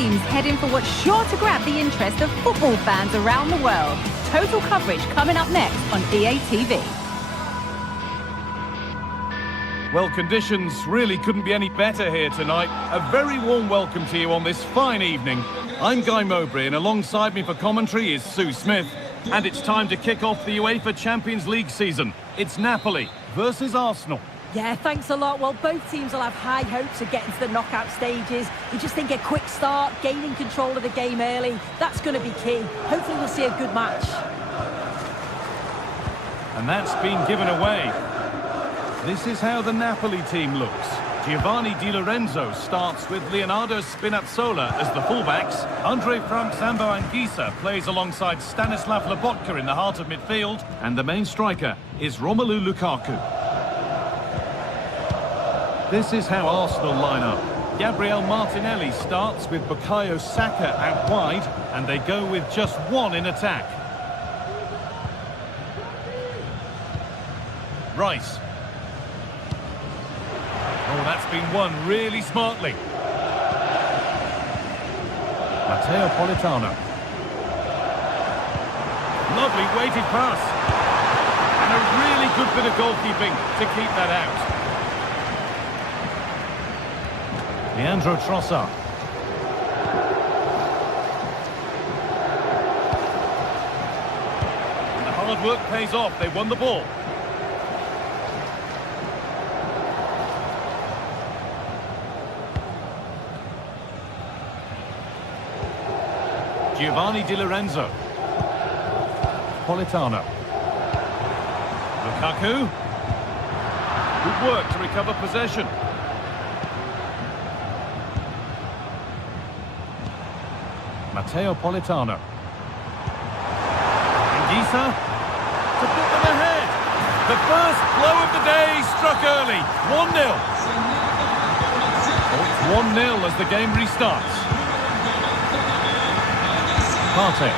teams heading for what's sure to grab the interest of football fans around the world. Total coverage coming up next on EA TV. Well, conditions really couldn't be any better here tonight. A very warm welcome to you on this fine evening. I'm Guy Mowbray, and alongside me for commentary is Sue Smith. And it's time to kick off the UEFA Champions League season. It's Napoli versus Arsenal. Yeah, thanks a lot. Well, both teams will have high hopes of getting to the knockout stages. We just think a quick start, gaining control of the game early, that's going to be key. Hopefully we'll see a good match. And that's been given away. This is how the Napoli team looks. Giovanni Di Lorenzo starts with Leonardo Spinazzola as the fullbacks. Andre Frank Zambo Anguissa plays alongside Stanislav Lobotka in the heart of midfield. And the main striker is Romelu Lukaku. This is how Arsenal line up. Gabriel Martinelli starts with Bukayo Saka out wide, and they go with just one in attack. Rice. Oh, that's been won really smartly. Matteo Politano. Lovely weighted pass. And a really good bit of goalkeeping to keep that out. Leandro Trossard. And the hard work pays off. They won the ball. Giovanni Di Lorenzo. Politano. Lukaku. Good work to recover possession. Matteo Politano. Anguissa to put them ahead. The first blow of the day struck early. 1-0. Oh, it's 1-0 as the game restarts. Partey.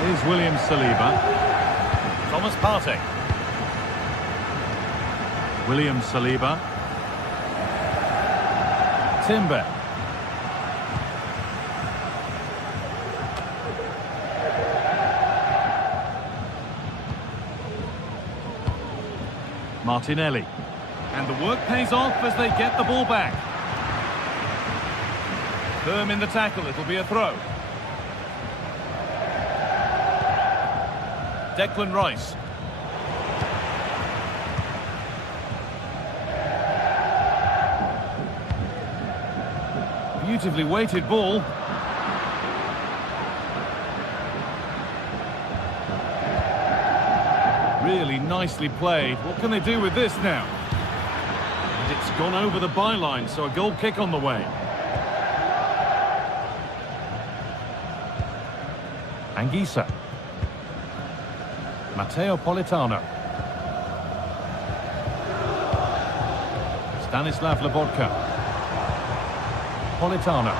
Here's William Saliba. Thomas Partey. William Saliba. Timber. Martinelli. And the work pays off as they get the ball back. Firm in the tackle, it'll be a throw. Declan Rice. Beautifully weighted ball. Really nicely played. What can they do with this now? And it's gone over the byline, so a goal kick on the way. Anguissa. Matteo Politano. Stanislav Lobotka. Politano.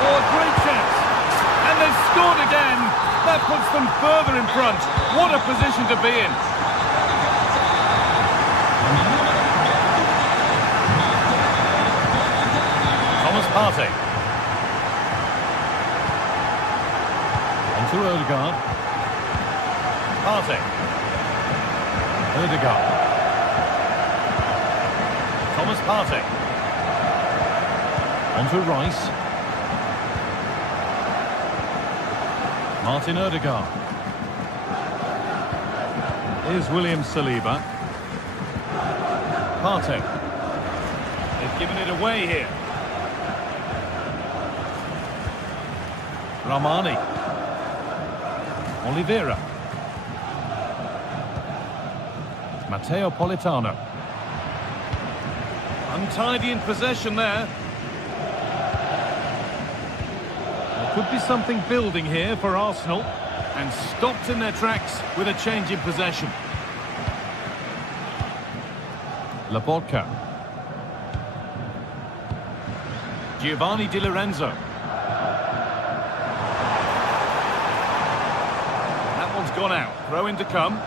Oh, a great chance. And they've scored again. That puts them further in front. What a position to be in. Thomas Partey. On to Odegaard. Partey. Odegaard. Thomas Partey. On to Rice. Martin Odegaard. Here's William Saliba. Partey. They've given it away here. Ramani. Oliveira. Matteo Politano. Untidy in possession there. There could be something building here for Arsenal, and stopped in their tracks with a change in possession. Lobotka. Giovanni Di Lorenzo. gone out. Throw in to come. A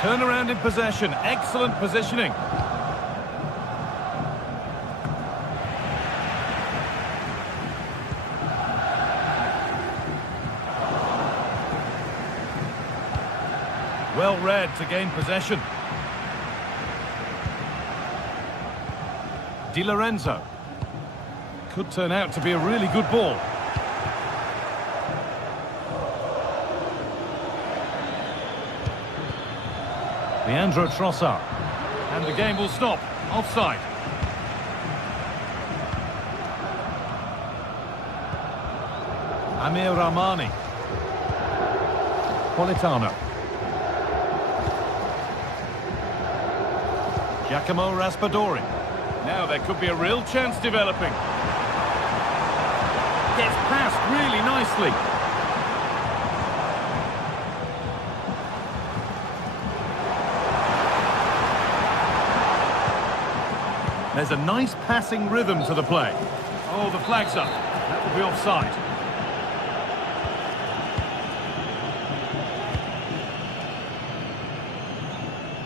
turnaround in possession. Excellent positioning. Well read to gain possession. Di Lorenzo. Could turn out to be a really good ball. Leandro Trossard. And the game will stop. Offside. Amir Rahmani. Politano. Giacomo Raspadori. Now there could be a real chance developing. Gets past really nicely. There's a nice passing rhythm to the play. Oh, the flag's up. That will be offside.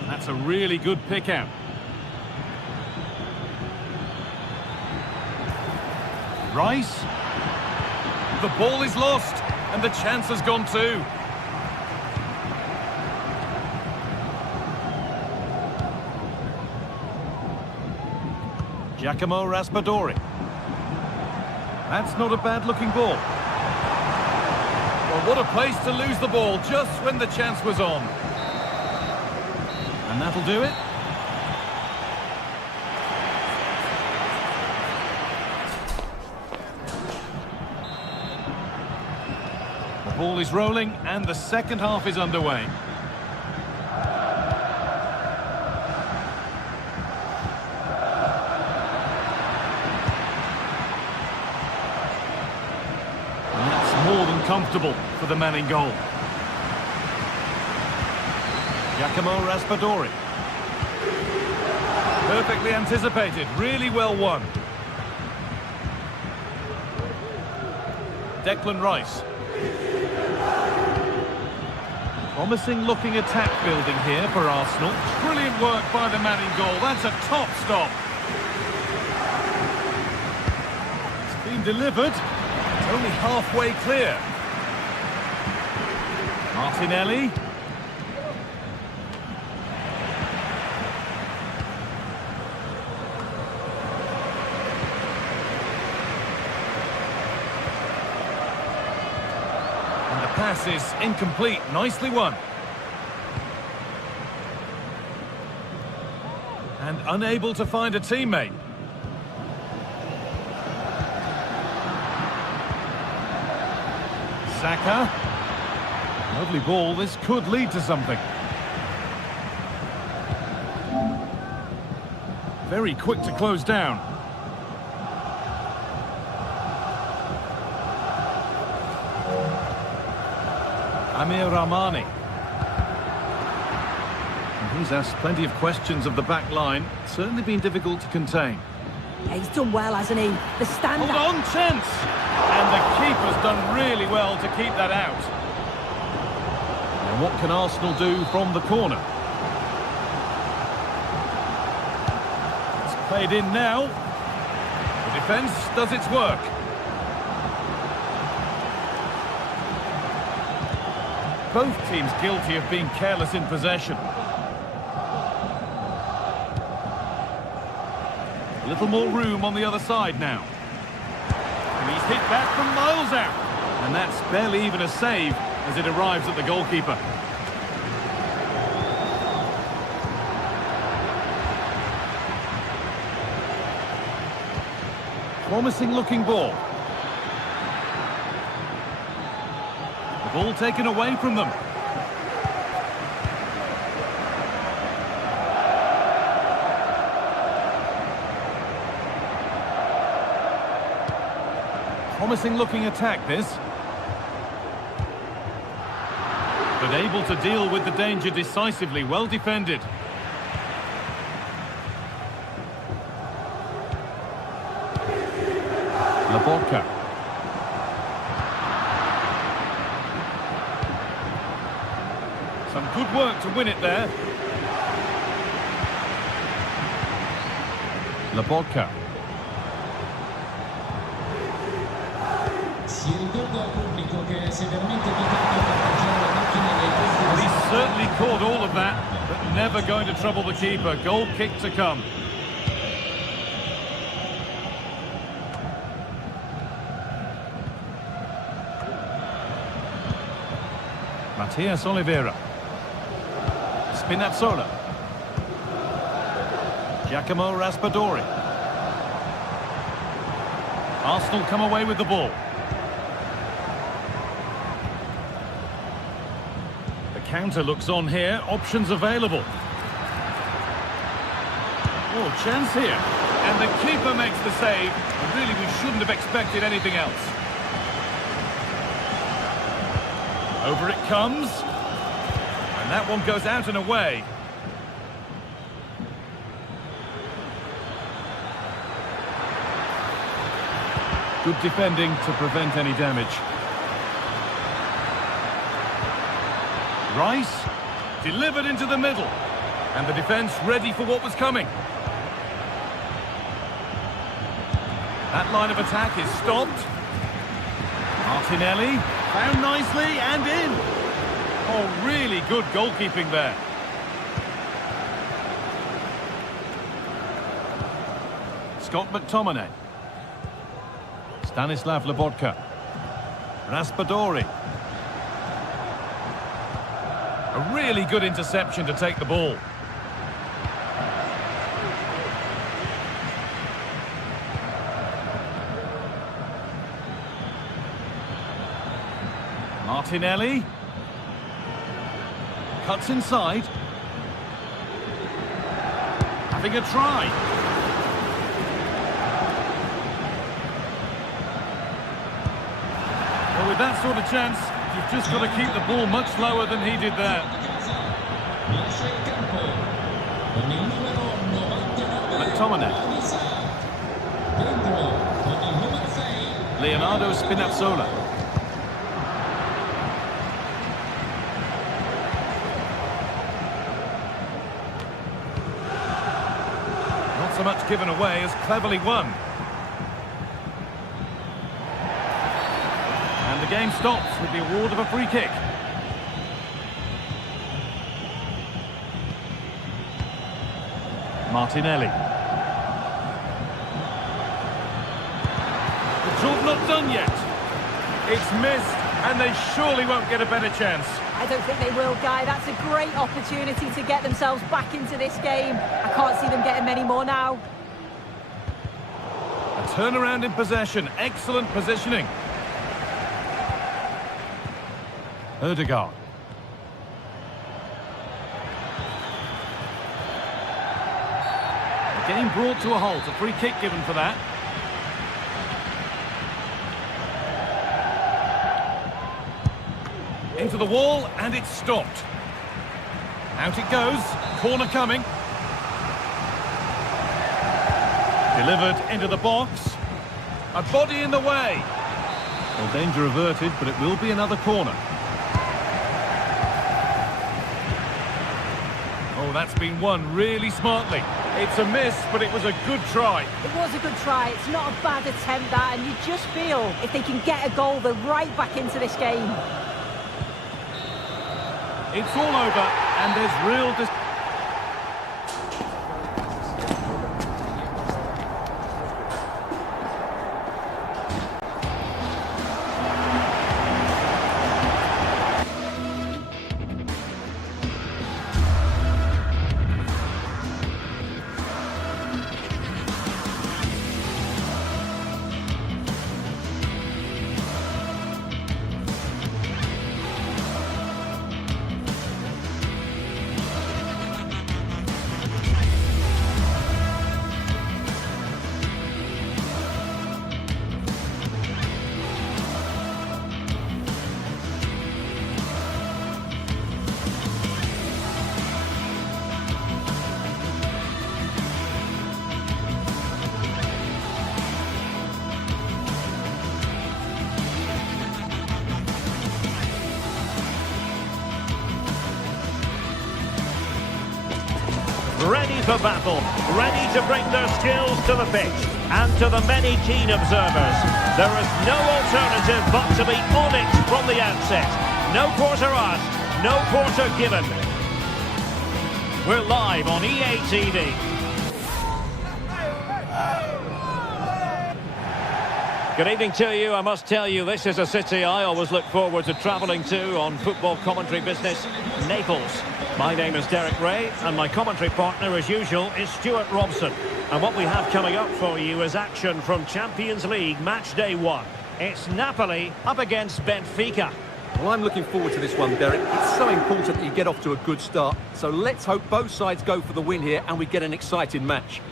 That's a really good pick out. Rice. The ball is lost, and the chance has gone too. Giacomo Raspadori. That's not a bad-looking ball. Well, what a place to lose the ball just when the chance was on. And that'll do it. The ball is rolling and the second half is underway. And that's more than comfortable for the man in goal. Giacomo Raspadori. Perfectly anticipated, really well won. Declan Rice. Promising looking attack building here for Arsenal. Brilliant work by the man in goal. That's a top stop. It's been delivered. It's only halfway clear. Martinelli. Pass is incomplete. Nicely won. And unable to find a teammate. Saka. Lovely ball. This could lead to something. Very quick to close down. Amir Rahmani. And he's asked plenty of questions of the back line. Certainly been difficult to contain. Yeah, he's done well, hasn't he? The stand-up. Hold on, chance! And the keeper's done really well to keep that out. And what can Arsenal do from the corner? It's played in now. The defence does its work. Both teams guilty of being careless in possession. A little more room on the other side now. And he's hit that from miles out. And that's barely even a save as it arrives at the goalkeeper. Promising looking ball. The ball taken away from them. Promising looking attack this. But able to deal with the danger decisively, well defended. Laborca. good work to win it there. Lobotka. Well, he certainly caught all of that, but never going to trouble the keeper. Goal kick to come. Matias Oliveira. Spinazzola. Giacomo Raspadori. Arsenal come away with the ball. The counter looks on here. Options available. Oh, chance here. And the keeper makes the save. And really, we shouldn't have expected anything else. Over it comes. And that one goes out and away. Good defending to prevent any damage. Rice, delivered into the middle. And the defence ready for what was coming. That line of attack is stopped. Martinelli, found nicely and in. Oh, really good goalkeeping there. Scott McTominay. Stanislav Lobotka. Raspadori. A really good interception to take the ball. Martinelli. Cuts inside. Having a try. Well, with that sort of chance, you've just got to keep the ball much lower than he did there. McTominay. Leonardo Spinazzola. Not so much given away as cleverly won. And the game stops with the award of a free kick. Martinelli. The job not done yet. It's missed, and they surely won't get a better chance. I don't think they will, Guy. That's a great opportunity to get themselves back into this game. I can't see them getting many more now. A turnaround in possession. Excellent positioning. Ødegaard. The game brought to a halt. A free kick given for that. Into the wall, and it's stopped. Out it goes. Corner coming. Delivered into the box. A body in the way. Well, danger averted, but it will be another corner. Oh, that's been won really smartly. It's a miss, but it was a good try. It was a good try. It's not a bad attempt, that, and you just feel if they can get a goal, they're right back into this game. It's all over, and there's real... for battle, ready to bring their skills to the pitch. And to the many keen observers, there is no alternative but to be on it from the outset. No quarter asked, no quarter given. We're live on EA TV. Good evening to you. I must tell you, this is a city I always look forward to travelling to on football commentary business, Naples. My name is Derek Ray, and my commentary partner, as usual, is Stuart Robson. And what we have coming up for you is action from Champions League Match Day 1. It's Napoli up against Benfica. Well, I'm looking forward to this one, Derek. It's so important that you get off to a good start. So let's hope both sides go for the win here and we get an exciting match.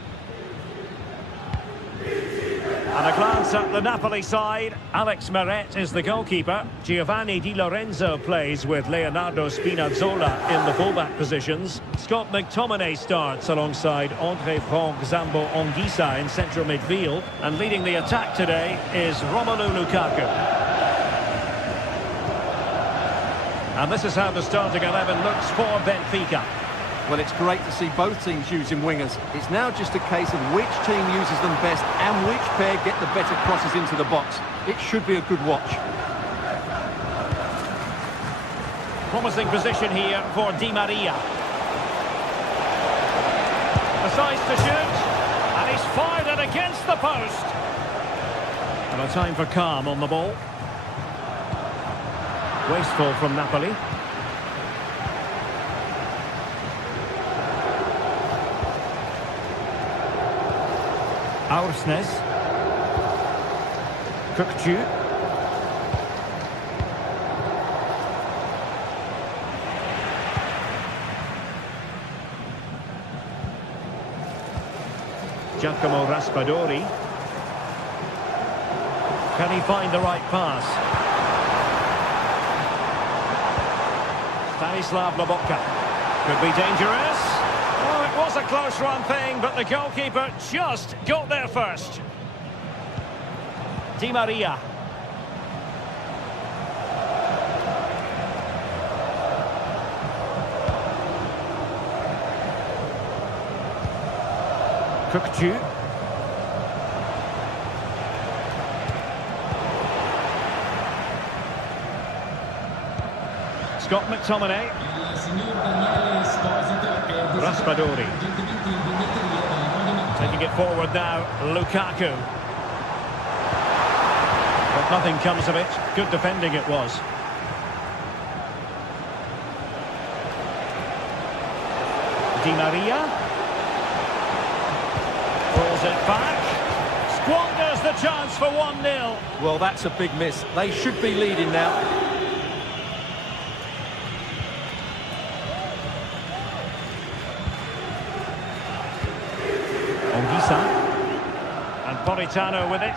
And a glance at the Napoli side. Alex Meret is the goalkeeper. Giovanni Di Lorenzo plays with Leonardo Spinazzola in the fullback positions. Scott McTominay starts alongside Andre Frank Zambo Anguissa in central midfield. And leading the attack today is Romelu Lukaku. And this is how the starting 11 looks for Benfica. Well, it's great to see both teams using wingers. It's now just a case of which team uses them best and which pair get the better crosses into the box. It should be a good watch. Promising position here for Di Maria. Decides to shoot, and he's fired it against the post. And a time for calm on the ball. Wasteful from Napoli. Aursnes. Kukcu. Giacomo Raspadori. Can he find the right pass? Stanislav Lobotka. Could be dangerous. Oh, it was a close run thing, but the goalkeeper just got there first. Di Maria. Kukcu. Scott McTominay. Raspadori. Taking it forward now, Lukaku. But nothing comes of it. Good defending it was. Di Maria. Pulls it back. Squanders the chance for 1-0. Well, that's a big miss. They should be leading now. Anguissa. And Politano with it.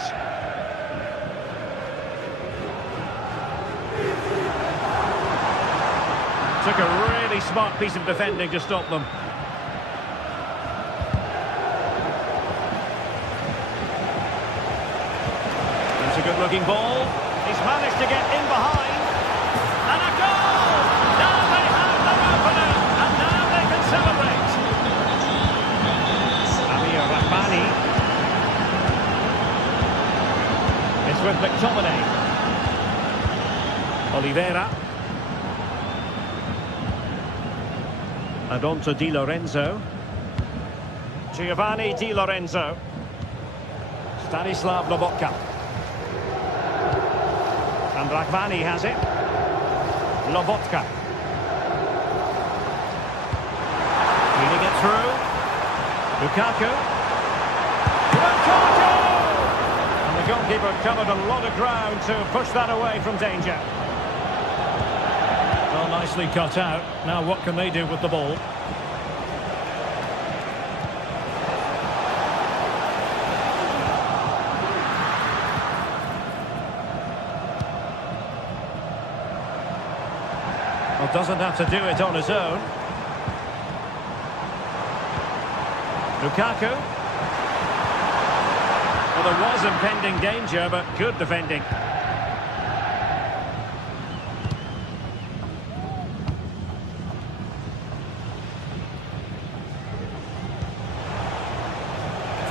Took a really smart piece of defending to stop them. It's a good-looking ball. He's managed to get in behind. And a goal! Now they have their opener, and now they can celebrate. Amir Rahmani. It's with McTominay. Oliveira. And on to Di Lorenzo. Giovanni Di Lorenzo. Stanislav Lobotka. And Rahmani has it. Lobotka. Feeding it through. Lukaku. Lukaku! And the goalkeeper covered a lot of ground to push that away from danger. Well, nicely cut out. Now what can they do with the ball? Well, doesn't have to do it on his own. Lukaku. Well, there was impending danger, but good defending.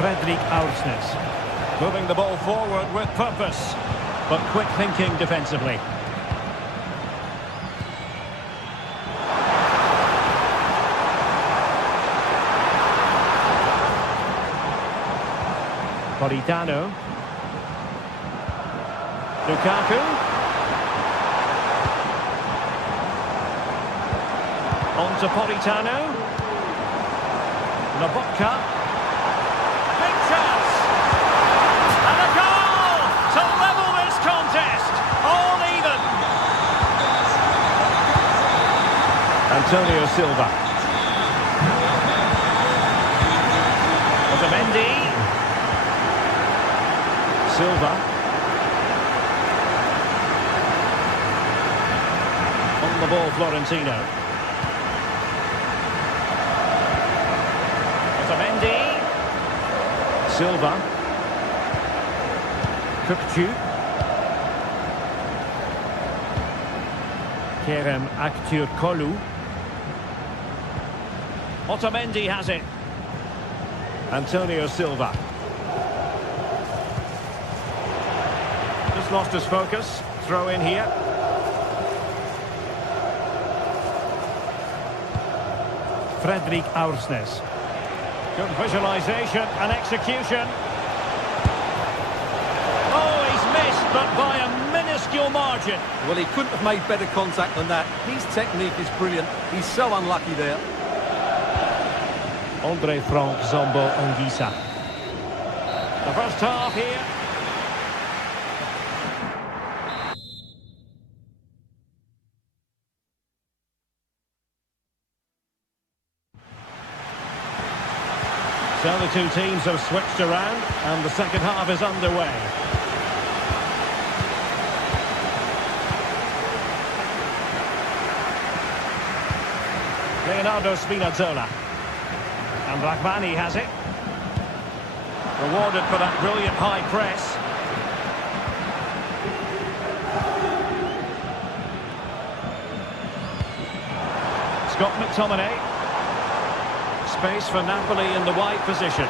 Fredrik Aursnes. Moving the ball forward with purpose, but quick thinking defensively. Politano. Lukaku. On to Politano. Lobotka. Big chance. And a goal to level this contest. All even. Antonio Silva. Otamendi. Silva. On the ball, Florentino. Otamendi. Silva. Kukçu. Kerem Aktürkoğlu. Otamendi has it. Antonio Silva. Just lost his focus. Throw in here. Fredrik Aursnes. Good visualization and execution. Oh, he's missed, but by a minuscule margin. Well, he couldn't have made better contact than that. His technique is brilliant. He's so unlucky there. Andre Frank Zombo Anguissa. The first half here. So the two teams have switched around and the second half is underway. Leonardo Spinazzola. And Rahmani has it. Rewarded for that brilliant high press. Scott McTominay. Space for Napoli in the wide position.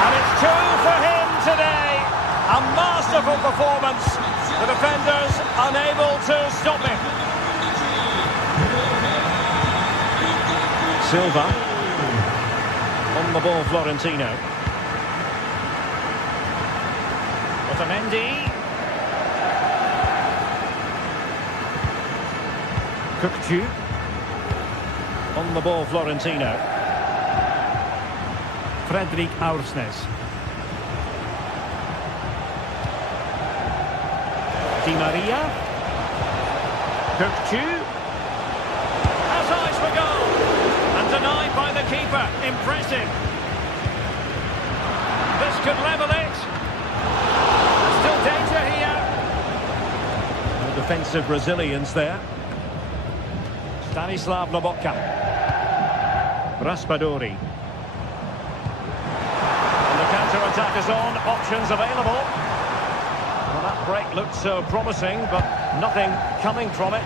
And it's two for him today. A masterful performance. The defenders unable to stop him. Silva. On the ball, Florentino. Otamendi. Kukçu. On the ball, Florentino. Fredrik Aursnes. Di Maria. Kukçu. Has eyes for goal. And denied by the keeper. Impressive. This could level it. Still danger here. The defensive resilience there. Stanislav Lobotka. Raspadori. And the counter-attack is on. Options available. Well, that break looked so promising, but nothing coming from it.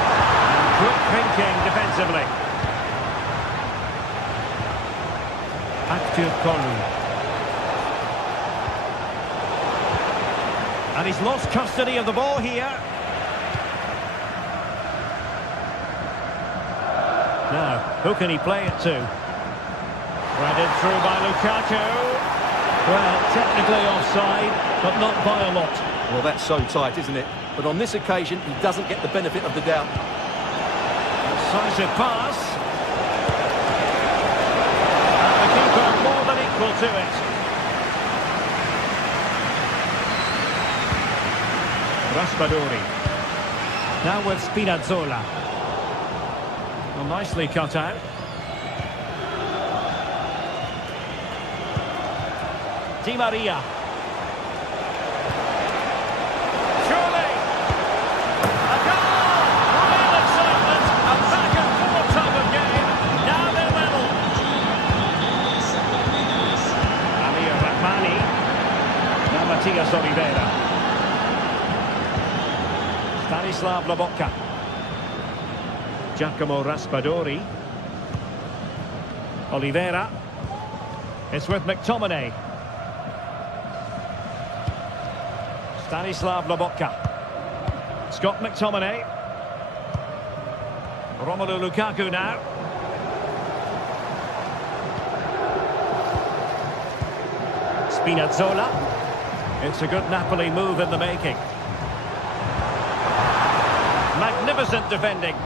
And quick thinking defensively. Aktürkoğlu. And he's lost custody of the ball here. Now, who can he play it to? Threaded through by Lukaku. Well, technically offside, but not by a lot. Well, that's so tight, isn't it? But on this occasion, he doesn't get the benefit of the doubt. Decisive pass. And the keeper more than equal to it. Raspadori. Now with Spinazzola. Well, nicely cut out. Di Maria. Surely! A goal! Real excitement! A back and forth type of game. Now they're level. Amir Rahmani. Now Matias Oliveira. Stanislav Lobotka. Giacomo Raspadori. Oliveira. It's with McTominay. Stanislav Lobotka. Scott McTominay. Romelu Lukaku now. Spinazzola. It's a good Napoli move in the making. Magnificent defending.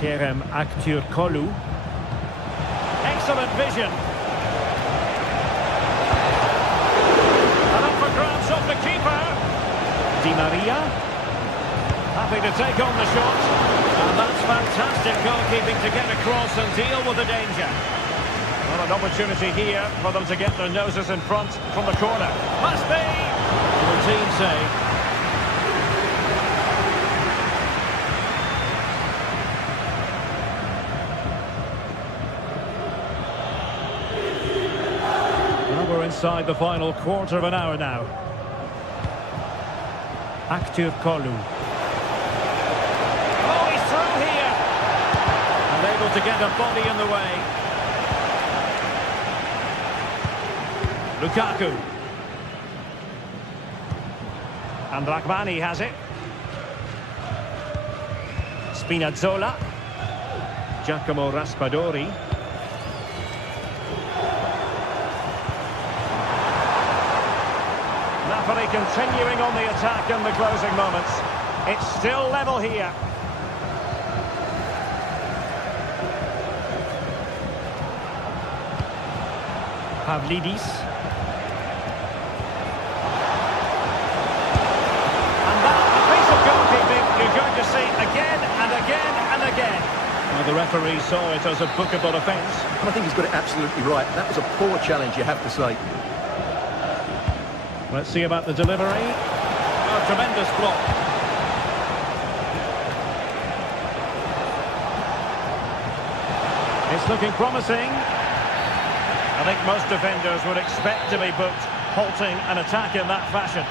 Kerem Aktürkoğlu. Excellent vision. And up for grabs off the keeper. Di Maria. Happy to take on the shot. And that's fantastic goalkeeping to get across and deal with the danger. Well, an opportunity here for them to get their noses in front from the corner. Must be! Routine save. Well, we're inside the final quarter of an hour now. Aktürkoğlu. Oh, he's through here! And able to get a body in the way. Lukaku. And Rahmani has it. Spinazzola. Giacomo Raspadori. Napoli continuing on the attack in the closing moments. It's still level here. Pavlidis. You're going to see again and again and again. Well, the referee saw it as a bookable offence. I think he's got it absolutely right. That was a poor challenge, you have to say. Let's see about the delivery. A tremendous block. It's looking promising. I think most defenders would expect to be booked, halting an attack in that fashion.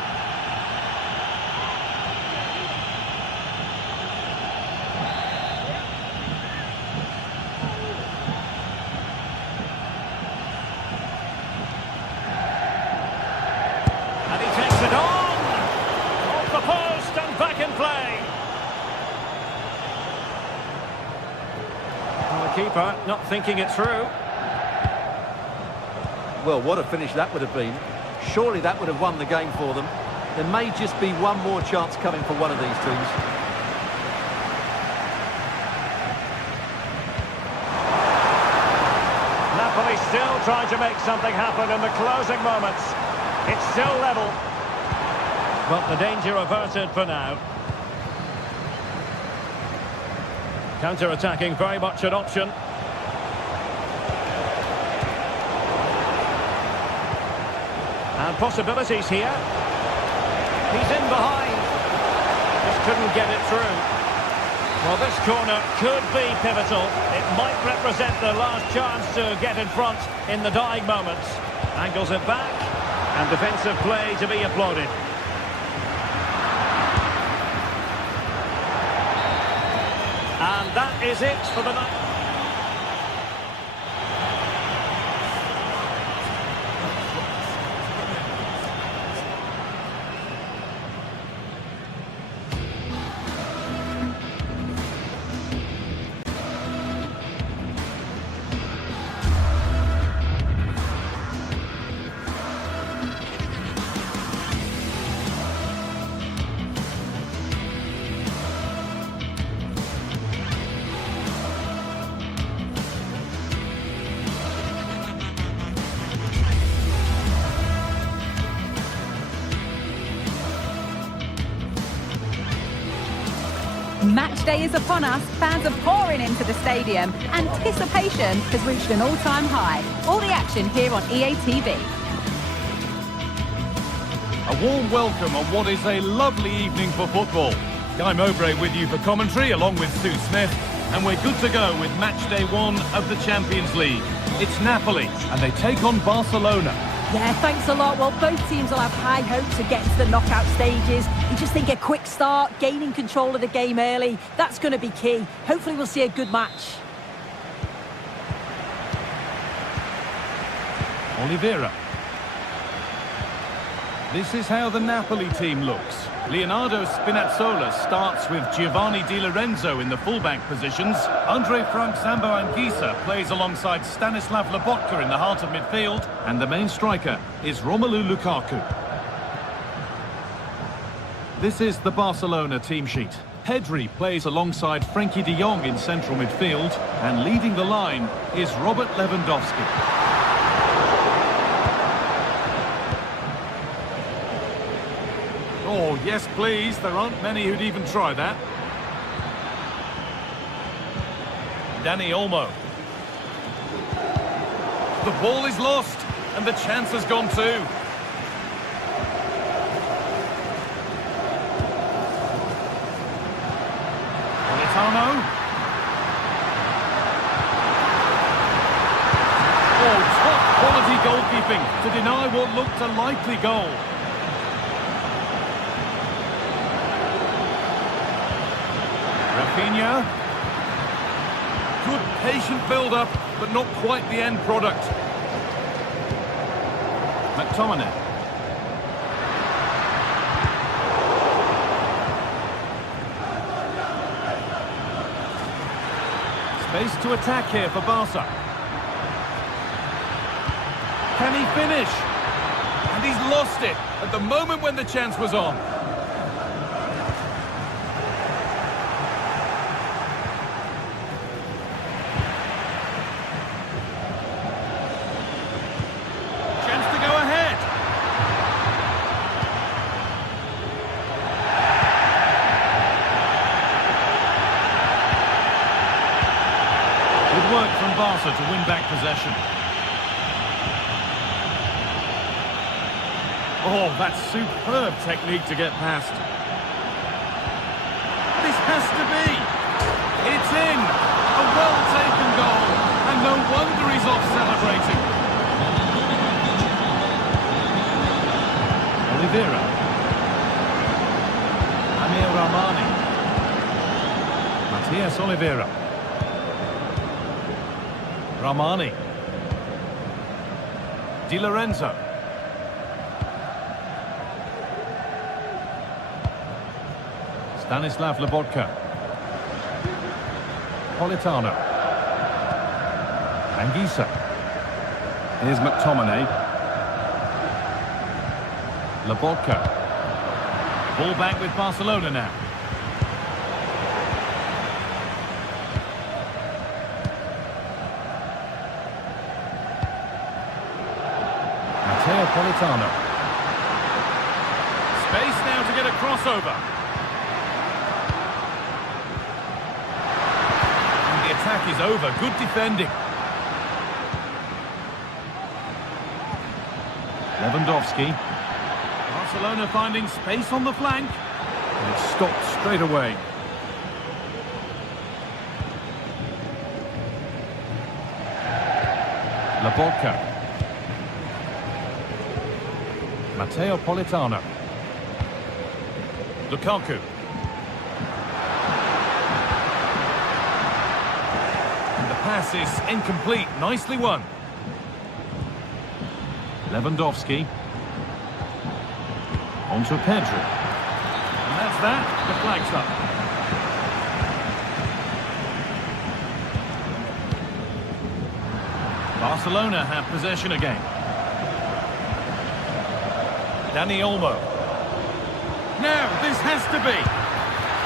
Keeper not thinking it through. Well, what a finish that would have been. Surely that would have won the game for them. There may just be one more chance coming for one of these teams. Napoli still trying to make something happen in the closing moments. It's still level. But the danger averted for now. Counter-attacking, very much an option. And possibilities here. He's in behind. Just couldn't get it through. Well, this corner could be pivotal. It might represent the last chance to get in front in the dying moments. Angles it back. And defensive play to be applauded. And that is it for the night. Match day is upon us. Fans are pouring into the stadium. Anticipation has reached an all-time high. All the action here on EA TV. A warm welcome on what is a lovely evening for football. Guy Mowbray with you for commentary along with Sue Smith. And we're good to go with match day 1 of the Champions League. It's Napoli and they take on Barcelona. Yeah, thanks a lot. Well, both teams will have high hopes of getting to the knockout stages. You just think a quick start, gaining control of the game early, that's going to be key. Hopefully we'll see a good match. Oliveira. This is how the Napoli team looks. Leonardo Spinazzola starts with Giovanni Di Lorenzo in the fullback positions. Andre Frank Zambo Anguissa plays alongside Stanislav Lobotka in the heart of midfield. And the main striker is Romelu Lukaku. This is the Barcelona team sheet. Pedri plays alongside Frenkie de Jong in central midfield. And leading the line is Robert Lewandowski. Oh, yes, please. There aren't many who'd even try that. Dani Olmo. The ball is lost, and the chance has gone too. Politano. Oh, top quality goalkeeping to deny what looked a likely goal. Rafinha. Good patient build-up, but not quite the end product. McTominay. Space to attack here for Barca. Can he finish? And he's lost it at the moment when the chance was on. Work from Barca to win back possession. Oh, that's superb technique to get past. This has to be. It's in. A well-taken goal. And no wonder he's off celebrating. Oliveira. Amir Rahmani. Matias Oliveira. Rahmani. Di Lorenzo. Stanislav Lobotka. Politano. Anguissa. Here's McTominay. Lobotka. Ball back with Barcelona now. Politano. Space now to get a crossover. And the attack is over. Good defending. Lewandowski. Barcelona finding space on the flank. And it's stopped straight away. Lobotka. Matteo Politano. Lukaku. And the pass is incomplete. Nicely won. Lewandowski. On to Pedri. And that's that. The flag's up. Barcelona have possession again. Dani Olmo. Now, this has to be.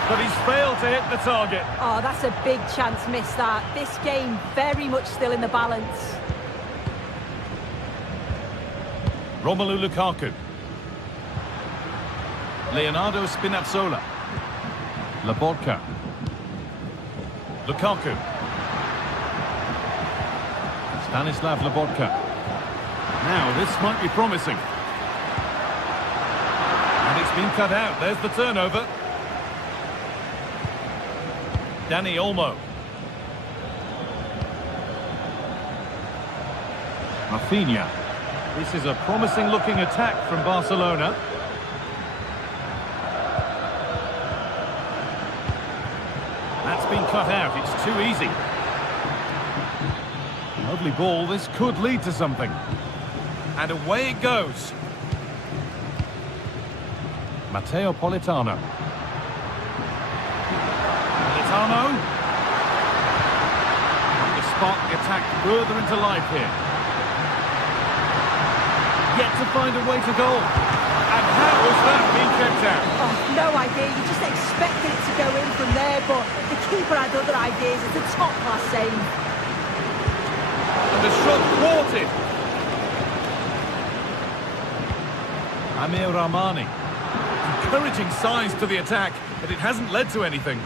But he's failed to hit the target. Oh, that's a big chance missed that. This game very much still in the balance. Romelu Lukaku. Leonardo Spinazzola. Lobotka. Lukaku. Stanislav Lobotka. Now, this might be promising. It's been cut out. There's the turnover. Dani Olmo. Rafinha. This is a promising-looking attack from Barcelona. That's been cut out. It's too easy. Lovely ball. This could lead to something. And away it goes. Matteo Politano. Politano. To spark the attack further into life here. Yet to find a way to goal. And how was that being kept out? Oh, no idea. You just expected it to go in from there, but the keeper had other ideas. It's a top-class save. And the shot thwarted. Amir Rahmani. Encouraging signs to the attack, but it hasn't led to anything.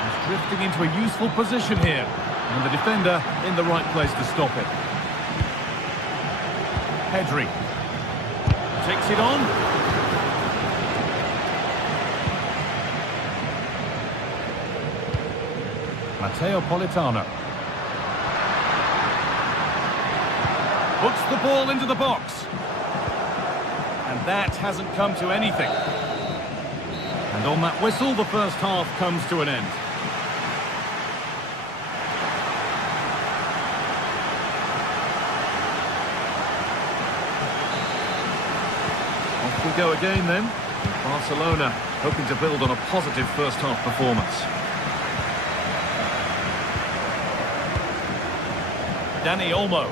He's drifting into a useful position here. And the defender in the right place to stop it. Pedri. Takes it on. Matteo Politano. Puts the ball into the box. And that hasn't come to anything. And on that whistle, the first half comes to an end. Off we go again then. Barcelona hoping to build on a positive first half performance. Dani Olmo.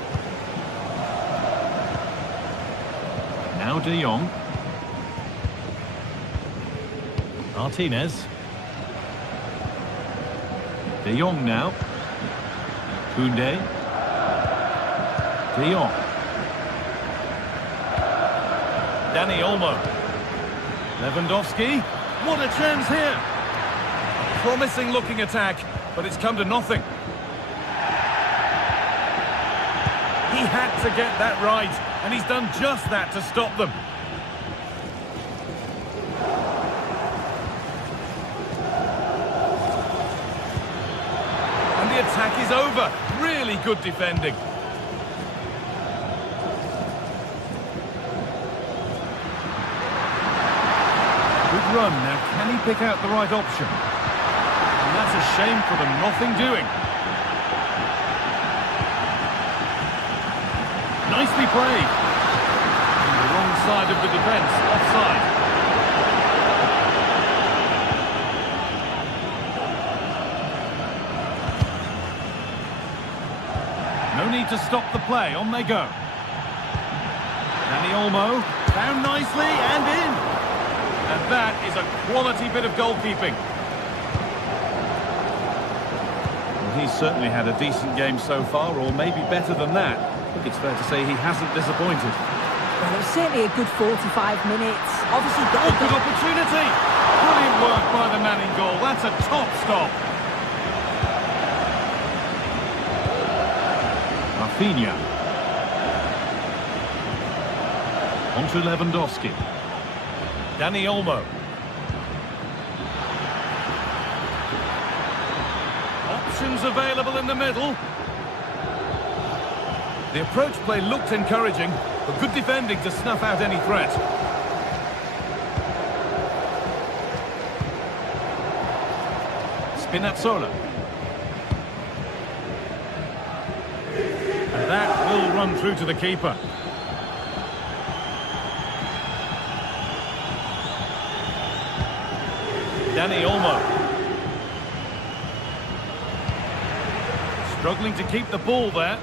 Now De Jong. Martinez. De Jong now. Koundé. De Jong. Dani Olmo. Lewandowski. What a chance here. A promising looking attack, but it's come to nothing. He had to get that right, and he's done just that to stop them. And the attack is over. Really good defending. Good run. Now, can he pick out the right option? And that's a shame for them. Nothing doing. Nicely played. On the wrong side of the defence, offside. No need to stop the play, on they go. Dani Olmo, down nicely and in. And that is a quality bit of goalkeeping. Well, he's certainly had a decent game so far, or maybe better than that. I think it's fair to say he hasn't disappointed. Well, it was certainly a good 45 minutes. Obviously, Oh, good opportunity! Brilliant work by the man in goal. That's a top stop. Rafinha. On to Lewandowski. Dani Olmo. Options available in the middle. The approach play looked encouraging, but good defending to snuff out any threat. Spinazzola. And that will run through to the keeper. Dani Olmo. Struggling to keep the ball there.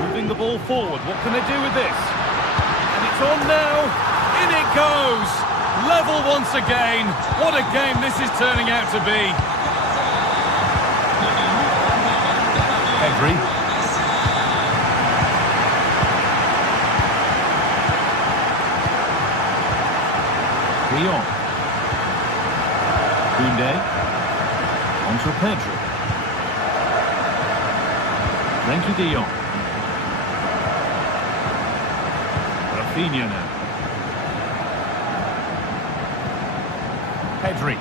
Moving the ball forward. What can they do with this? And it's on now. In it goes. Level once again. What a game this is turning out to be. Pedri. De Jong. Koundé. On to Pedri. Frenkie de Jong. Rafinha now. Pedri.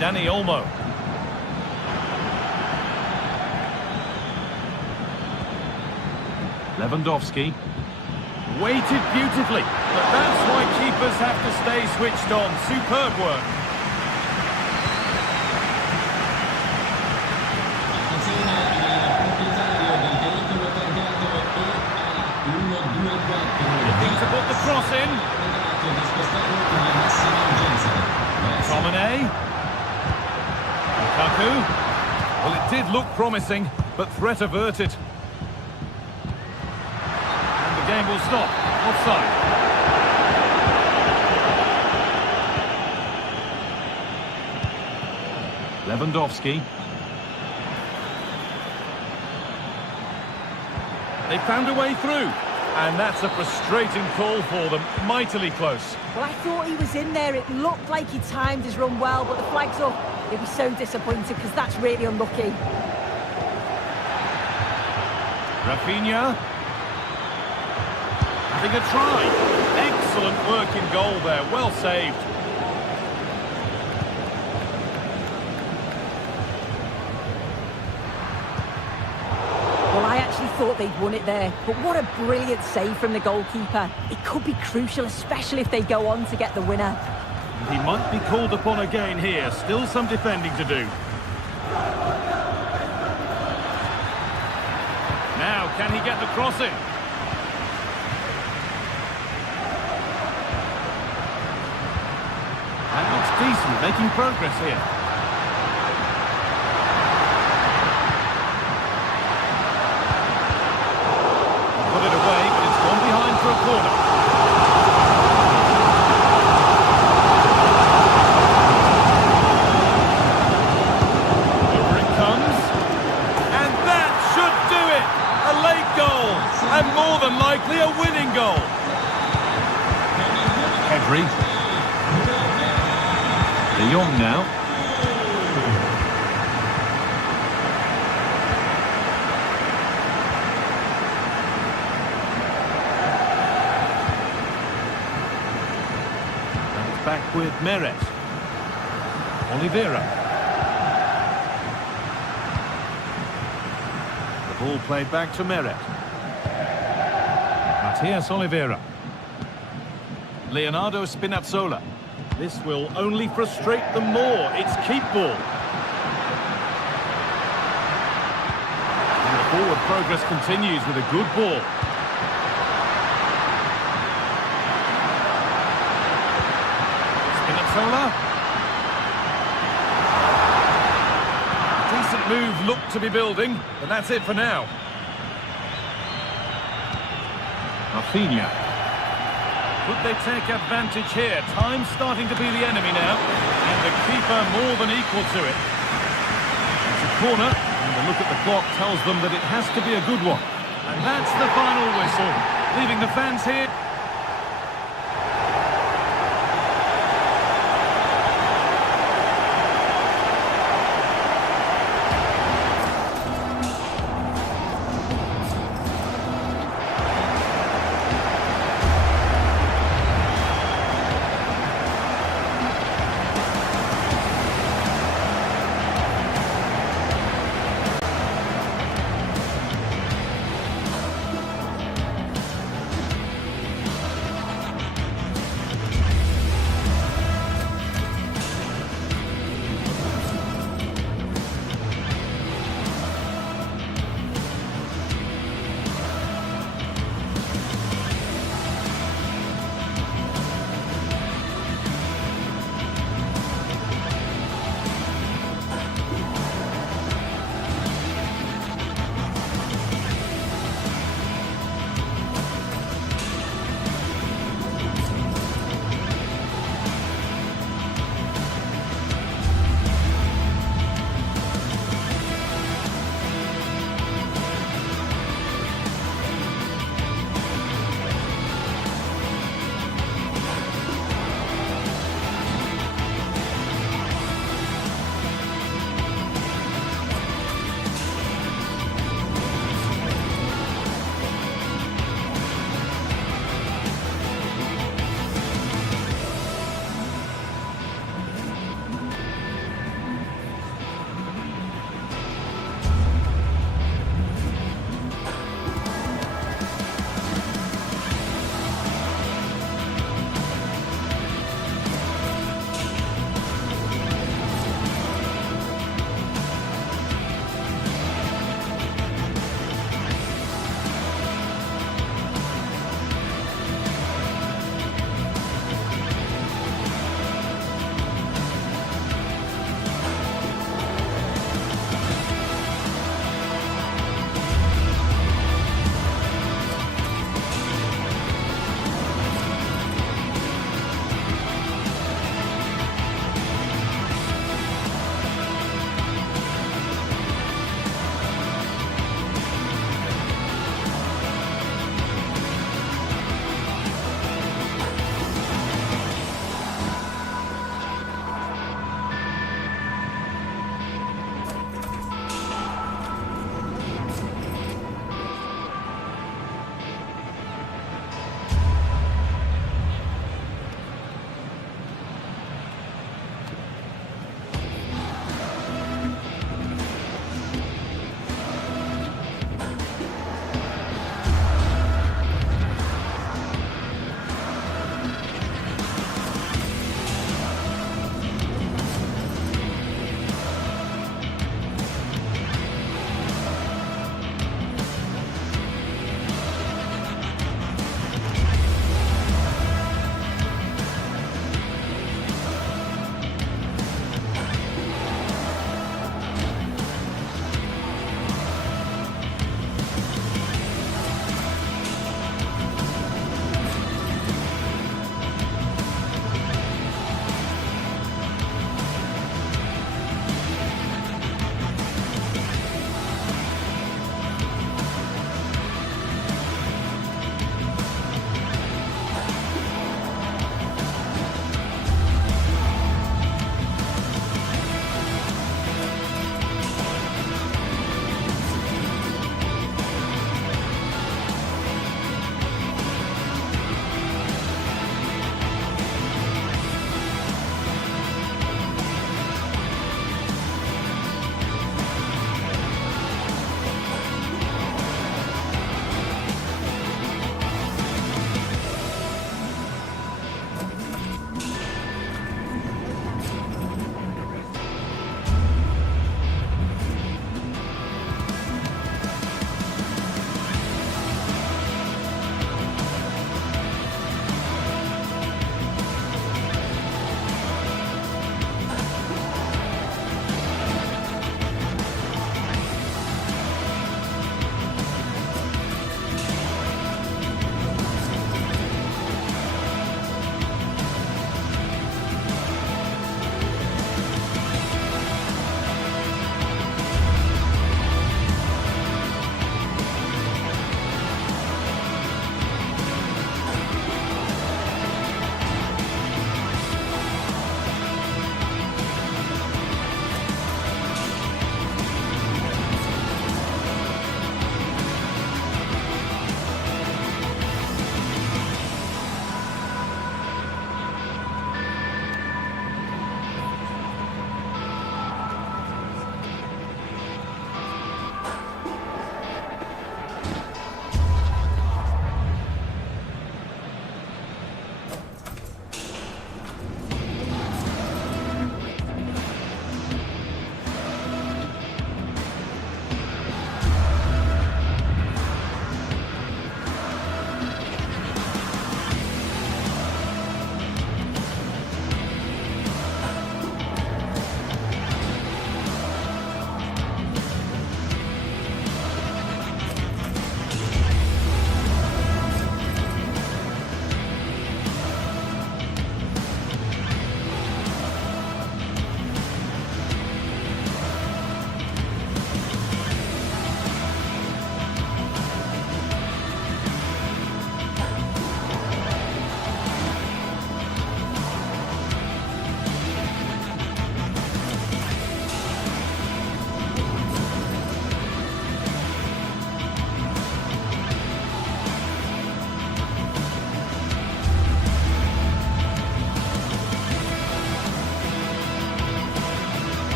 Dani Olmo. Lewandowski. Weighted beautifully, but that's why keepers have to stay switched on. Superb work. Looking to put the cross in. Tomine. Lukaku. Well, it did look promising, but threat averted. And the game will stop. Offside. Lewandowski. They found a way through. And that's a frustrating call for them. Mightily close. Well, I thought he was in there. It looked like he timed his run well, but the flag's up. He'll be so disappointed because that's really unlucky. Rafinha. Having a try. Excellent work in goal there. Well saved. Well, I actually thought they'd won it there, but what a brilliant save from the goalkeeper. It could be crucial, especially if they go on to get the winner. He might be called upon again here. Still some defending to do. Now, can he get the cross in? That looks decent, making progress here. Put it away, but it's gone behind for a corner. Over it comes. And that should do it! A late goal, and more than likely a winning goal. Pedri. De Jong now. And it's back with Meret. Oliveira. The ball played back to Meret. Matias Oliveira. Leonardo Spinazzola. This will only frustrate them more. It's keep ball. And the forward progress continues with a good ball. Spinazzola. A decent move looked to be building, but that's it for now. Rafinha. Could they take advantage here? Time's starting to be the enemy now. And the keeper more than equal to it. It's a corner, and the look at the clock tells them that it has to be a good one. And that's the final whistle, leaving the fans here.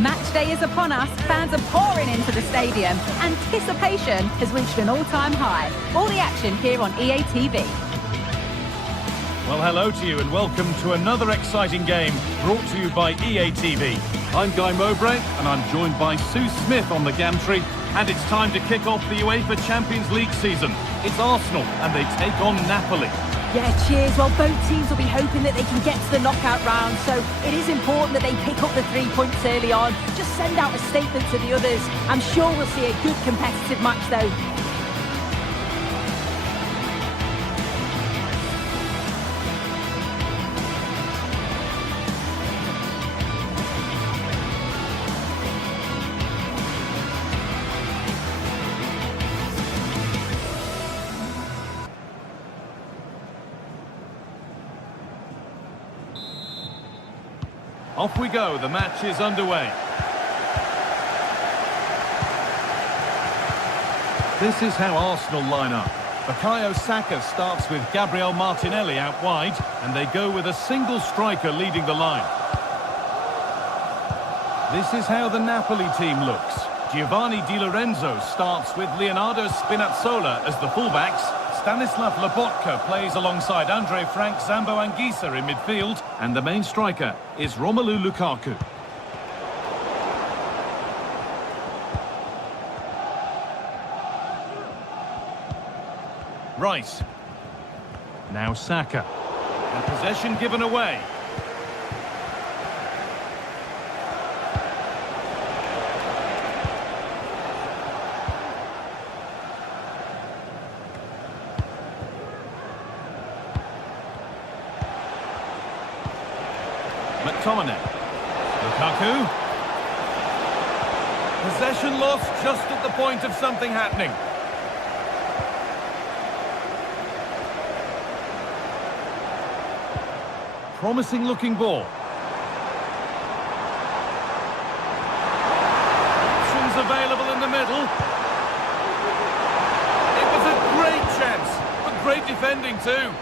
Match day is upon us, fans are pouring into the stadium. Anticipation has reached an all-time high. All the action here on EA TV. Well, hello to you and welcome to another exciting game brought to you by EA TV. I'm Guy Mowbray and I'm joined by Sue Smith on the gantry, and it's time to kick off the UEFA Champions League season. It's Arsenal and they take on Napoli. Yeah, cheers. Well, both teams will be hoping that they can get to the knockout round, so it is important that they pick up the 3 points early on. Just send out a statement to the others. I'm sure we'll see a good competitive match though. Off we go, the match is underway. This is how Arsenal line up. Bukayo Saka starts with Gabriel Martinelli out wide, and they go with a single striker leading the line. This is how the Napoli team looks. Giovanni Di Lorenzo starts with Leonardo Spinazzola as the fullbacks. Stanislav Lobotka plays alongside Andre Frank Zambo Anguissa in midfield, and the main striker is Romelu Lukaku. Rice. Now Saka. And possession given away. McTominay. Lukaku. Possession lost just at the point of something happening. Promising looking ball. Options available in the middle. It was a great chance, but great defending too.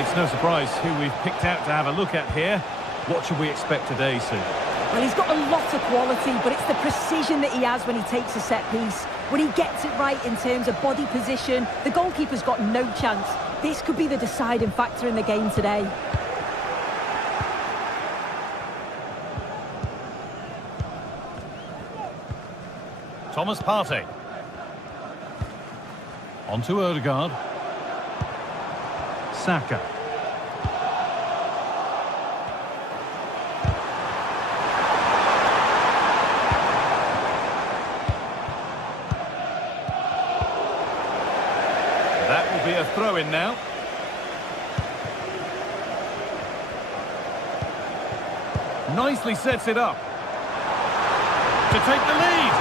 It's no surprise who we've picked out to have a look at here. What should we expect today, Sue? Well, he's got a lot of quality, but it's the precision that he has when he takes a set piece. When he gets it right in terms of body position, the goalkeeper's got no chance. This could be the deciding factor in the game today. Thomas Partey. On to Odegaard. Saka. That will be a throw-in now. Nicely sets it up. To take the lead.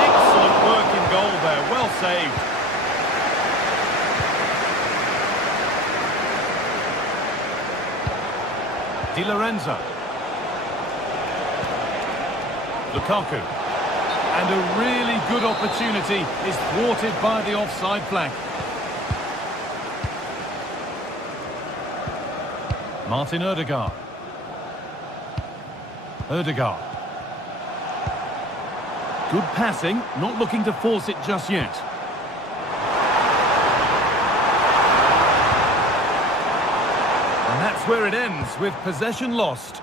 Excellent work in goal there. Well saved. Di Lorenzo. Lukaku. And a really good opportunity is thwarted by the offside flag. Martin Odegaard. Odegaard. Good passing, not looking to force it just yet. And that's where it ends, with possession lost.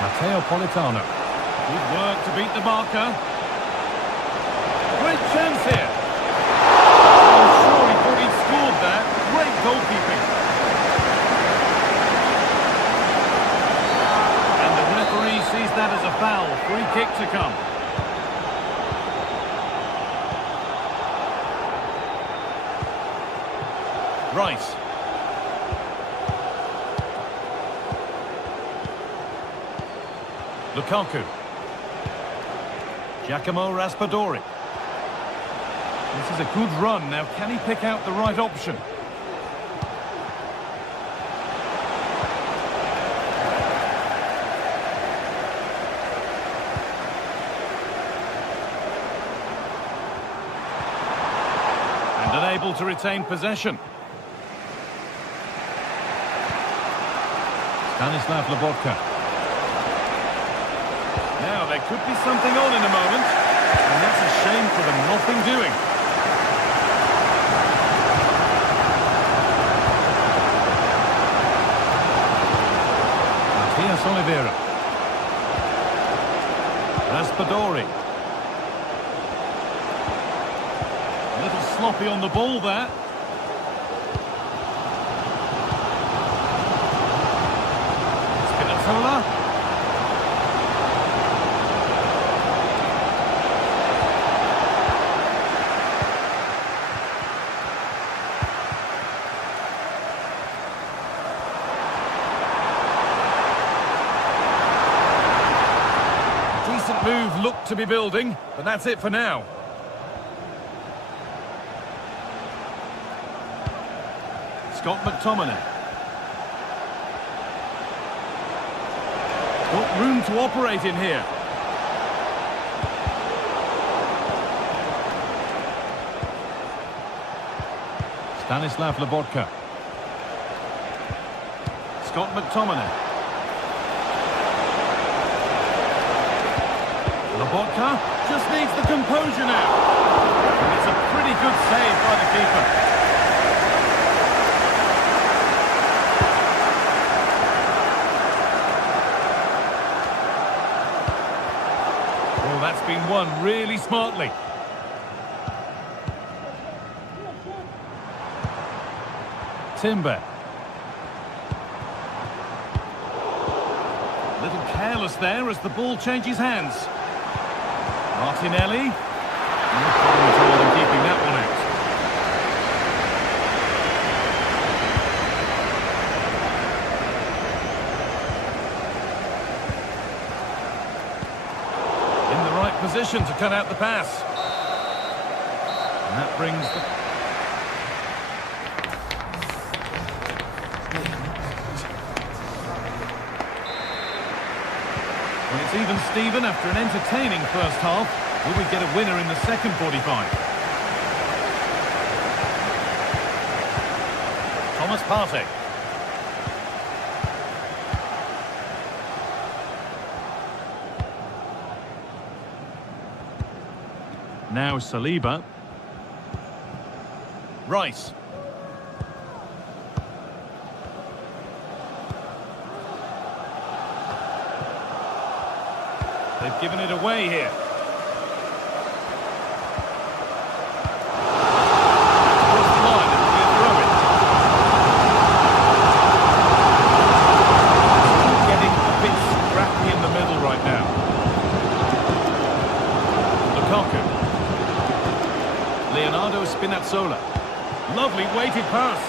Matteo Politano. Good work to beat the marker. Great chance here. I'm sure he thought he'd scored there. Great goalkeeping. And the referee sees that as a foul. Free kick to come. Rice. Lukaku. Giacomo Raspadori. This is a good run. Now, can he pick out the right option? able to retain possession. Stanislav Lobotka. Now, there could be something on in a moment, and that's a shame for them nothing doing. Matias Oliveira. Raspadori. A little sloppy on the ball there. Spinazzola. Decent move looked to be building, but that's it for now. Scott McTominay. Got room to operate in here. Stanislav Lobotka. Scott McTominay. Lobotka just needs the composure now. And it's a pretty good save by the keeper. Well, that's been won really smartly. Timber. A little careless there as the ball changes hands. Martinelli. No problem at all in keeping that one out. In the right position to cut out the pass. And that brings the... Well, it's even Steven after an entertaining first half. Will we get a winner in the second 45? Thomas Partey. Now Saliba. Rice. They've given it away here. Across the line, it'll be a throw-in. Getting a bit scrappy in the middle right now. Lukaku. Leonardo Spinazzola. Lovely weighted pass.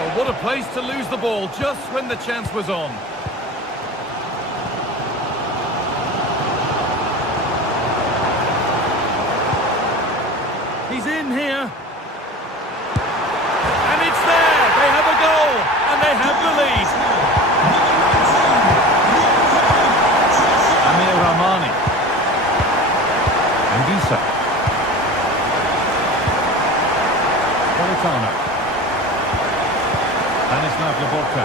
Well, what a place to lose the ball just when the chance was on. He's in here. And it's there. They have a goal. And they have the lead. Amir Rahmani. Anguissa. Politano. Stanislav Lobotka.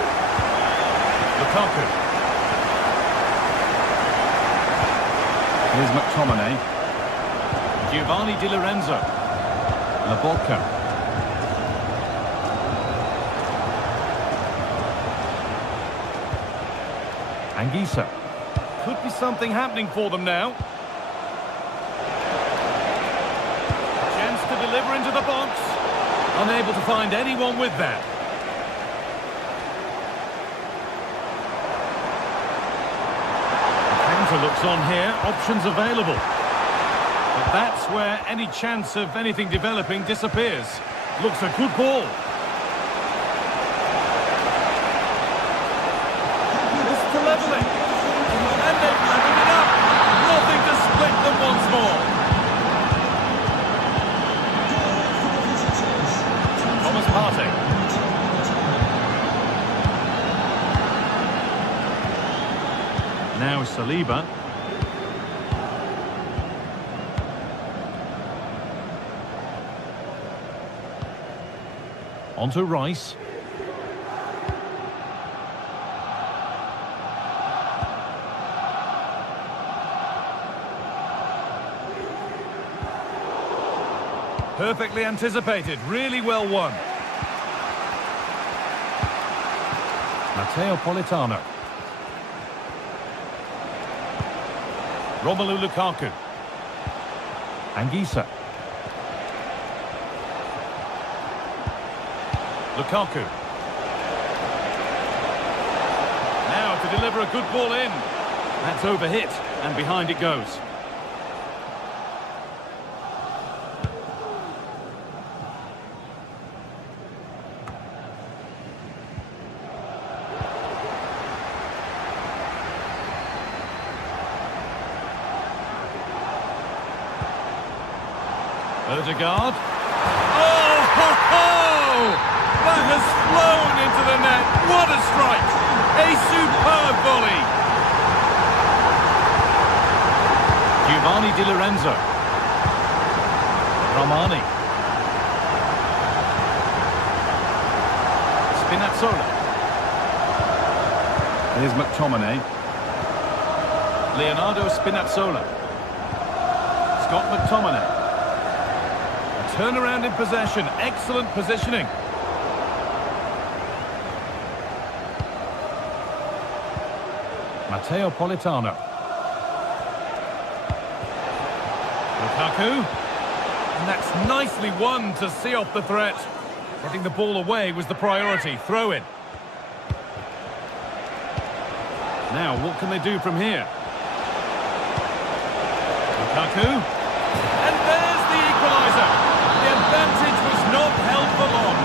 Lukaku. Here's McTominay. Giovanni Di Lorenzo. Lobotka. Anguissa. Could be something happening for them now. Chance to deliver into the box. Unable to find anyone with that. The counter looks on here. Options available. But that's where any chance of anything developing disappears. Looks a good ball. This to level it. And they've leveled it up. Nothing to split them once more. Thomas Partey. Now Saliba. Onto Rice. Perfectly anticipated, really well won. Matteo Politano. Romelu Lukaku. Anguissa. Lukaku. Now to deliver a good ball in. That's overhit, and behind it goes. Odegaard. Oh, ho, ho! That has flown into the net. What a strike! A superb volley. Giovanni Di Lorenzo. Romani. Spinazzola. Here's McTominay. Leonardo Spinazzola. Scott McTominay. Turnaround in possession, excellent positioning. Matteo Politano. Lukaku. And that's nicely won to see off the threat. Getting the ball away was the priority. Throw in. Now, what can they do from here? Lukaku. And there's the equaliser. The advantage was not held for long.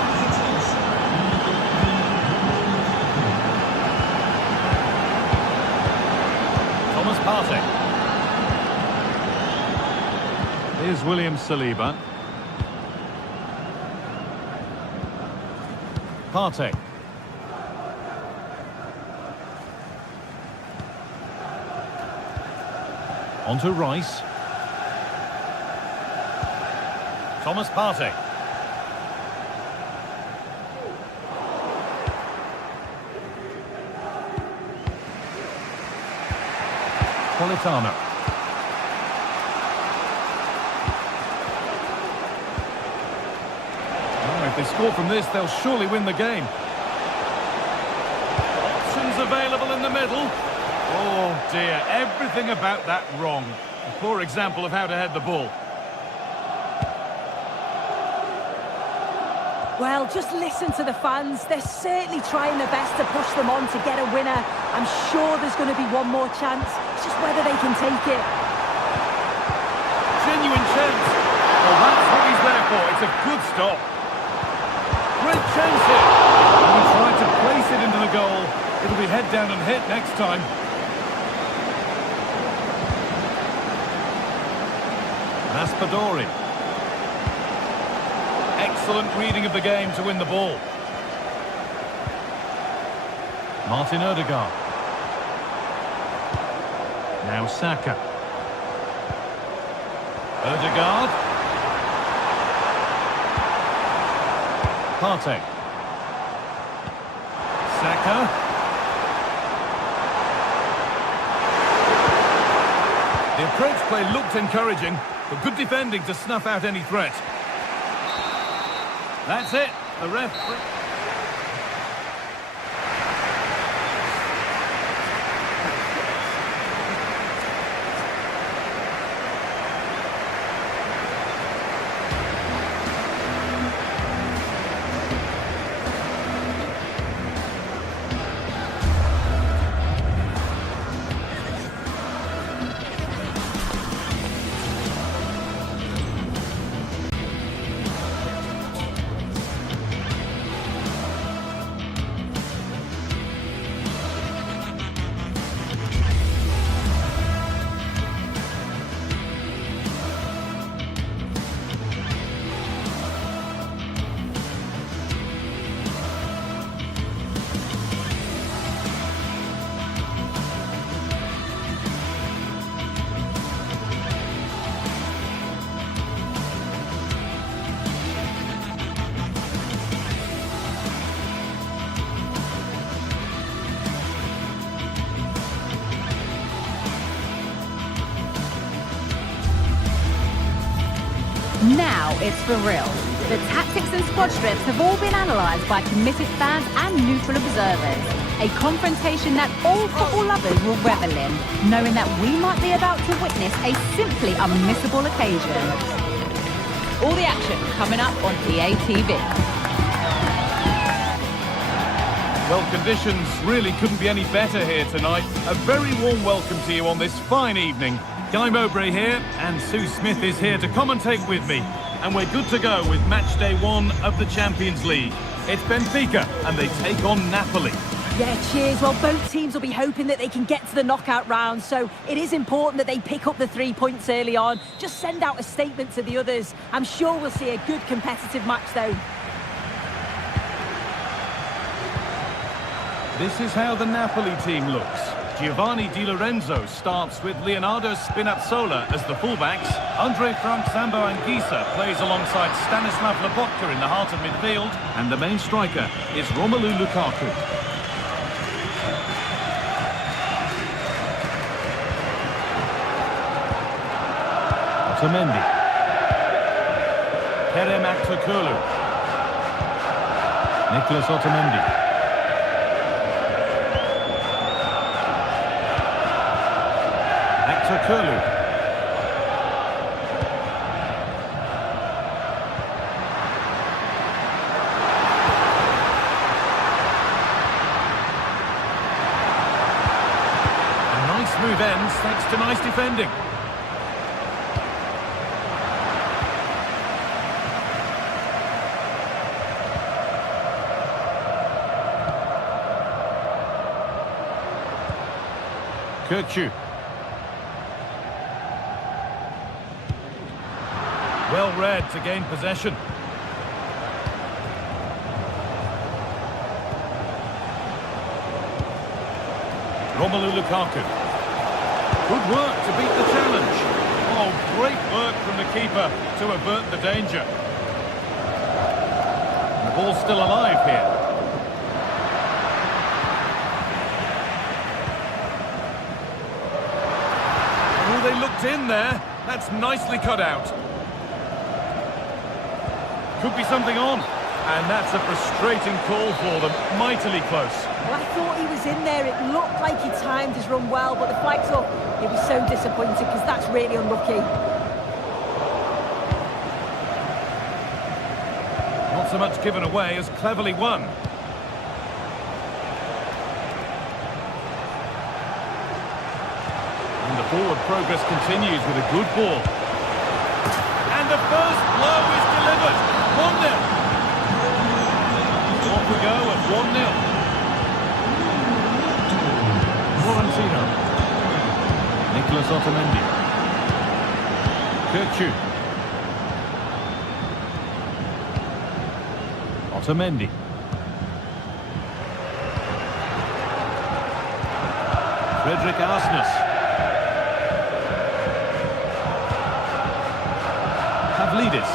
Thomas Partey. Here's William Saliba. Partey. Onto Rice. Thomas Partey. Politano. Oh, if they score from this, they'll surely win the game. Options available in the middle. Oh dear, everything about that wrong. A poor example of how to head the ball. Well, just listen to the fans. They're certainly trying their best to push them on to get a winner. I'm sure there's going to be one more chance. It's just whether they can take it. Genuine chance. Well, that's what he's there for. It's a good stop. Great chance here. And he tried to place it into the goal. It'll be head down and hit next time. Raspadori. Excellent reading of the game to win the ball. Martin Odegaard. Now Saka. Odegaard. Partey. Saka. The approach play looked encouraging, but good defending to snuff out any threat. That's it. The ref... now it's for real. The tactics and squad strips have all been analysed by committed fans and neutral observers. A confrontation that all football lovers will revel in, knowing that we might be about to witness a simply unmissable occasion. All the action coming up on EA TV. Well, conditions really couldn't be any better here tonight. A very warm welcome to you on this fine evening. Guy Mowbray here, and Sue Smith is here to commentate with me. And we're good to go with match day 1 of the Champions League. It's Benfica, and they take on Napoli. Yeah, cheers. Well, both teams will be hoping that they can get to the knockout round, so it is important that they pick up the 3 points early on. Just send out a statement to the others. I'm sure we'll see a good competitive match, though. This is how the Napoli team looks. Giovanni Di Lorenzo starts with Leonardo Spinazzola as the fullbacks. Andre Frank Zambo Anguissa plays alongside Stanislav Lobotka in the heart of midfield. And the main striker is Romelu Lukaku. Otamendi. Kerem Aktürkoğlu. Nicolas Otamendi. Aktürkoğlu. A nice move ends thanks to nice defending. Kirchu. Well read to gain possession. Romelu Lukaku. Good work to beat the challenge. Oh, great work from the keeper to avert the danger. The ball's still alive here. Oh, they looked in there. That's nicely cut out. Could be something on, and that's a frustrating call for them. Mightily close. Well, I thought he was in there. It looked like he timed his run well, but the flag's up. He'll be so disappointed because that's really unlucky. Not so much given away as cleverly won. And the forward progress continues with a good ball. And the first blow is delivered. 1-0. Off we go at 1-0. Florentino. Nicolas Otamendi. Kirchu. Otamendi. Frederick Arsnes. Pavlidis.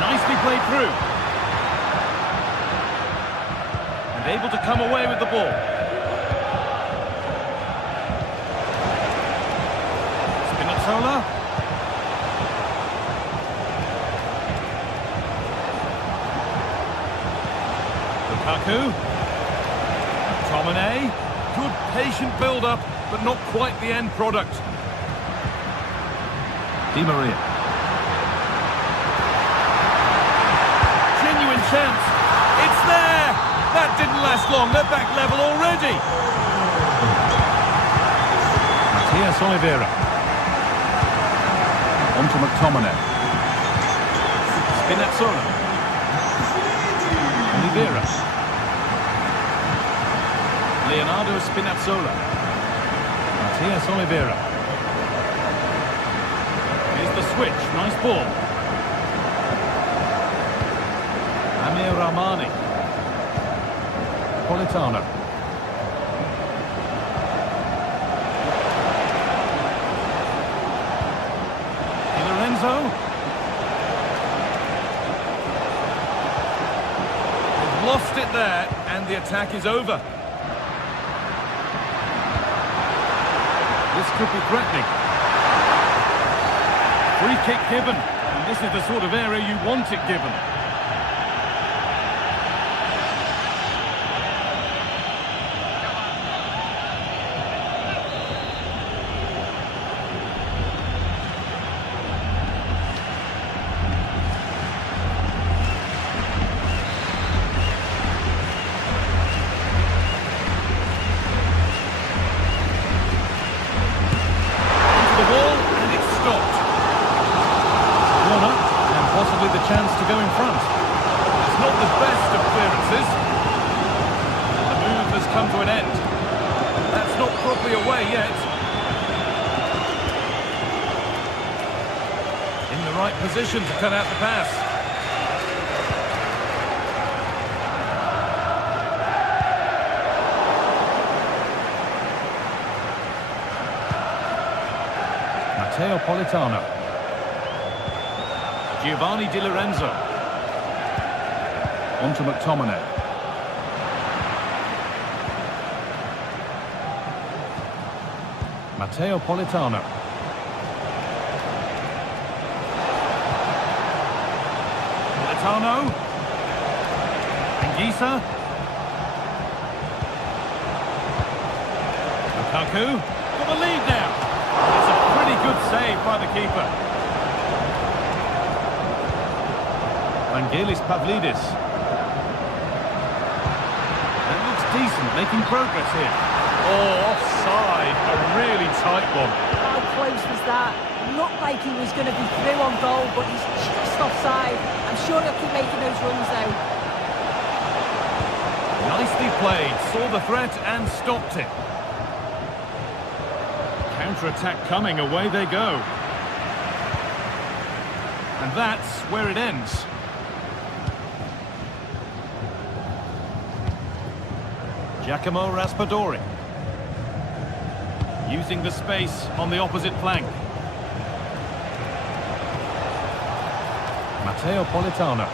Nicely played through. And able to come away with the ball. Spinazzola. Lukaku. McTominay. Good patient build-up, but not quite the end product. Di Maria. Chance. It's there! That didn't last long. They're back level already. Matias Oliveira. On to McTominay. Spinazzola. Oliveira. Leonardo Spinazzola. Matias Oliveira. Here's the switch. Nice ball. Amir Rahmani. Politano. Di Lorenzo. They've lost it there, and the attack is over. This could be threatening. Free kick given. And this is the sort of area you want it given. The chance to go in front. It's not the best of clearances. The move has come to an end. That's not properly away yet. In the right position to cut out the pass. Matteo Politano. Giovanni Di Lorenzo. On to McTominay. Matteo Politano. Politano. Anguissa. Lukaku. Got the lead now. It's a pretty good save by the keeper. Vangelis Pavlidis. That looks decent, making progress here. Oh, offside, a really tight one. How close was that? Looked like he was going to be through on goal, but he's just offside. I'm sure he'll keep making those runs though. Nicely played, saw the threat and stopped it. Counter-attack coming, away they go. And that's where it ends. Giacomo Raspadori. Using the space on the opposite flank. Matteo Politano.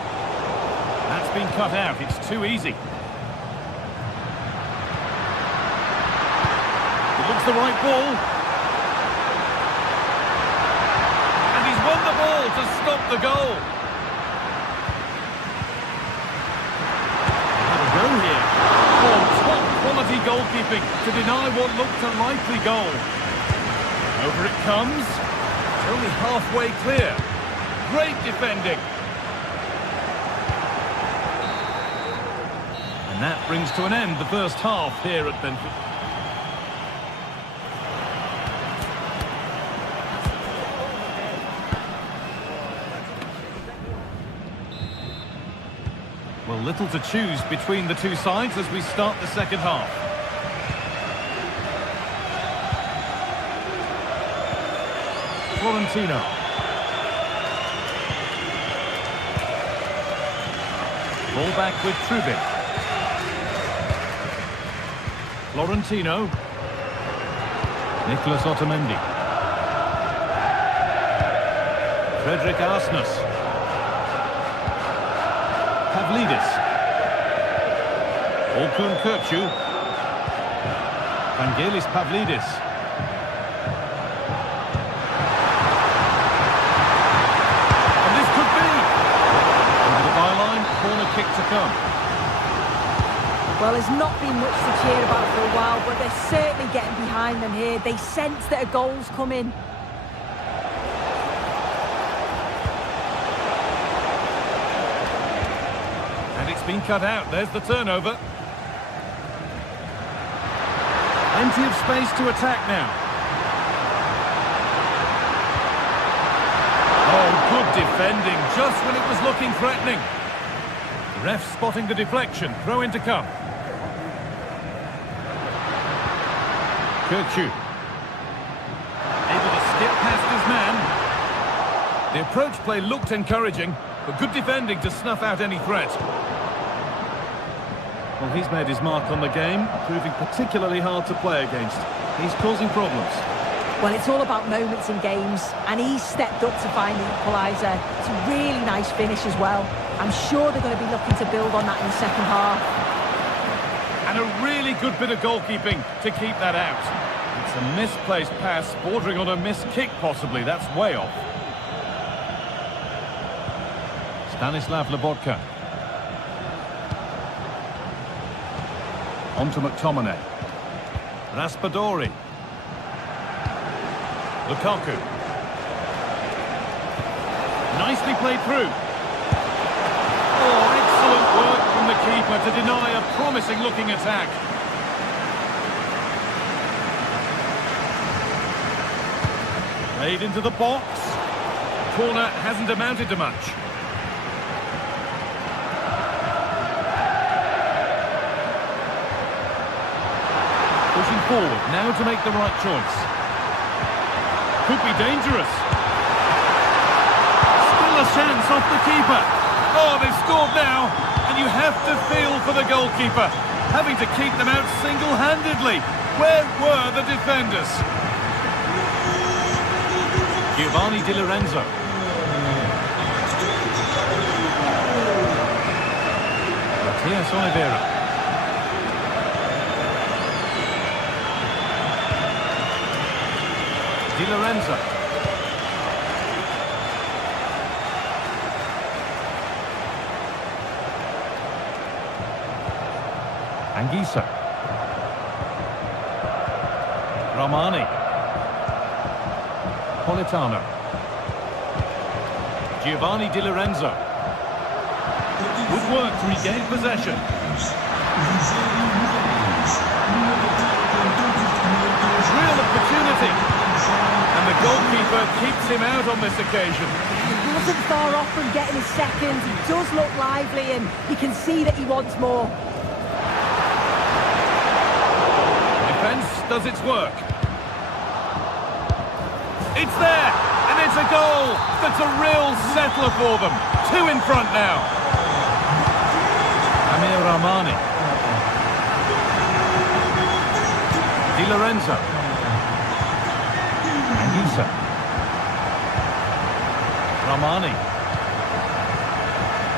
That's been cut out, it's too easy. It looks the right ball. And he's won the ball to stop the goal. Have a go here. Oh, top quality goalkeeping to deny what looked a likely goal. Over it comes. It's only halfway clear. Great defending. And that brings to an end the first half here at Benfica. Well, little to choose between the two sides as we start the second half. Florentino. Ball back with Trubin. Florentino. Nicolas Otamendi. Frederick Arsnus. Pavlidis. Orkun Kökçü. Vangelis Pavlidis. And this could be. Over the byline, corner kick to come. Well, there's not been much to cheer about for a while, but they're certainly getting behind them here. They sense that a goal's coming. Been cut out. There's the turnover. Plenty of space to attack now. Oh, good defending, just when it was looking threatening. Ref spotting the deflection. Throw in to come. Kökçü. Able to skip past his man. The approach play looked encouraging, but good defending to snuff out any threat. Well, he's made his mark on the game, proving particularly hard to play against. He's causing problems. Well, it's all about moments in games, and he's stepped up to find the equaliser. It's a really nice finish as well. I'm sure they're going to be looking to build on that in the second half. And a really good bit of goalkeeping to keep that out. It's a misplaced pass, bordering on a missed kick possibly. That's way off. Stanislav Lobotka. On to McTominay. Raspadori. Lukaku. Nicely played through. Oh, excellent work from the keeper to deny a promising-looking attack. Played into the box. Corner hasn't amounted to much. Pushing forward, now to make the right choice. Could be dangerous. Still a chance off the keeper. Oh, they've scored now, and you have to feel for the goalkeeper, having to keep them out single-handedly. Where were the defenders? Giovanni Di Lorenzo. Matias Oliveira. Di Lorenzo. Anguissa. Romani. Politano. Giovanni Di Lorenzo. Good work to regain possession. Real opportunity. And the goalkeeper keeps him out on this occasion. He wasn't far off from getting his second. He does look lively and you can see that he wants more. Defence does its work. It's there, and it's a goal. That's a real settler for them. 2 in front now. Amir Rahmani. Di Lorenzo. Anguissa. Rahmani.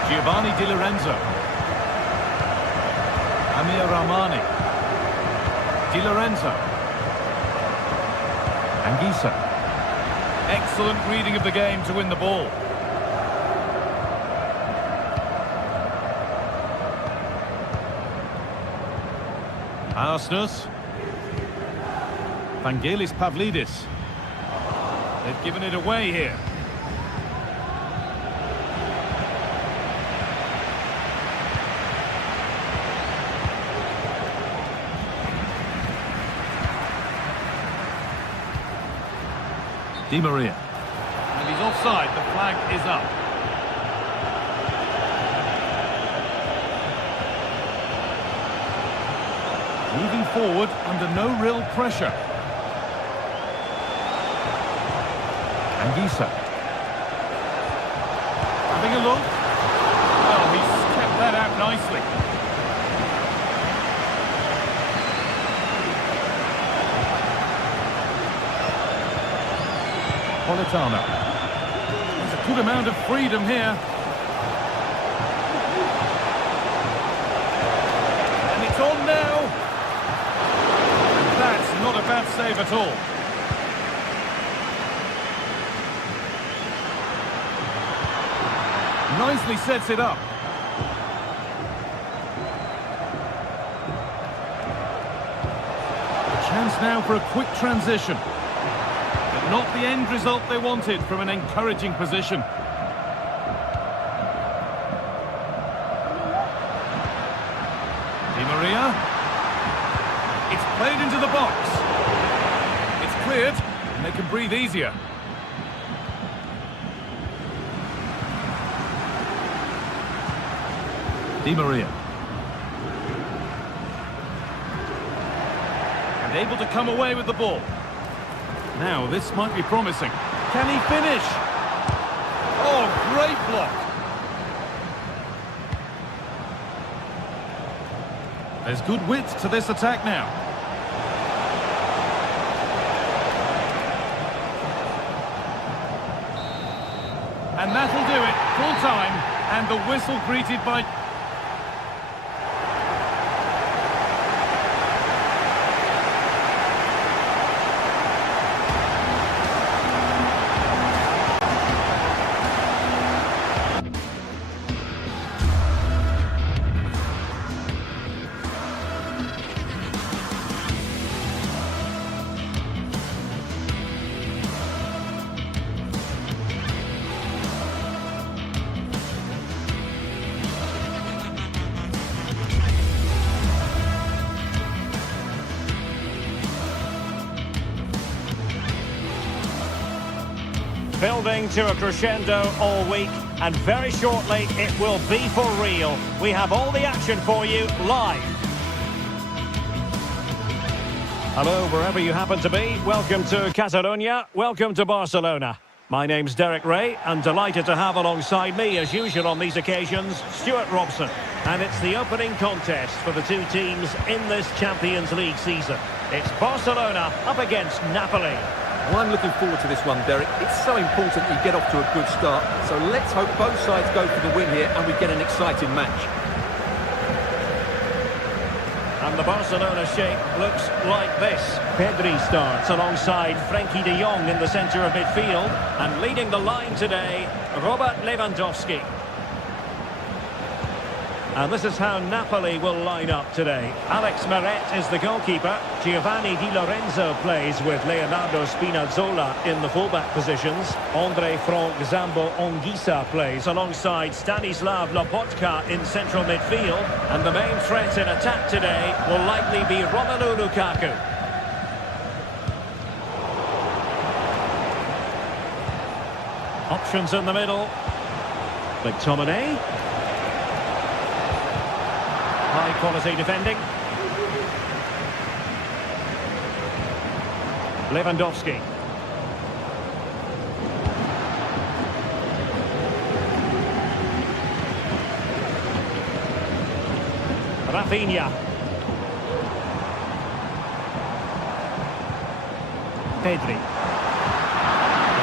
Giovanni Di Lorenzo. Amir Rahmani. Di Lorenzo. Anguissa. Excellent reading of the game to win the ball. Arsenus. Vangelis Pavlidis. They've given it away here. Di Maria. And he's offside. The flag is up. Moving forward under no real pressure. Anguissa. Having a look. Well, he's kept that out nicely. Politano. There's a good amount of freedom here. And it's on now. And that's not a bad save at all. Nicely sets it up. A chance now for a quick transition. Not the end result they wanted from an encouraging position. Di Maria. It's played into the box. It's cleared, and they can breathe easier. Di Maria. And able to come away with the ball. Now, this might be promising. Can he finish? Oh, great block. There's good width to this attack now. And that'll do it. Full time. And the whistle greeted by... building to a crescendo all week, and very shortly it will be for real. We have all the action for you live. Hello, wherever you happen to be. Welcome to Catalonia. Welcome to Barcelona. My name's Derek Ray, and delighted to have alongside me, as usual on these occasions, Stuart Robson. And it's the opening contest for the two teams in this Champions League season. It's Barcelona up against Napoli. Well, I'm looking forward to this one, Derek. It's so important you get off to a good start. So let's hope both sides go for the win here and we get an exciting match. And the Barcelona shape looks like this. Pedri starts alongside Frenkie de Jong in the centre of midfield. And leading the line today, Robert Lewandowski. And this is how Napoli will line up today. Alex Meret is the goalkeeper. Giovanni Di Lorenzo plays with Leonardo Spinazzola in the fullback positions. Andre Frank Zambo Anguissa plays alongside Stanislav Lobotka in central midfield. And the main threat in attack today will likely be Romelu Lukaku. Options in the middle. McTominay. High quality defending. Lewandowski. Rafinha. Pedri.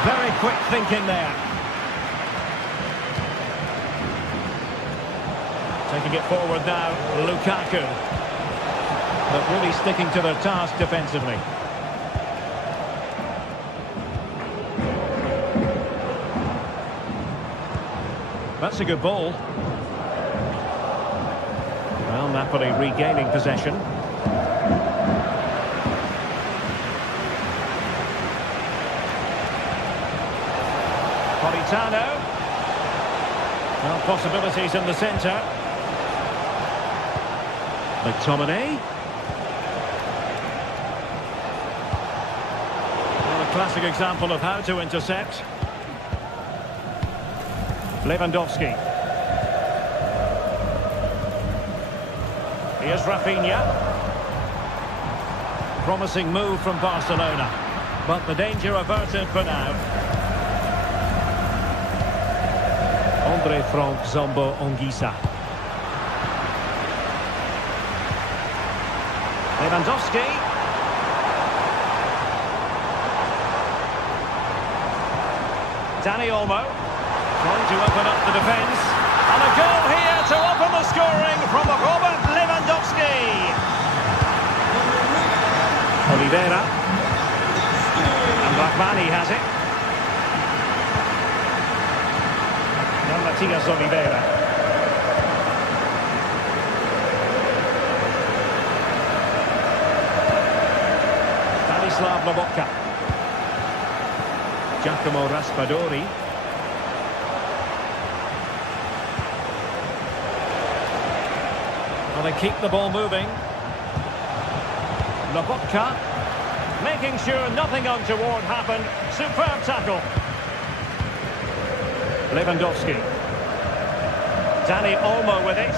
Very quick thinking there. Taking it forward now, Lukaku. But really sticking to their task defensively. That's a good ball. Well, Napoli regaining possession. Politano. Well, possibilities in the centre. McTominay. Well, a classic example of how to intercept. Lewandowski. Here's Rafinha. Promising move from Barcelona, but the danger averted for now. Andre Frank Zambo Anguissa. Lewandowski. Dani Olmo trying to open up the defence. And a goal here to open the scoring from Robert Lewandowski. Oliveira. And Rahmani has it. Now Matias Oliveira. Stanislav Lobotka. Giacomo Raspadori. Well, they keep the ball moving. Lobotka. Making sure nothing untoward happened. Superb tackle. Lewandowski. Dani Olmo with it.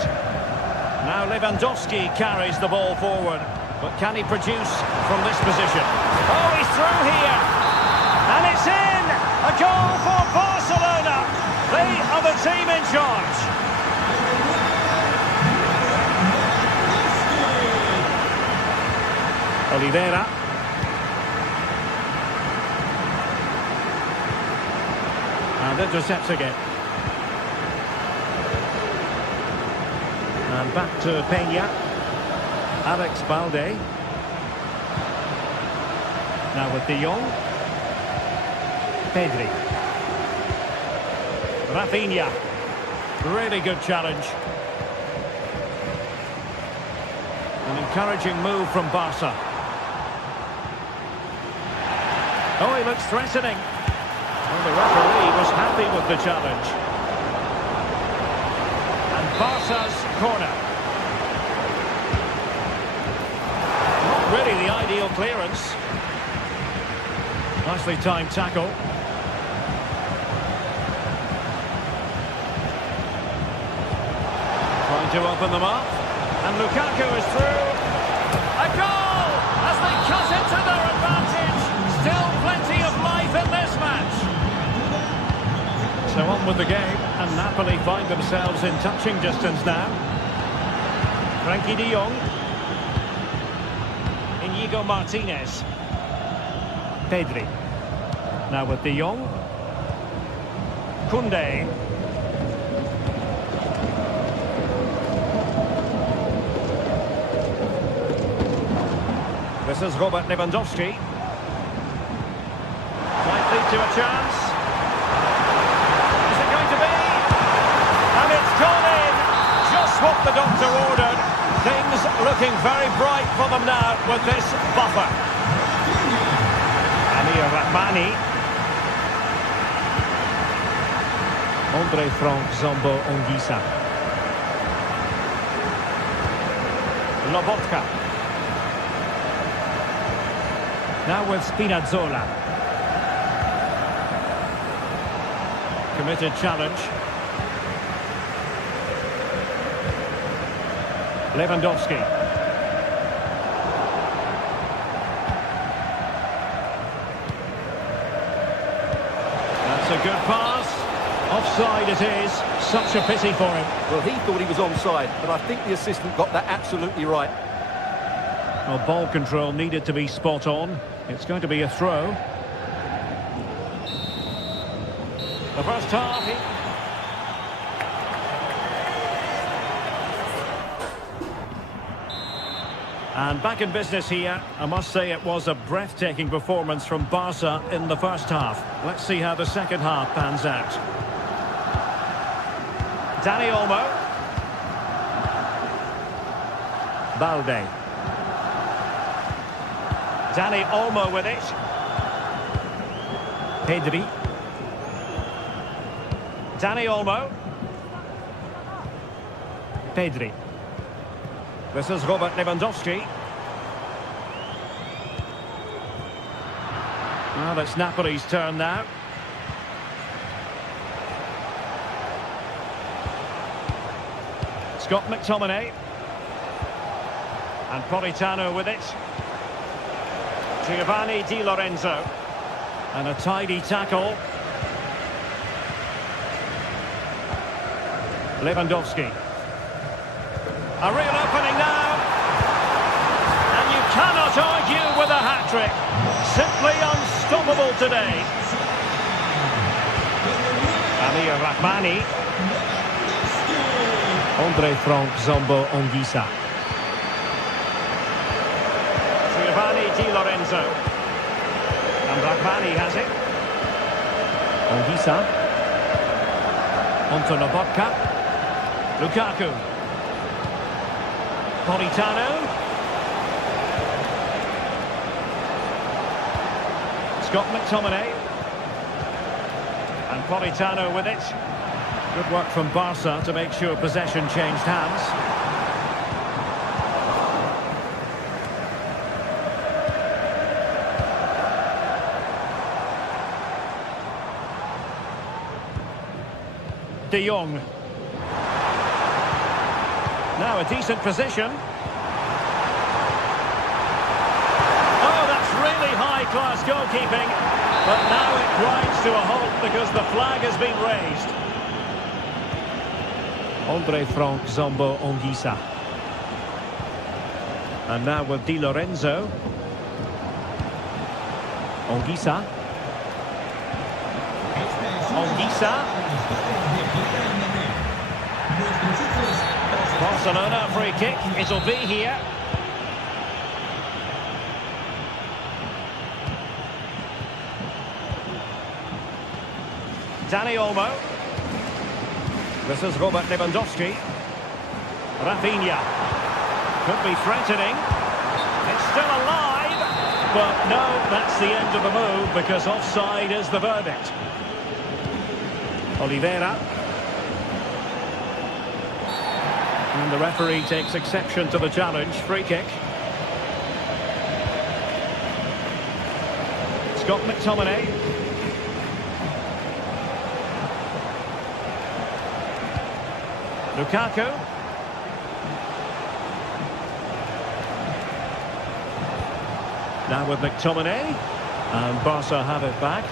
Now Lewandowski carries the ball forward. But can he produce from this position? Oh, he's through here. And it's in! A goal for Barcelona. They are the team in charge. Oliveira. And intercepts again. And back to Peña. Alex Balde. Now with de Jong. Pedri. Rafinha. Really good challenge. An encouraging move from Barca. Oh, he looks threatening. Well, the referee was happy with the challenge. And Barca's corner. Not really the ideal clearance. Nicely timed tackle. to open them up. And Lukaku is through. A goal as they cut into their advantage. Still plenty of life in this match. So on with the game, and Napoli find themselves in touching distance now. Frankie de Jong. Inigo Martinez. Pedri. Now with de Jong. Koundé. This is Robert Lewandowski. Might lead to a chance. Is it going to be? And it's gone in. Just what the doctor ordered. Things looking very bright for them now with this buffer. Amir Rahmani. Frank Zambo Anguissa. Lobotka. Now with Spinazzola. Committed challenge. Lewandowski. That's a good pass. Offside it is. Such a pity for him. Well, he thought he was onside, but I think the assistant got that absolutely right. Well, ball control needed to be spot on. It's going to be a throw. The first half. And back in business here. I must say it was a breathtaking performance from Barca in the first half. Let's see how the second half pans out. Dani Olmo. Balde. Dani Olmo with it. Pedri. Dani Olmo. Pedri. This is Robert Lewandowski. Well, it's Napoli's turn now. Scott McTominay. And Politano with it. Giovanni Di Lorenzo. And a tidy tackle. Lewandowski. A real opening now. And you cannot argue with a hat-trick. Simply unstoppable today. Amir Rahmani. Frank Zambo Anguissa. Giovanni Di Lorenzo. And Rahmani has it. Anguissa. Onto Lobotka. Lukaku. Politano. Scott McTominay. And Politano with it. Good work from Barca to make sure possession changed hands. De Jong. Now a decent position. Oh, that's really high-class goalkeeping. But now it grinds to a halt because the flag has been raised. Frank Zambo Anguissa. And now with Di Lorenzo. Anguissa. Anguissa. Barcelona free kick, it'll be here. Dani Olmo. This is Robert Lewandowski. Rafinha. Could be threatening. It's still alive. But no, that's the end of the move because offside is the verdict. Oliveira. And the referee takes exception to the challenge. Free kick. Scott McTominay. Lukaku. Now with McTominay. And Barca have it back.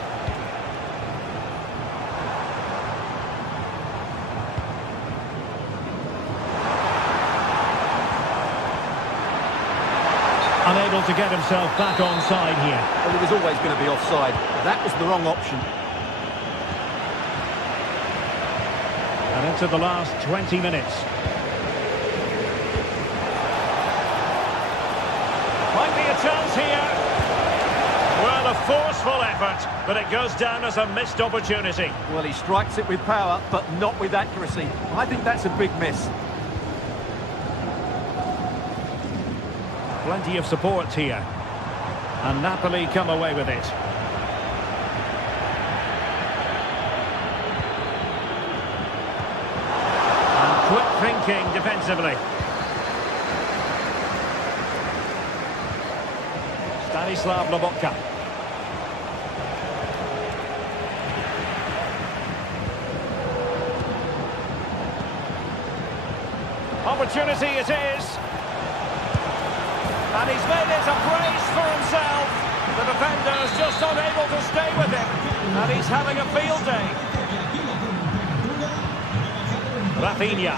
Unable to get himself back onside here. Well, he was always going to be offside. That was the wrong option. And into the last 20 minutes. Might be a chance here. Well, a forceful effort, but it goes down as a missed opportunity. Well, he strikes it with power, but not with accuracy. I think that's a big miss. Plenty of support here. And Napoli come away with it. And quick thinking defensively. Stanislav Lobotka. Opportunity it is. And he's made it a brace for himself. The defender's just unable to stay with him. And he's having a field day. Rafinha.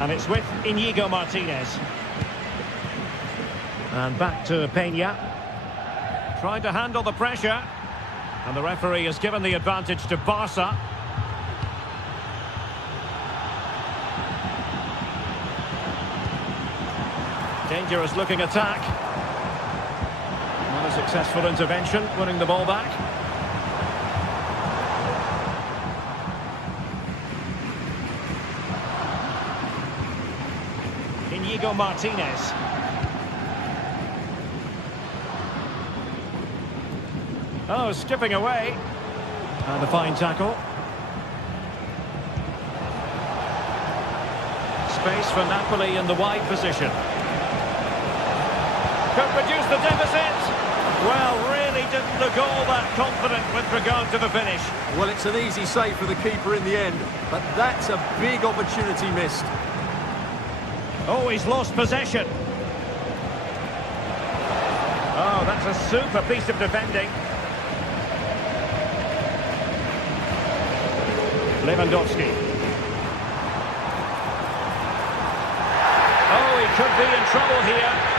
And it's with Inigo Martinez. And back to Peña. Trying to handle the pressure. And the referee has given the advantage to Barca. Dangerous looking attack. Not a successful intervention, winning the ball back. Inigo Martinez. Oh, skipping away. And a fine tackle. Space for Napoli in the wide position. Could reduce the deficit. Well, really didn't look all that confident with regard to the finish. Well, it's an easy save for the keeper in the end, but that's a big opportunity missed. Oh, he's lost possession. Oh, that's a super piece of defending. Lewandowski. Oh, he could be in trouble here.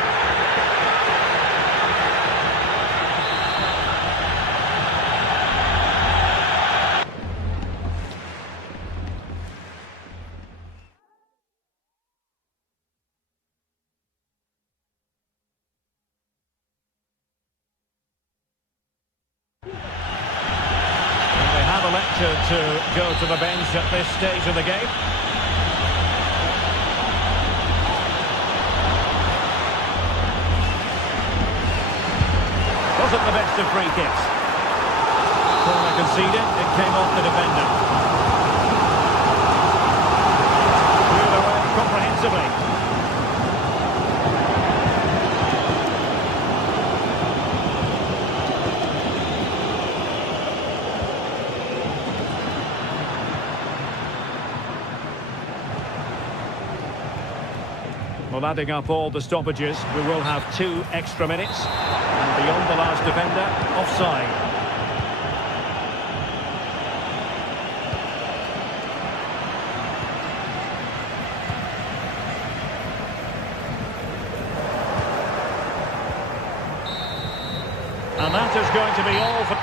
To go to the bench at this stage of the game. Wasn't the best of free kicks. Corner conceded, it came off the defender. Cleared away comprehensively. Well, adding up all the stoppages, we will have 2 extra minutes. And beyond the last defender, offside. And that is going to be all for...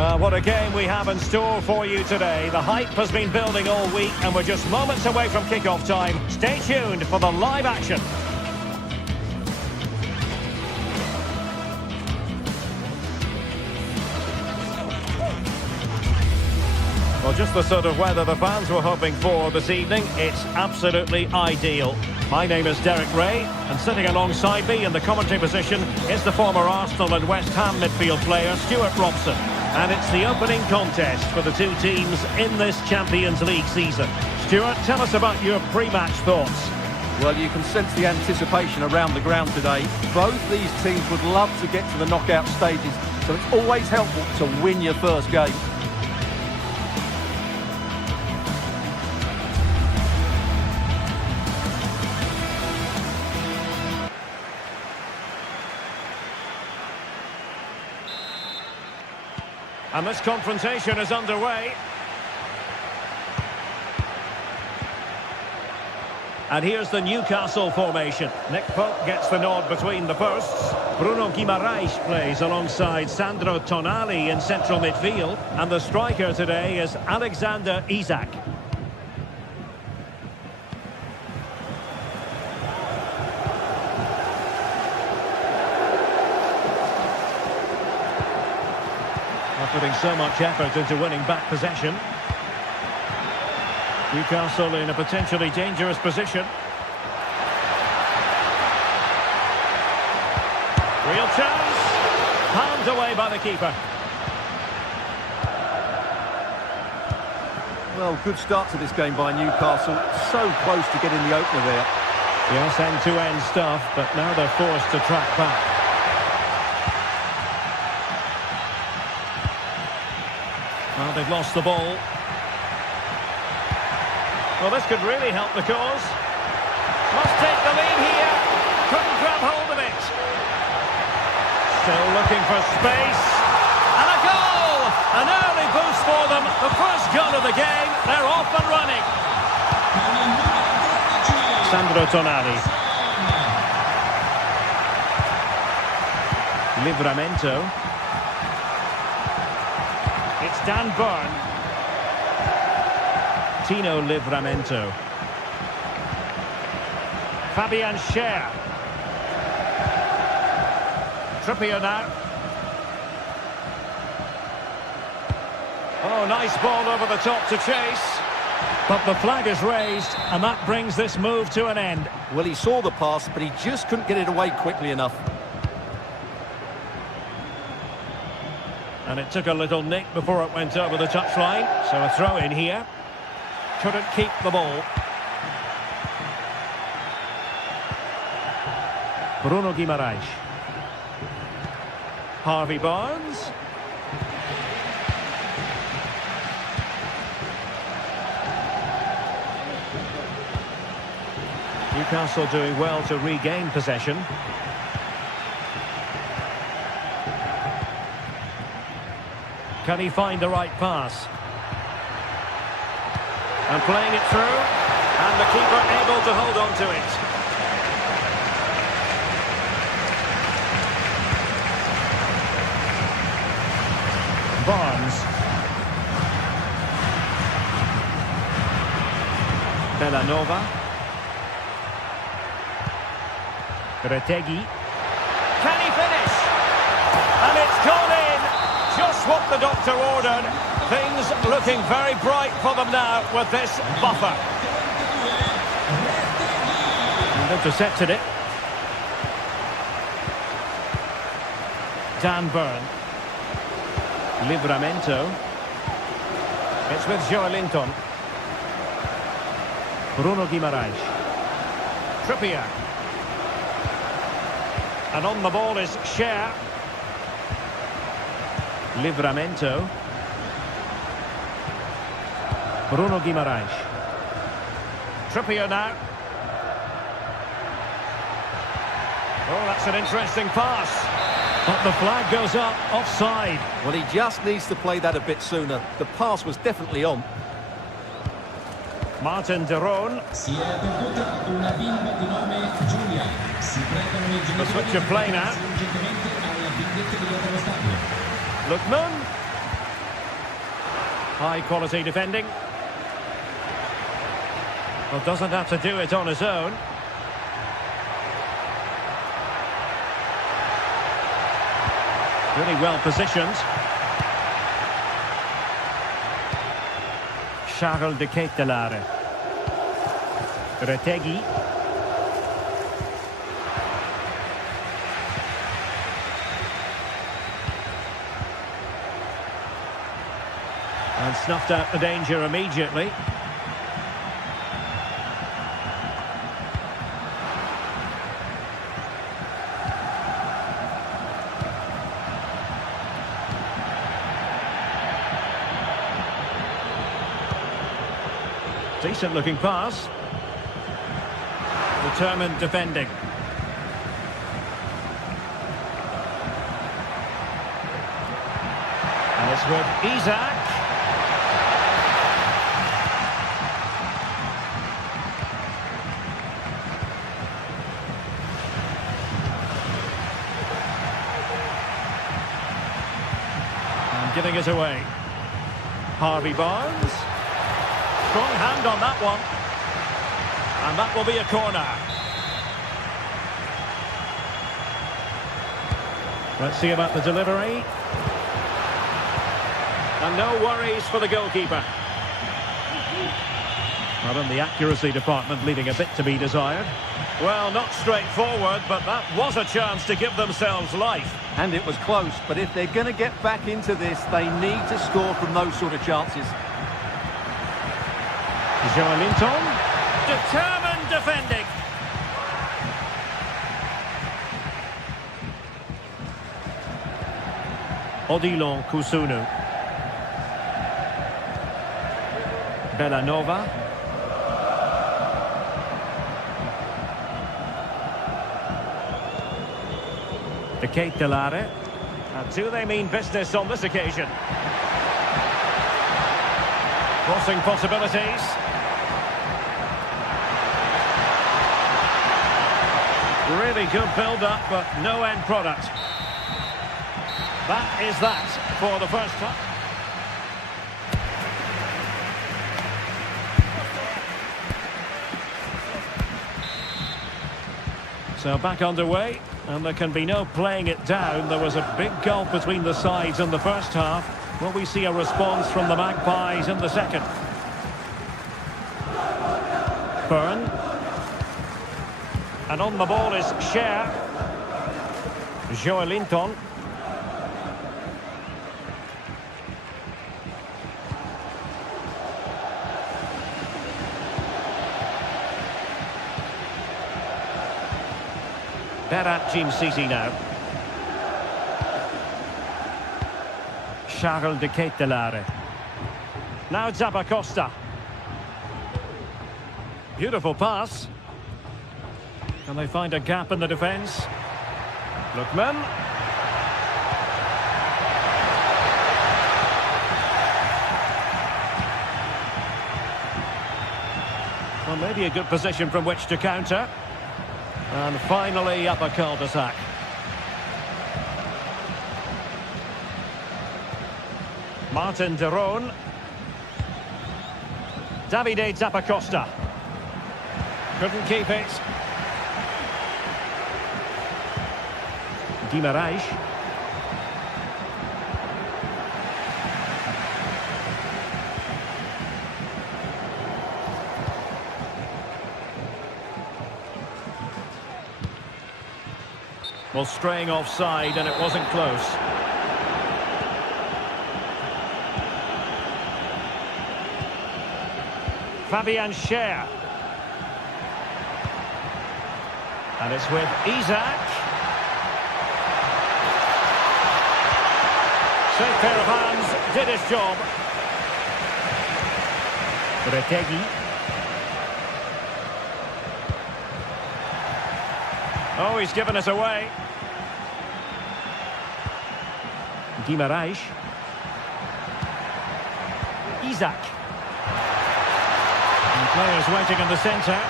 Well, what a game we have in store for you today. The hype has been building all week and we're just moments away from kick-off time. Stay tuned for the live action. Well, just the sort of weather the fans were hoping for this evening. It's absolutely ideal. My name is Derek Ray, and sitting alongside me in the commentary position is the former Arsenal and West Ham midfield player, Stuart Robson. And it's the opening contest for the two teams in this Champions League season. Stuart, tell us about your pre-match thoughts. Well, you can sense the anticipation around the ground today. Both these teams would love to get to the knockout stages, so it's always helpful to win your first game. And this confrontation is underway. And here's the Newcastle formation. Nick Pope gets the nod between the posts. Bruno Guimaraes plays alongside Sandro Tonali in central midfield. And the striker today is Alexander Isak. Putting so much effort into winning back possession. Newcastle in a potentially dangerous position. Real chance. Palmed away by the keeper. Well, good start to this game by Newcastle. So close to getting the opener there. Yes, end-to-end stuff, but now they're forced to track back. Well, they've lost the ball. Well, this could really help the cause. Must take the lead here. Couldn't grab hold of it. Still looking for space. And a goal! An early boost for them. The first goal of the game. They're off and running. Sandro Tonali. Livramento. It's Dan Burn. Tino Livramento. Fabian Schär. Trippier now. Oh, nice ball over the top to chase. But the flag is raised, and that brings this move to an end. Well, he saw the pass, but he just couldn't get it away quickly enough. And it took a little nick before it went over the touchline. So a throw in here. Couldn't keep the ball. Bruno Guimaraes. Harvey Barnes. Newcastle doing well to regain possession. Can he find the right pass? And playing it through. And the keeper able to hold on to it. Barnes. Bellanova. Retegui. Can he finish? And it's gone in. Just what the doctor ordered. Things looking very bright for them now with this buffer. And intercepted it. Dan Burn. Livramento. It's with Joelinton. Bruno Guimaraes. Trippier. And on the ball is Schär. Livramento. Bruno Guimaraes. Trippier now. Oh, that's an interesting pass. But the flag goes up, offside. Well, he just needs to play that a bit sooner. The pass was definitely on. Martin de Roon. The switch of play now. Lookman. High quality defending. Well, doesn't have to do it on his own. Really well positioned. Charles de Ketelare. Retegi. And snuffed out the danger immediately. Decent looking pass. Determined defending. And it's with Isaac. And giving it away. Harvey Barnes. Strong hand on that one. And that will be a corner. Let's see about the delivery. And no worries for the goalkeeper. Not in the accuracy department, leaving a bit to be desired. Well, not straightforward, but that was a chance to give themselves life. And it was close, but if they're going to get back into this, they need to score from those sort of chances. Joelinton, determined defending. Odilon Kusunu. Bellanova. De Ketelare. And do they mean business on this occasion? Crossing possibilities. Really good build-up, but no end product. That is that for the first time. So back underway, and there can be no playing it down. There was a big gulf between the sides in the first half. Will we see a response from the Magpies in the second? Byrne. And on the ball is Cher. Joelinton. Berat Jim Sisi now. Charles de Ketelare. Now Zappacosta. Beautiful pass. Can they find a gap in the defence? Lookman. Well, maybe a good position from which to counter. And finally up a cul-de-sac. Martin de Roon. Davide Zappacosta. Couldn't keep it. Guimaraes. Well, straying offside, and it wasn't close. Fabian Cher. And it's with Isaac. Safe pair of hands, did his job. Retegi. Oh, he's given us away. Guimaraes. Isaac. And players waiting in the centre.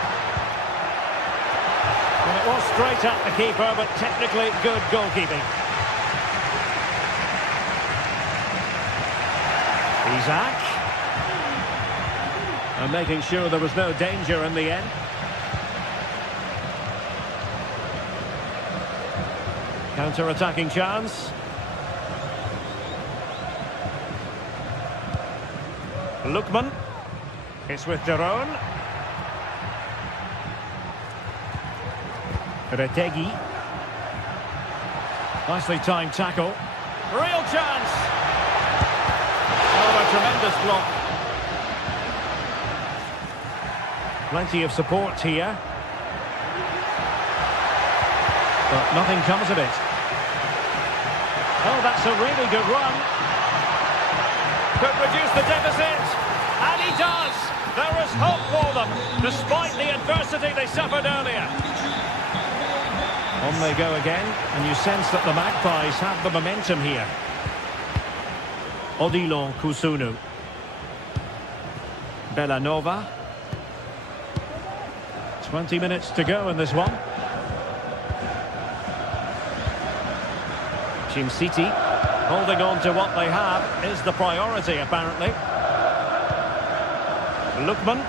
And it was straight at the keeper, but technically good goalkeeping. Isaac. And making sure there was no danger in the end. Counter-attacking chance. Lookman. It's with Daron. Retegi. Nicely timed tackle. Real chance! Oh, a tremendous block. Plenty of support here. But nothing comes of it. Oh, that's a really good run. Could reduce the deficit. And he does! There is hope for them, despite the adversity they suffered earlier. On they go again, and you sense that the Magpies have the momentum here. Odilon Kusunu. Bellanova. 20 minutes to go in this one. Jim City holding on to what they have is the priority, apparently. Lookman.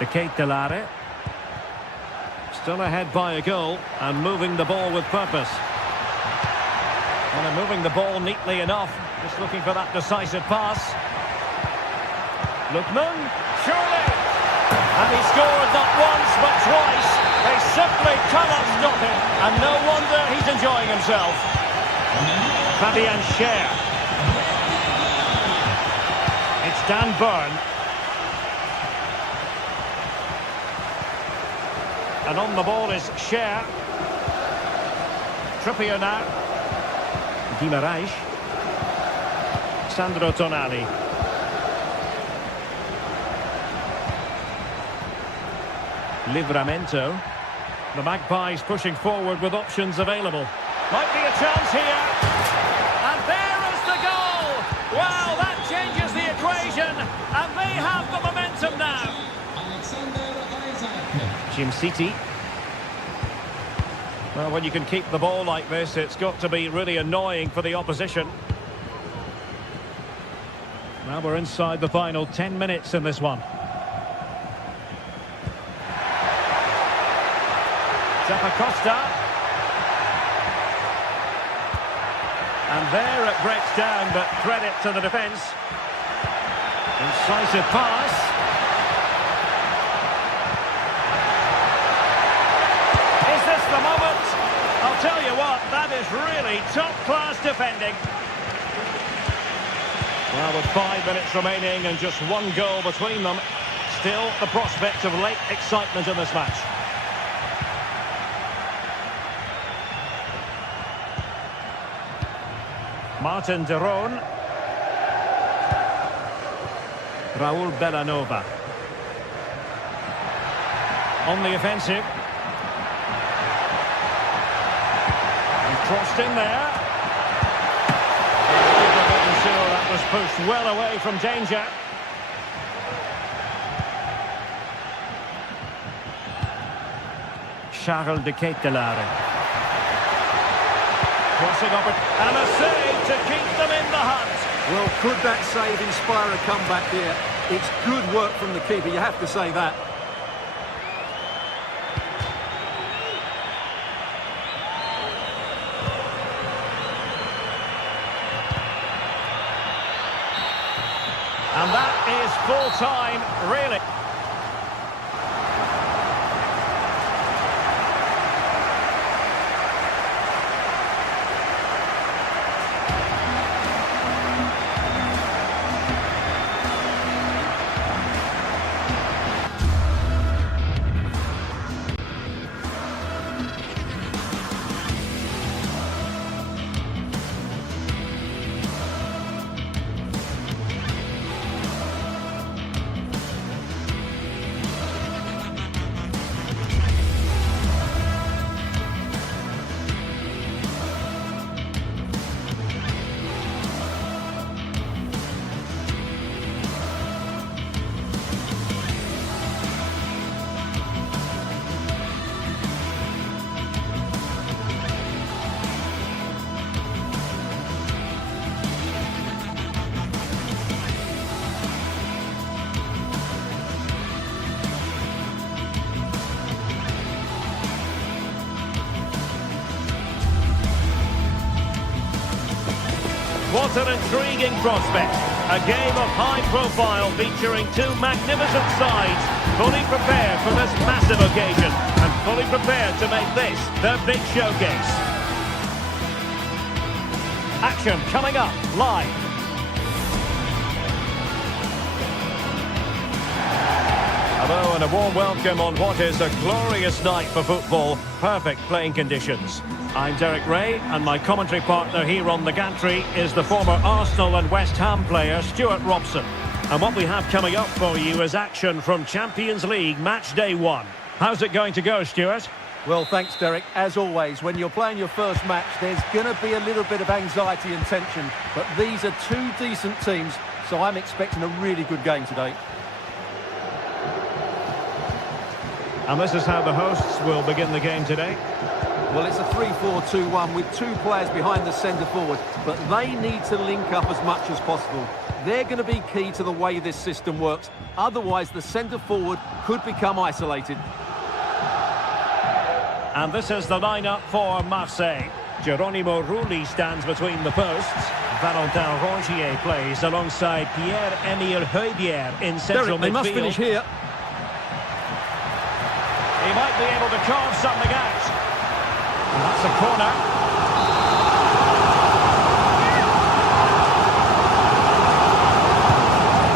De Ketelare. Still ahead by a goal and moving the ball with purpose. And moving the ball neatly enough. Just looking for that decisive pass. Lookman. Surely. And he scored not once but twice. They simply cannot stop him. And no wonder he's enjoying himself. Fabian Schär. It's Dan Burn. And on the ball is Schär. Trippier now. Guimaraes. Sandro Tonali. Livramento. The Magpies pushing forward with options available. Might be a chance here. And there is the goal! Wow, that changes the equation. And they have the momentum now. Jim City. Well, when you can keep the ball like this, it's got to be really annoying for the opposition. Now we're inside the final 10 minutes in this one. Zappacosta. And there it breaks down, but credit to the defence. Incisive pass. Is this the moment? I'll tell you what, that is really top-class defending. Well, with 5 minutes remaining and just one goal between them, still the prospect of late excitement in this match. Martin Daron. Raul Bellanova. On the offensive. And crossed in there. I'm sure that was pushed well away from danger. Charles de Ketelare. Crossing up and a save to keep them in the hunt. Well, could that save inspire a comeback here? It's good work from the keeper, you have to say that. And that is full time, really. What an intriguing prospect. A game of high profile featuring two magnificent sides, fully prepared for this massive occasion and fully prepared to make this their big showcase. Action coming up live. Hello and a warm welcome on what is a glorious night for football. Perfect playing conditions. I'm Derek Ray and my commentary partner here on the gantry is the former Arsenal and West Ham player Stuart Robson. And what we have coming up for you is action from Champions League match day 1. How's it going to go, Stuart? Well, thanks, Derek. As always, when you're playing your first match, there's going to be a little bit of anxiety and tension. But these are two decent teams, so I'm expecting a really good game today. And this is how the hosts will begin the game today. Well, it's a 3-4-2-1 with two players behind the centre-forward, but they need to link up as much as possible. They're going to be key to the way this system works. Otherwise, the centre-forward could become isolated. And this is the lineup for Marseille. Geronimo Rulli stands between the posts. Valentin Rongier plays alongside Pierre-Emile Højbjerg in central midfield. They must finish here. He might be able to carve something out. And that's a corner.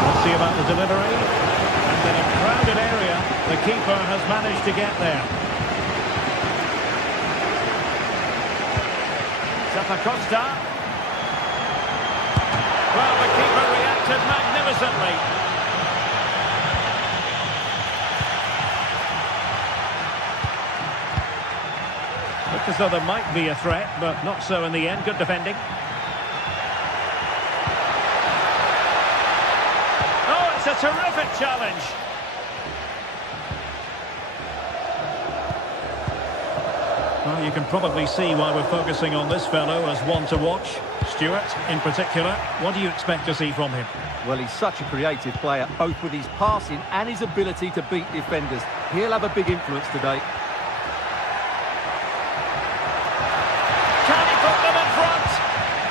Let's see about the delivery. And in a crowded area, the keeper has managed to get there. Zappacosta. Well, the keeper reacted magnificently. Looked as though there might be a threat, but not so in the end. Good defending. Oh, it's a terrific challenge. Well, you can probably see why we're focusing on this fellow as one to watch. Stuart, in particular, what do you expect to see from him? Well, he's such a creative player, both with his passing and his ability to beat defenders. He'll have a big influence today. Can he put them in front?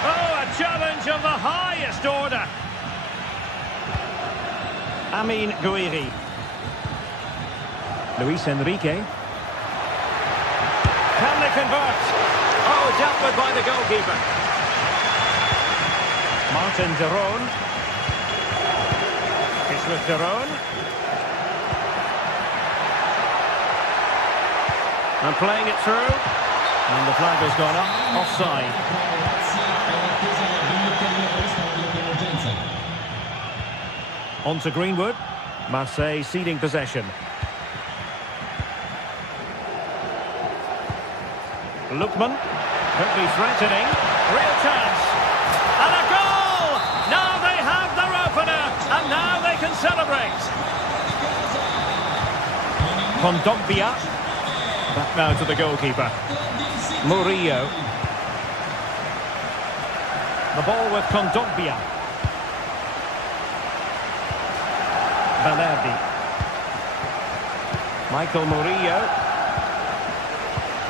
Oh, a challenge of the highest order. Amin Gouiri. Luis Enrique. Can they convert? Oh, dealt with by the goalkeeper. Martin de Roon. It's with de Roon. And playing it through. And the flag has gone up. Offside. On to Greenwood. Marseille ceding possession. Lookman. Could be threatening. Real chance. And a goal! Now they have their opener. And now they can celebrate. Kondogbia. Back now to the goalkeeper. Murillo. The ball with Kondogbia. Valerdi. Michael Murillo.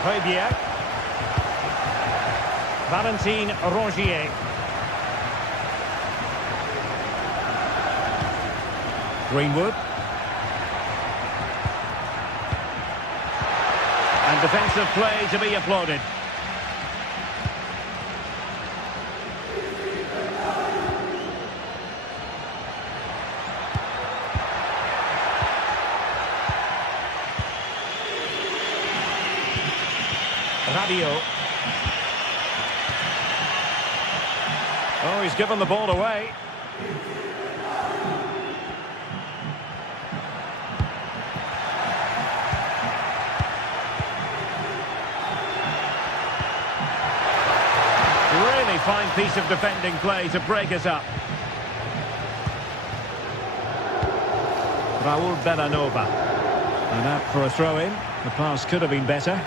Højbjerg. Valentin Rongier. Greenwood. And defensive play to be applauded. Rabiot. Oh, he's given the ball away. Really fine piece of defending play to break us up. Raul Bellanova. And out for a throw-in. The pass could have been better.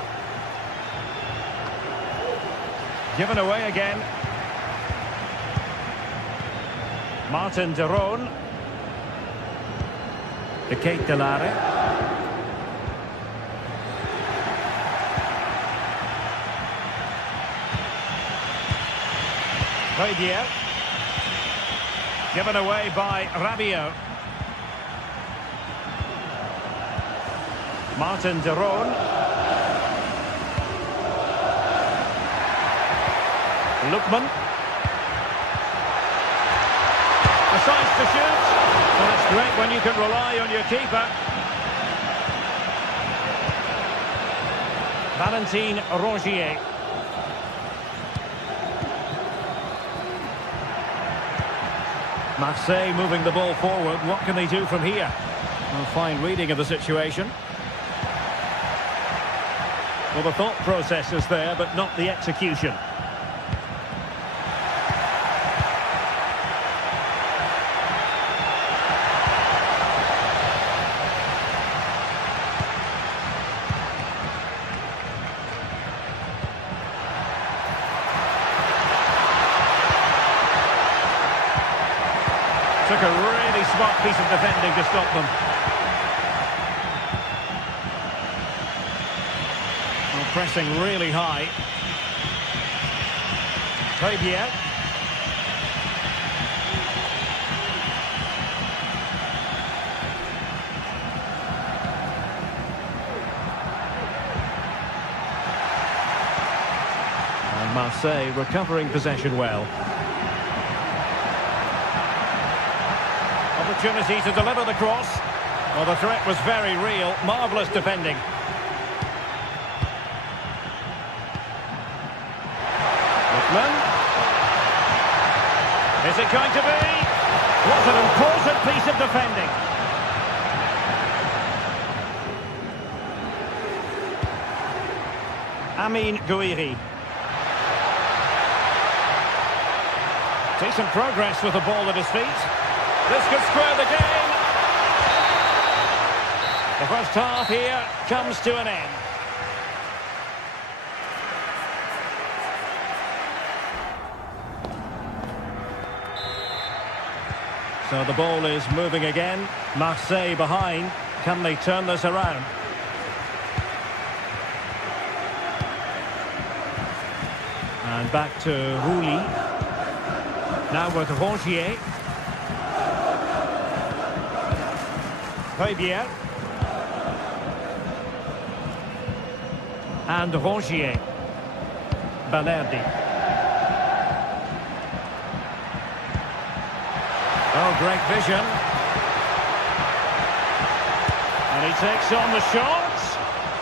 Given away again. Martin de Roon. De Ketelare. Højbjerg. Given away by Rabiot. Martin de Roon. Lookman. A chance to shoot. Well, it's great when you can rely on your keeper. Valentin Rongier. Marseille moving the ball forward. What can they do from here? Well, fine reading of the situation. Well, the thought process is there, but not the execution. Took a really smart piece of defending to stop them. Well, pressing really high. Fabier. And Marseille recovering possession well. Opportunity to deliver the cross. Well, the threat was very real. Marvellous defending. Lookman. Is it going to be? What an important piece of defending. Amin Gouiri. Decent progress with the ball at his feet. This could square the game. The first half here comes to an end. So the ball is moving again. Marseille behind. Can they turn this around? And back to Rouli. Now with Rongier. Fabier. And Rongier. Balerdi. Oh, great vision. And he takes on the shot.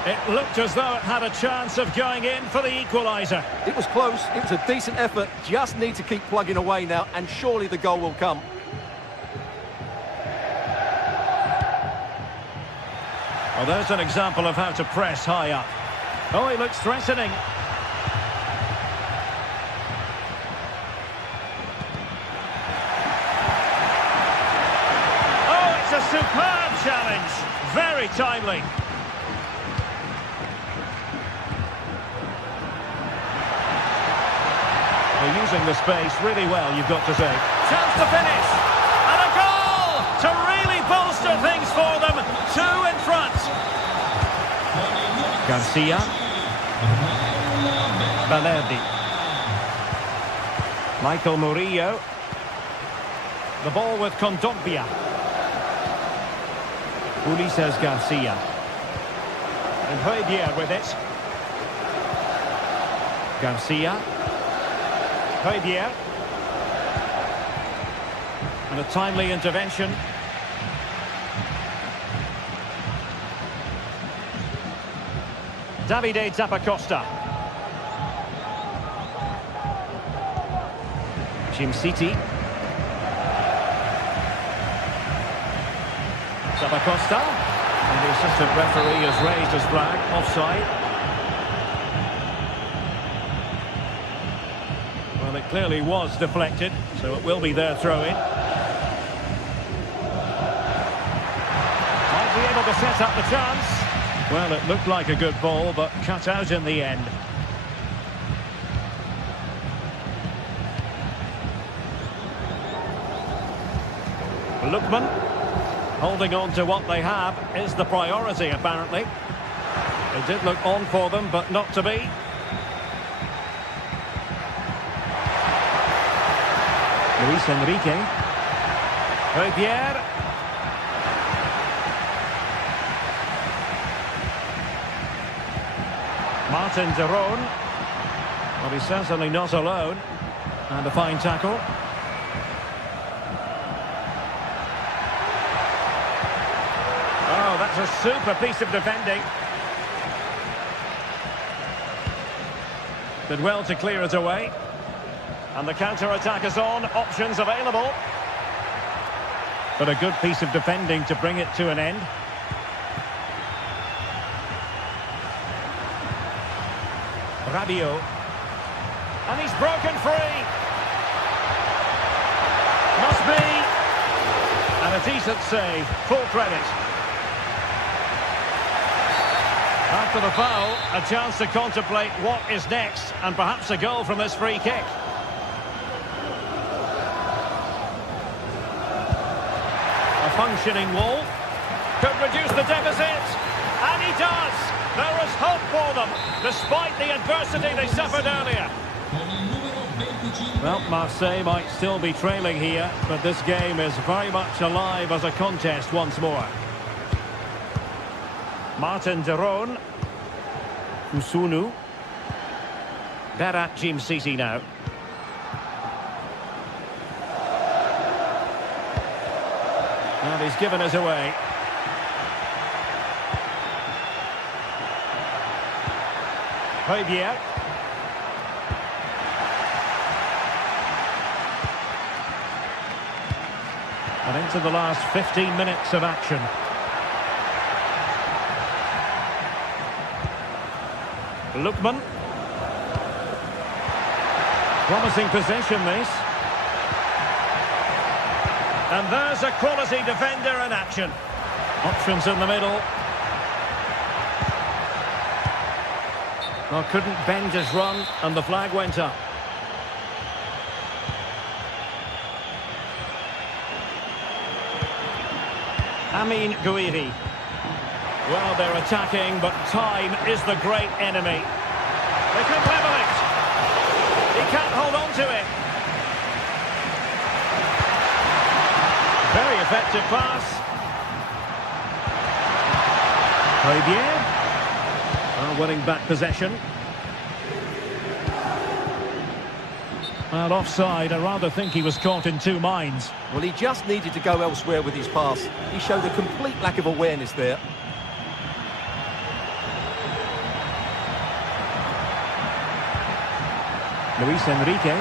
It looked as though it had a chance of going in for the equaliser. It was close, it was a decent effort, just need to keep plugging away now, and surely the goal will come. Well, there's an example of how to press high up. Oh, he looks threatening. Oh, it's a superb challenge. Very timely. They're using the space really well, you've got to say. Chance to finish. And a goal to really bolster things for them. 2 in front. Garcia. Balerdi. Michael Murillo. The ball with Kondogbia. Ulises Garcia. And Fabier with it. Garcia. Fabier. And a timely intervention. Davide Zappacosta. Jim City. Zappacosta. And the assistant referee has raised his flag. Offside. Well, it clearly was deflected, so it will be their throw-in. Might be able to set up the chance. Well, it looked like a good ball, but cut out in the end. Lookman, holding on to what they have is the priority, apparently. It did look on for them, but not to be. Luis Enrique. Pierre. Martin de Roon. Well, he's certainly not alone. And a fine tackle. Oh, that's a super piece of defending. Did well to clear it away. And the counter-attack is on. Options available. But a good piece of defending to bring it to an end. Rabiot. And he's broken free. Must be. And a decent save. Full credit. After the foul, a chance to contemplate what is next, and perhaps a goal from this free kick. A functioning wall. Could reduce the deficit. And he does. There is hope for them, despite the adversity they suffered earlier. Well, Marseille might still be trailing here, but this game is very much alive as a contest once more. Martin de Roon. Usunu. Berat Jim City now. And he's given us away. Pierre. And into the last 15 minutes of action. Lookman. Promising possession, this. And there's a quality defender in action. Options in the middle. Well, couldn't bend his run, and the flag went up. Amin Gouiri. Well, they're attacking, but time is the great enemy. They could level it. He can't hold on to it. Very effective pass. Pierre. Winning back possession. Well, offside. I rather think he was caught in two minds. Well, he just needed to go elsewhere with his pass. He showed a complete lack of awareness there. Luis Enrique.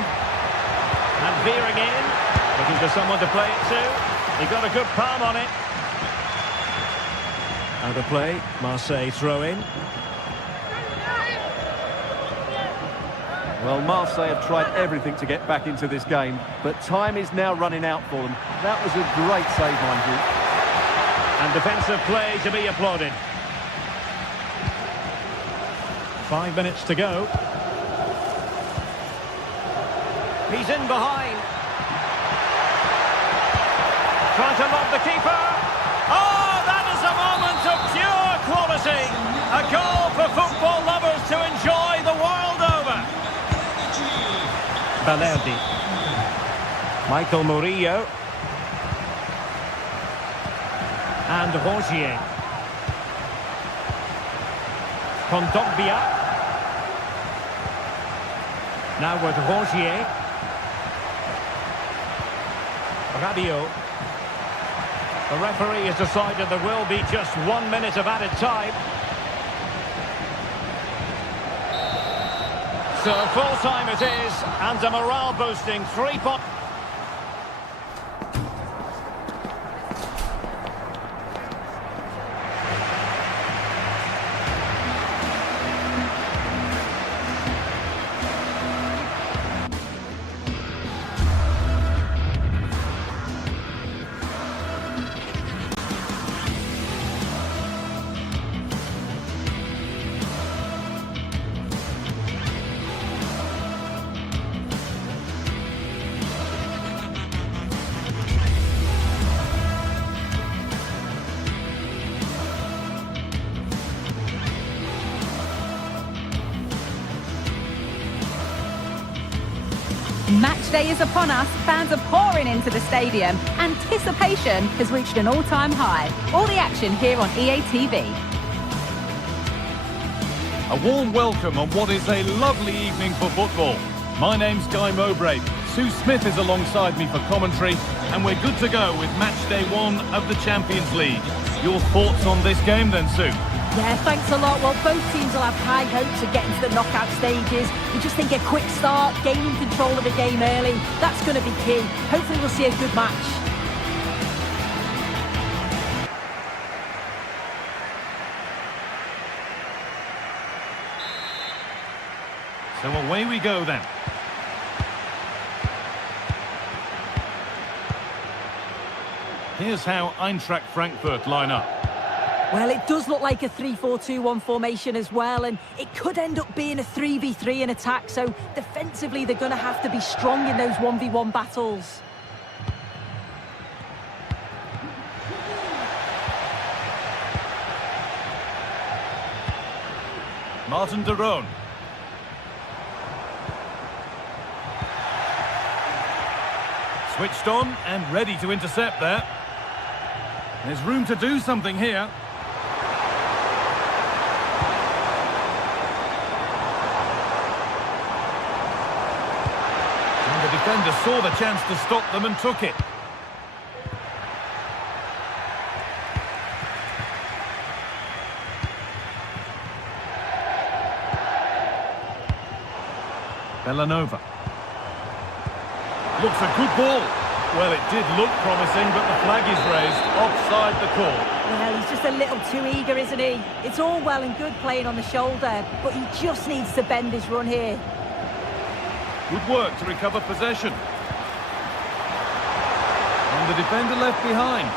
And veering in. Looking for someone to play it to. He got a good palm on it. Out of play. Marseille throw in. Well, Marseille have tried everything to get back into this game, but time is now running out for them. That was a great save, mind you. And defensive play to be applauded. 5 minutes to go. He's in behind. Trying to lob the keeper. Oh, that is a moment of pure quality. A goal for football lovers to enjoy the world over. Balerdi. Michael Murillo. And Rongier. Kondogbia. Now with Rongier. Rabiot. The referee has decided there will be just 1 minute of added time. So full time it is, and a morale boosting 3 points. Match day is upon us, fans are pouring into the stadium. Anticipation has reached an all-time high. All the action here on EA TV. A warm welcome on what is a lovely evening for football. My name's Guy Mowbray. Sue Smith is alongside me for commentary, and we're good to go with match day 1 of the Champions League. Your thoughts on this game then, Sue? Yeah, thanks a lot. Well, both teams will have high hopes of getting to the knockout stages. We just think a quick start, gaining control of the game early, that's going to be key. Hopefully we'll see a good match. So away we go then. Here's how Eintracht Frankfurt line up. Well, it does look like a 3-4-2-1 formation as well, and it could end up being a 3v3 in attack, so defensively they're going to have to be strong in those 1v1 battles. Martin de Roon. Switched on and ready to intercept there. There's room to do something here. And the defender saw the chance to stop them and took it. Bellanova. Looks a good ball. Well, it did look promising, but the flag is raised. Offside the call. Well, he's just a little too eager, isn't he? It's all well and good playing on the shoulder, but he just needs to bend his run here. Good work to recover possession. And the defender left behind.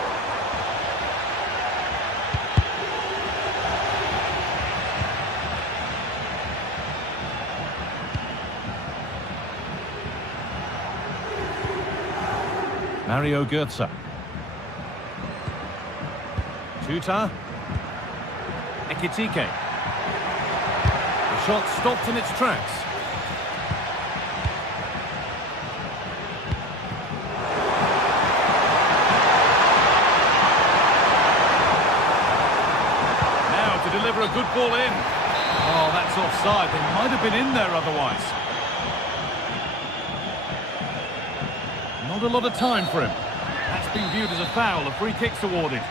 Mario Götze. Tuta. Ekitike. The shot stopped in its tracks. Now to deliver a good ball in. Oh, that's offside. They might have been in there otherwise. Not a lot of time for him. That's been viewed as a foul. A free kick's awarded.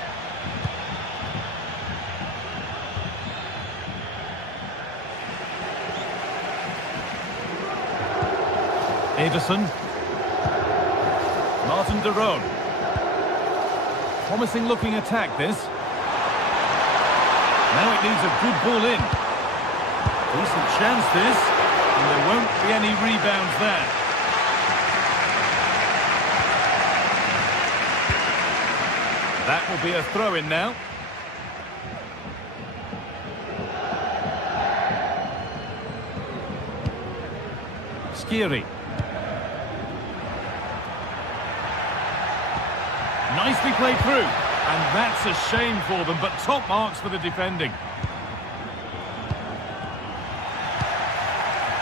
Ederson. Martin de Roon. Promising looking attack this. Now it needs a good ball in. Decent chance this. And there won't be any rebounds there. That will be a throw-in now. Skiri. Nicely played through. And that's a shame for them, but top marks for the defending.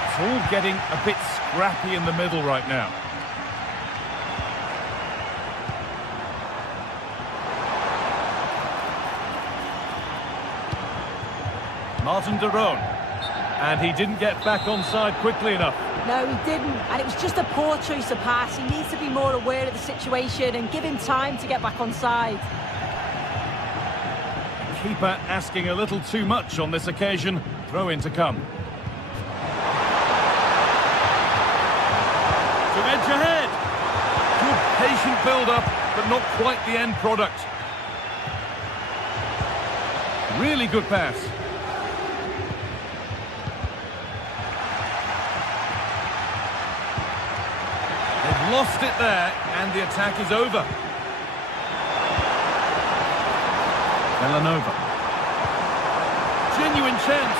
It's all getting a bit scrappy in the middle right now. Martin de Roon. And he didn't get back onside quickly enough. No, he didn't, and it was just a poor choice of pass. He needs to be more aware of the situation and give him time to get back onside. Keeper asking a little too much on this occasion. Throw in to come. To edge ahead. Good patient build-up, but not quite the end product. Really good pass. They've lost it there, and the attack is over. Bellanova. Genuine chance.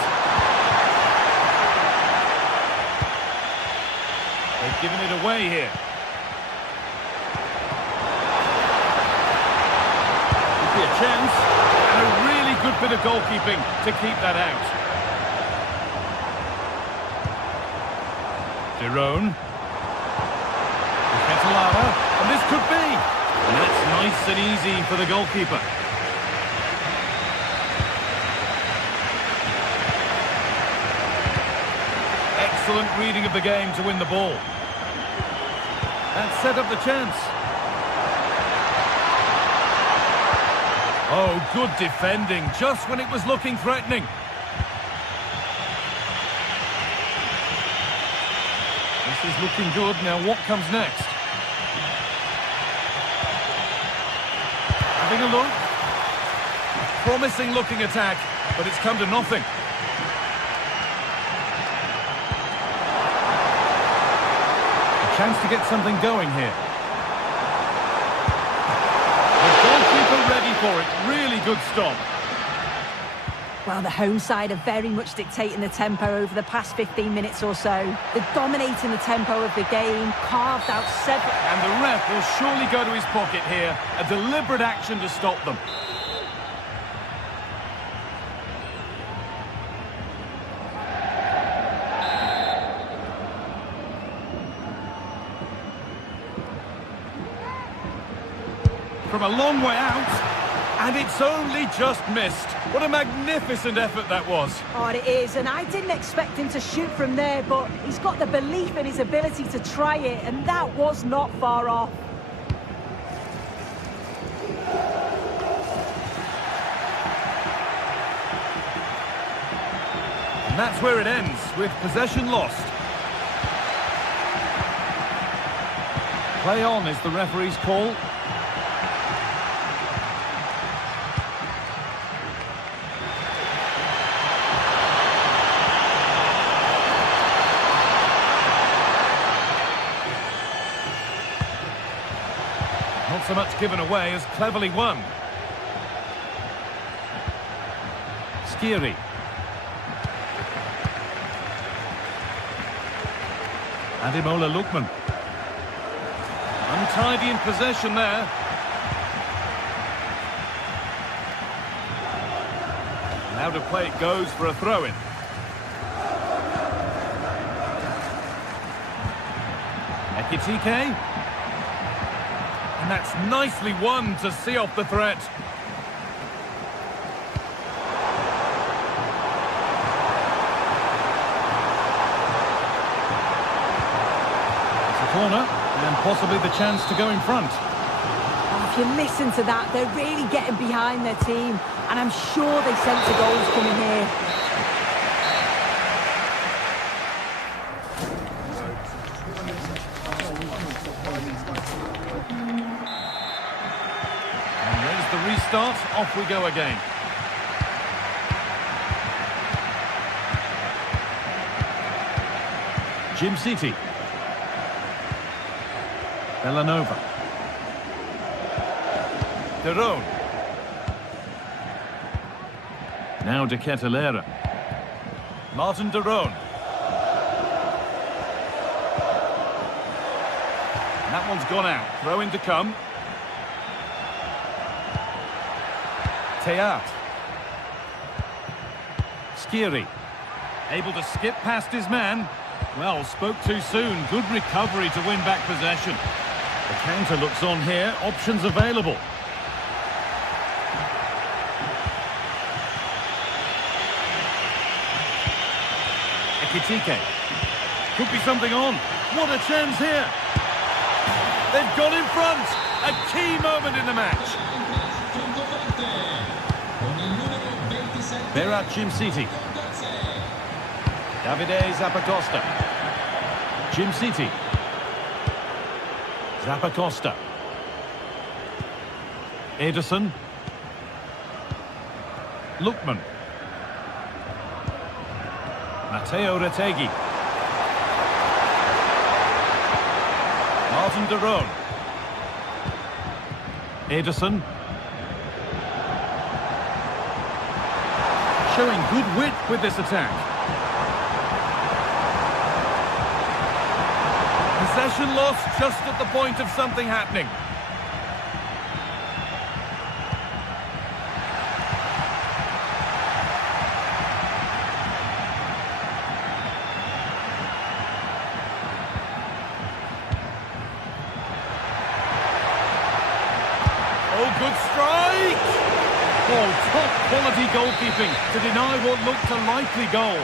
They've given it away here. Could be a chance. And a really good bit of goalkeeping to keep that out. De Roon. Catalara, and this could be. And that's nice and easy for the goalkeeper. Excellent reading of the game to win the ball. That set up the chance. Oh, good defending, just when it was looking threatening. This is looking good. Now what comes next? Having a look. Promising looking attack, but it's come to nothing. A chance to get something going here. The goalkeeper ready for it. Really good stop. Well, the home side are very much dictating the tempo over the past 15 minutes or so. They're dominating the tempo of the game, carved out several... And the ref will surely go to his pocket here. A deliberate action to stop them. From a long way out, and it's only just missed. What a magnificent effort that was. Oh, it is, and I didn't expect him to shoot from there, but he's got the belief in his ability to try it, and that was not far off. And that's where it ends, with possession lost. Play on is the referee's call. Not so much given away as cleverly won. Skiri. Ademola Lookman. Untidy in possession there. And out of play it goes for a throw-in. Ekitike. And that's nicely won to see off the threat. It's a corner, and possibly the chance to go in front. Oh, if you listen to that, they're really getting behind their team, and I'm sure they sense the goals coming here. Restart, off we go again. Jim City. Bellanova. Derone. Now De Ketelera. Martin Derone. That one's gone out. Throw in to come. Teat. Skiri. Able to skip past his man. Well, spoke too soon. Good recovery to win back possession. The counter looks on here. Options available. Ekitike. Could be something on. What a chance here. They've got in front. A key moment in the match. Berat Jim City. Davide Zappacosta. Jim City. Zappacosta. Ederson. Lookman. Matteo Retegui. Martin Derone. Ederson. Showing good wit with this attack. Possession lost just at the point of something happening. Oh, top quality goalkeeping to deny what looked a likely goal.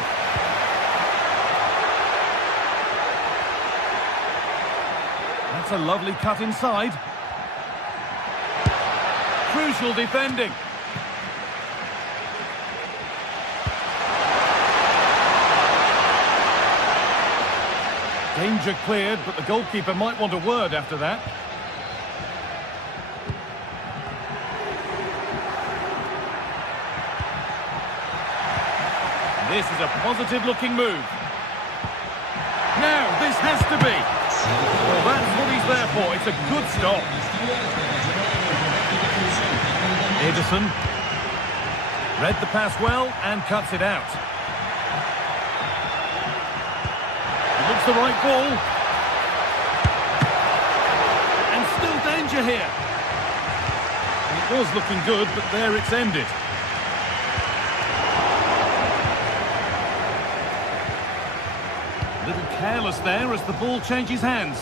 That's a lovely cut inside. Crucial defending. Danger cleared, but the goalkeeper might want a word after that. This is a positive-looking move. Now, this has to be. Well, that's what he's there for. It's a good stop. Edison read the pass well and cuts it out. It looks the right ball. And still danger here. It was looking good, but there it's ended. A little careless there as the ball changes hands.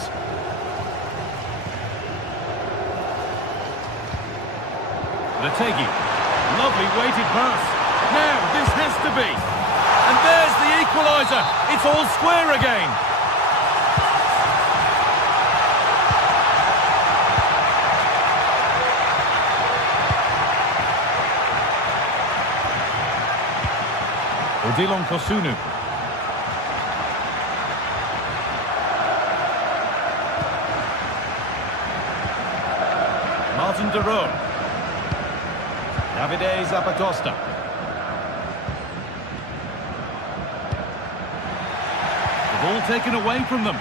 Retegi. Lovely weighted pass. Now, this has to be. And there's the equaliser. It's all square again. Odilon Kosunu. Martin de Roon. Davide Zappacosta. The ball taken away from them.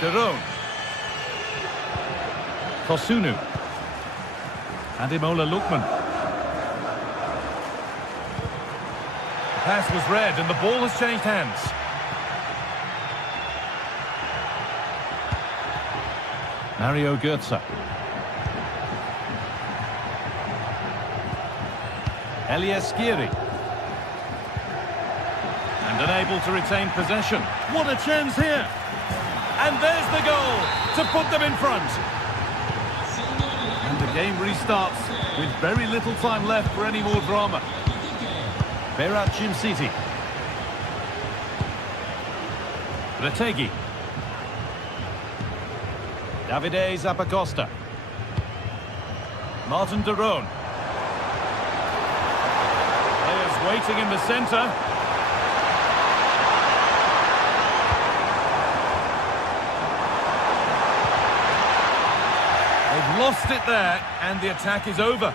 De Roon. Kosunu. Ademola Lookman. The pass was read and the ball has changed hands. Mario Götze. Elias Skiri. And unable to retain possession. What a chance here! And there's the goal to put them in front. And the game restarts with very little time left for any more drama. Berat City. Retegi. Davide Zappacosta. Martin de Roon. Players waiting in the centre. They've lost it there, and the attack is over.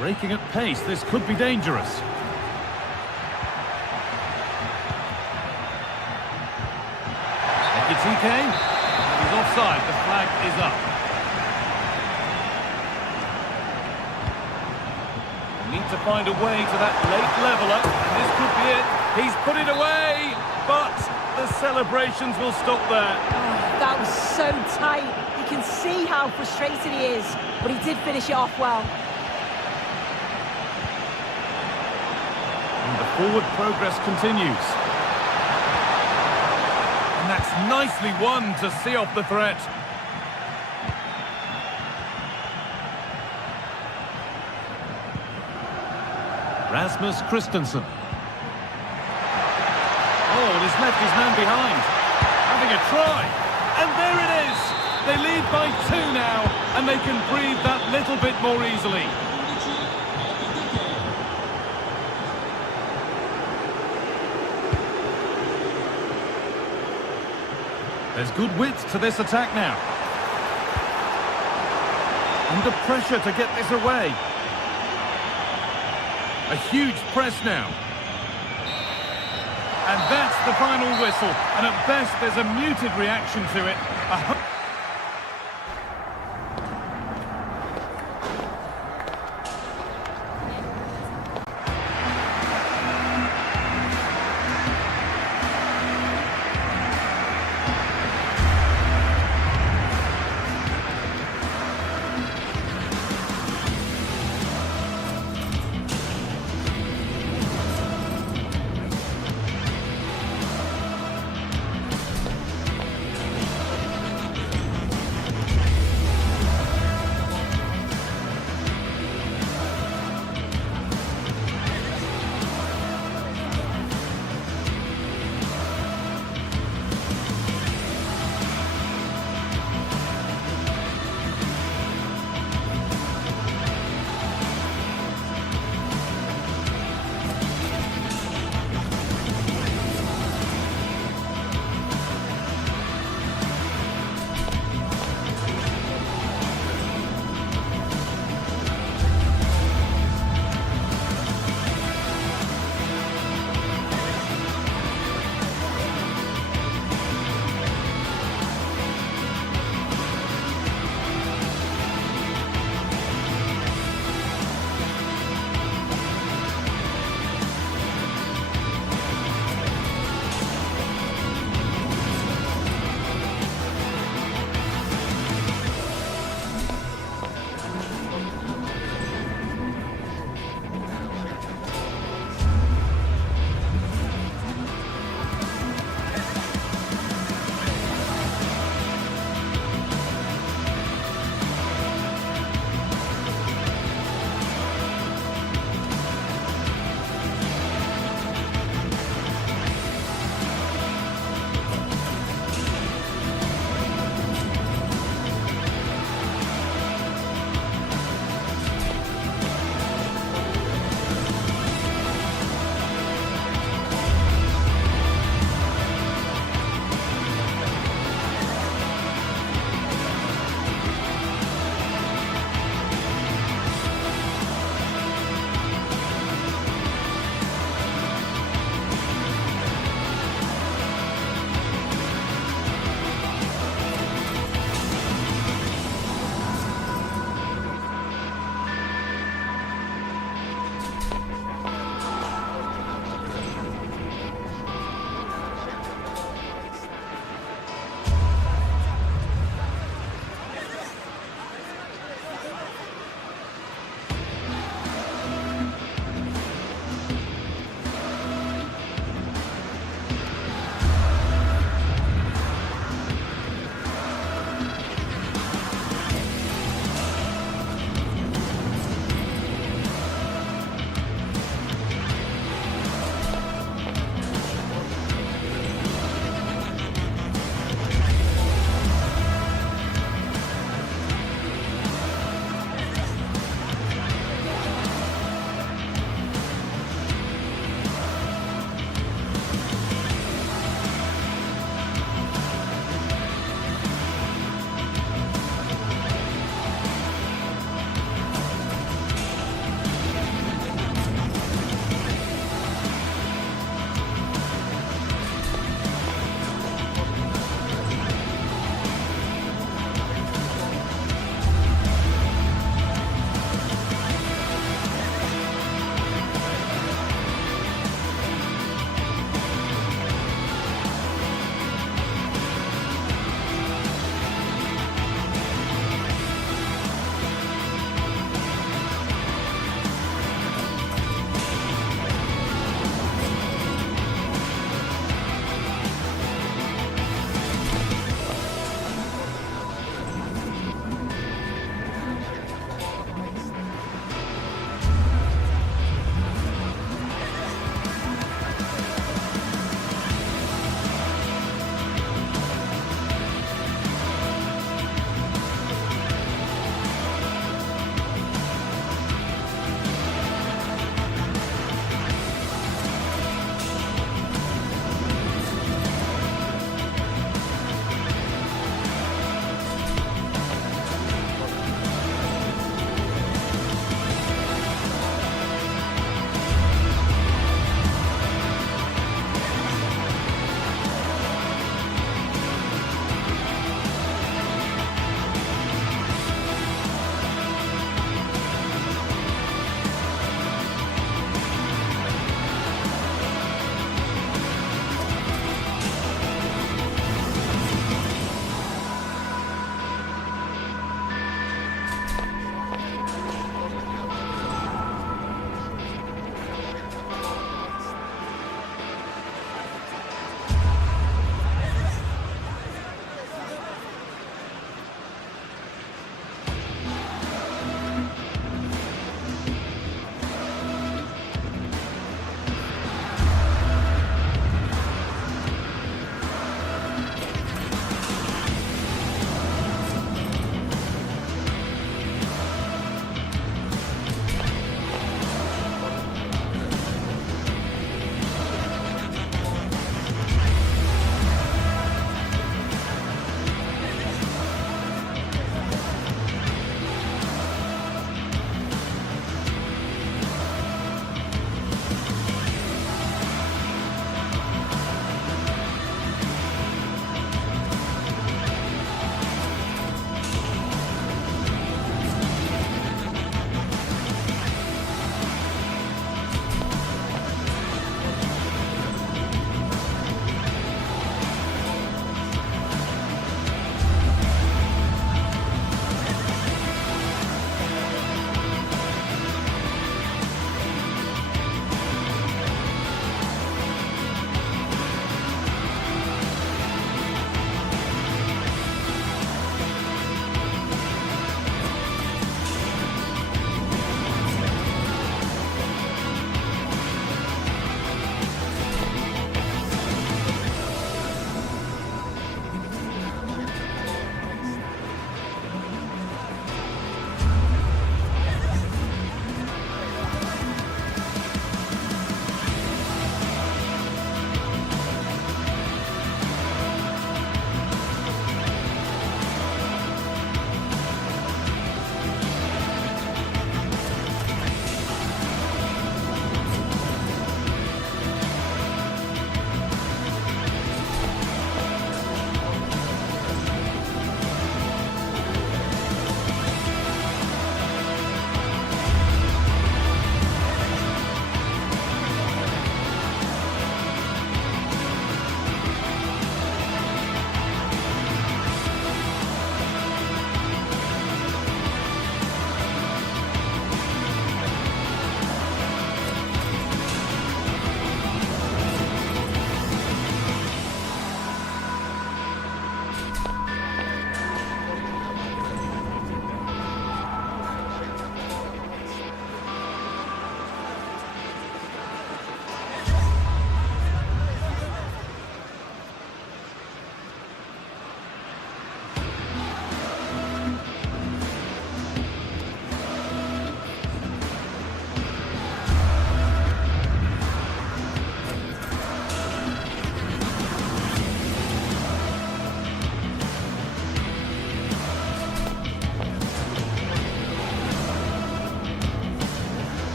Breaking at pace, this could be dangerous. TK, he's offside, the flag is up. Need to find a way to that late leveller, and this could be it. He's put it away, but the celebrations will stop there. Oh, that was so tight. You can see how frustrated he is, but he did finish it off well. And the forward progress continues. That's nicely won to see off the threat. Rasmus Christensen. Oh, he's left his man behind. Having a try. And there it is. They lead by 2 now, and they can breathe that little bit more easily. There's good width to this attack now. Under pressure to get this away. A huge press now. And that's the final whistle. And at best, there's a muted reaction to it.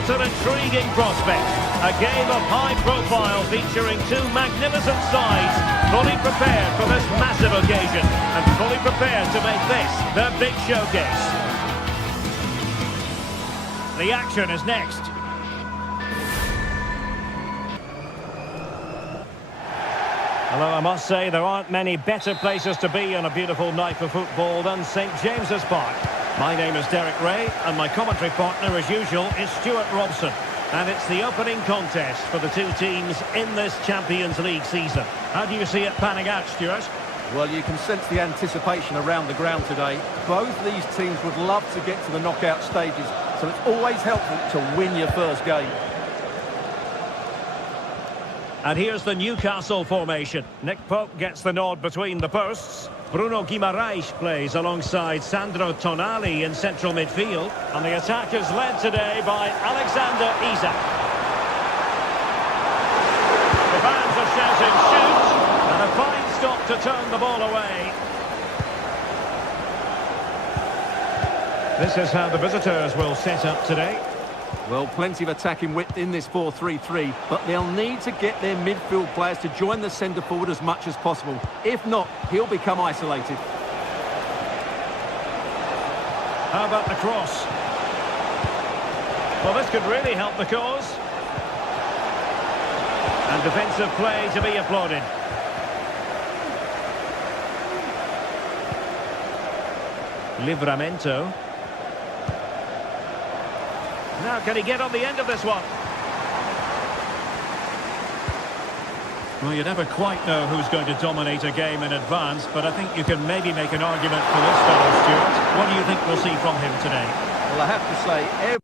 What an intriguing prospect. A game of high profile featuring two magnificent sides, fully prepared for this massive occasion and fully prepared to make this their big showcase. The action is next. Although I must say there aren't many better places to be on a beautiful night for football than St James's Park. My name is Derek Ray and my commentary partner as usual is Stuart Robson. And it's the opening contest for the two teams in this Champions League season. How do you see it panning out, Stuart? Well, you can sense the anticipation around the ground today. Both these teams would love to get to the knockout stages, so it's always helpful to win your first game. And here's the Newcastle formation. Nick Pope gets the nod between the posts. Bruno Guimaraes plays alongside Sandro Tonali in central midfield. And the attack is led today by Alexander Isak. The fans are shouting shoot. And a fine stop to turn the ball away. This is how the visitors will set up today. Well, plenty of attacking width in this 4-3-3, but they'll need to get their midfield players to join the centre forward as much as possible. If not, he'll become isolated. How about the cross? Well, this could really help the cause. And defensive play to be applauded. Livramento. Now, can he get on the end of this one? Well, you never quite know who's going to dominate a game in advance, but I think you can maybe make an argument for this fellow, Stuart. What do you think we'll see from him today? Well, I have to say,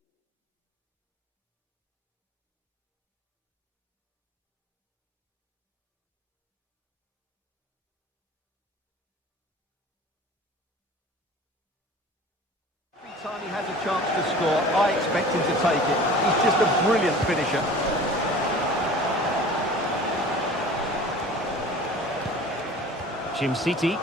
time he has a chance to score, I expect him to take it. He's just a brilliant finisher. Jim City.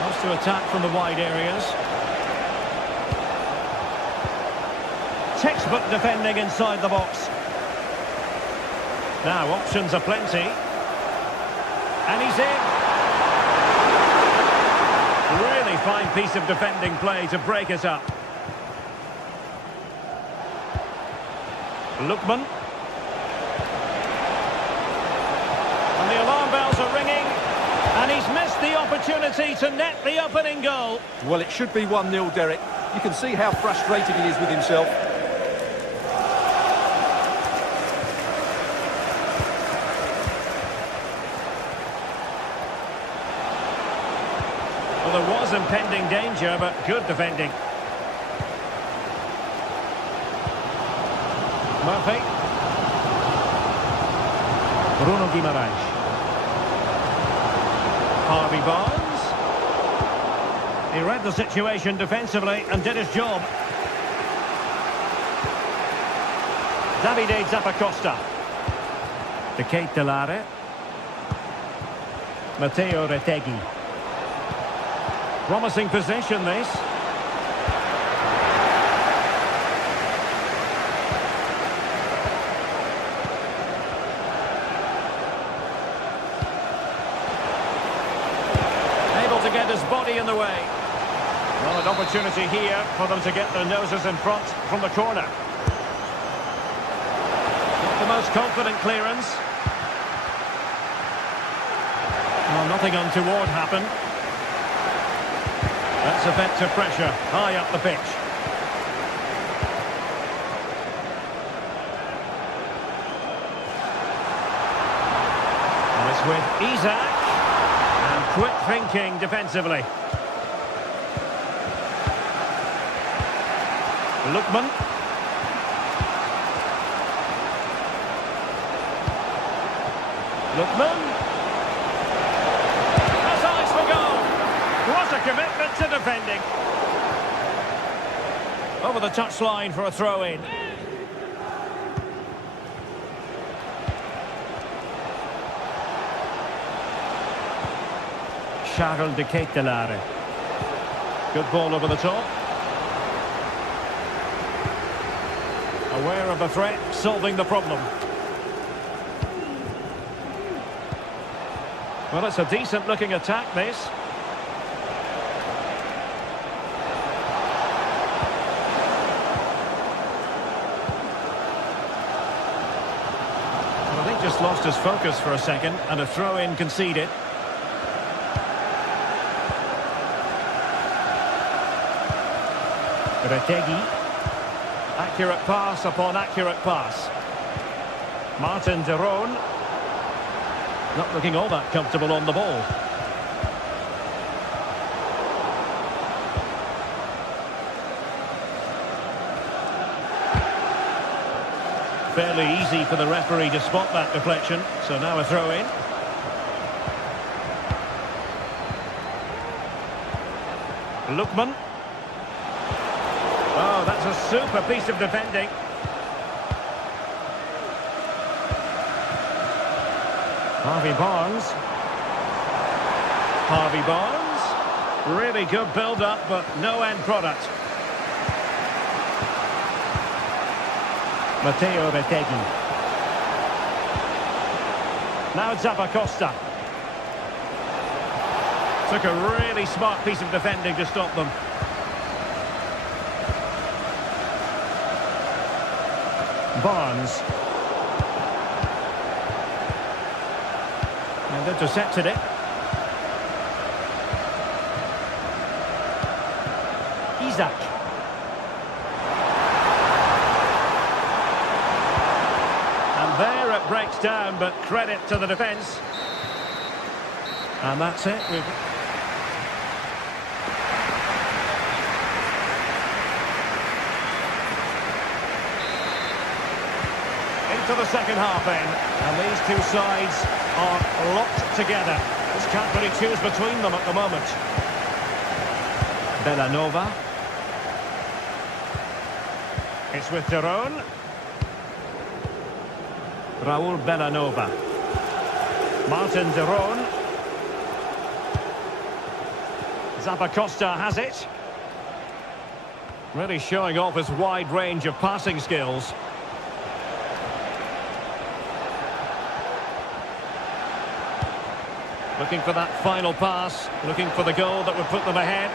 Wants to attack from the wide areas. Textbook defending inside the box. Now options are plenty. And he's in. Really fine piece of defending play to break it up. Lookman. And the alarm bells are ringing. And he's missed the opportunity to net the opening goal. Well, it should be 1-0, Derek. You can see how frustrated he is with himself. Well, there was impending danger, but good defending. Murphy. Bruno Guimaraes. Harvey Barnes. He read the situation defensively and did his job. Davide Zappacosta. De Ketelare. Matteo Retegui. Promising possession, this. Able to get his body in the way. Well, an opportunity here for them to get their noses in front from the corner. Not the most confident clearance. Well, nothing untoward happened. That's effective pressure, high up the pitch. And it's with Isak. And quick thinking defensively. Lookman. Lookman. Has eyes for goal. What a commitment to defending. Over the touchline for a throw-in. Charles de Ketelare. Good ball over the top. Aware of the threat, solving the problem. Well, it's a decent-looking attack, this. Well, I think just lost his focus for a second, and a throw-in conceded. Retegi. Accurate pass upon accurate pass. Martin de Roon. Not looking all that comfortable on the ball. Fairly easy for the referee to spot that deflection. So now a throw-in. Lookman. Oh, that's a super piece of defending. Harvey Barnes. Harvey Barnes. Really good build-up, but no end product. Matteo Retegi. Now Zappacosta. Took a really smart piece of defending to stop them. Barnes. And intercepted it. Isaac. And there it breaks down, but credit to the defence. And that's it. Into the second half then, and these two sides are locked together. Just can't really choose between them at the moment. Bellanova. It's with de Roon. Raul Bellanova. Martin de Roon. Zappacosta has it. Really showing off his wide range of passing skills. Looking for that final pass, looking for the goal that would put them ahead.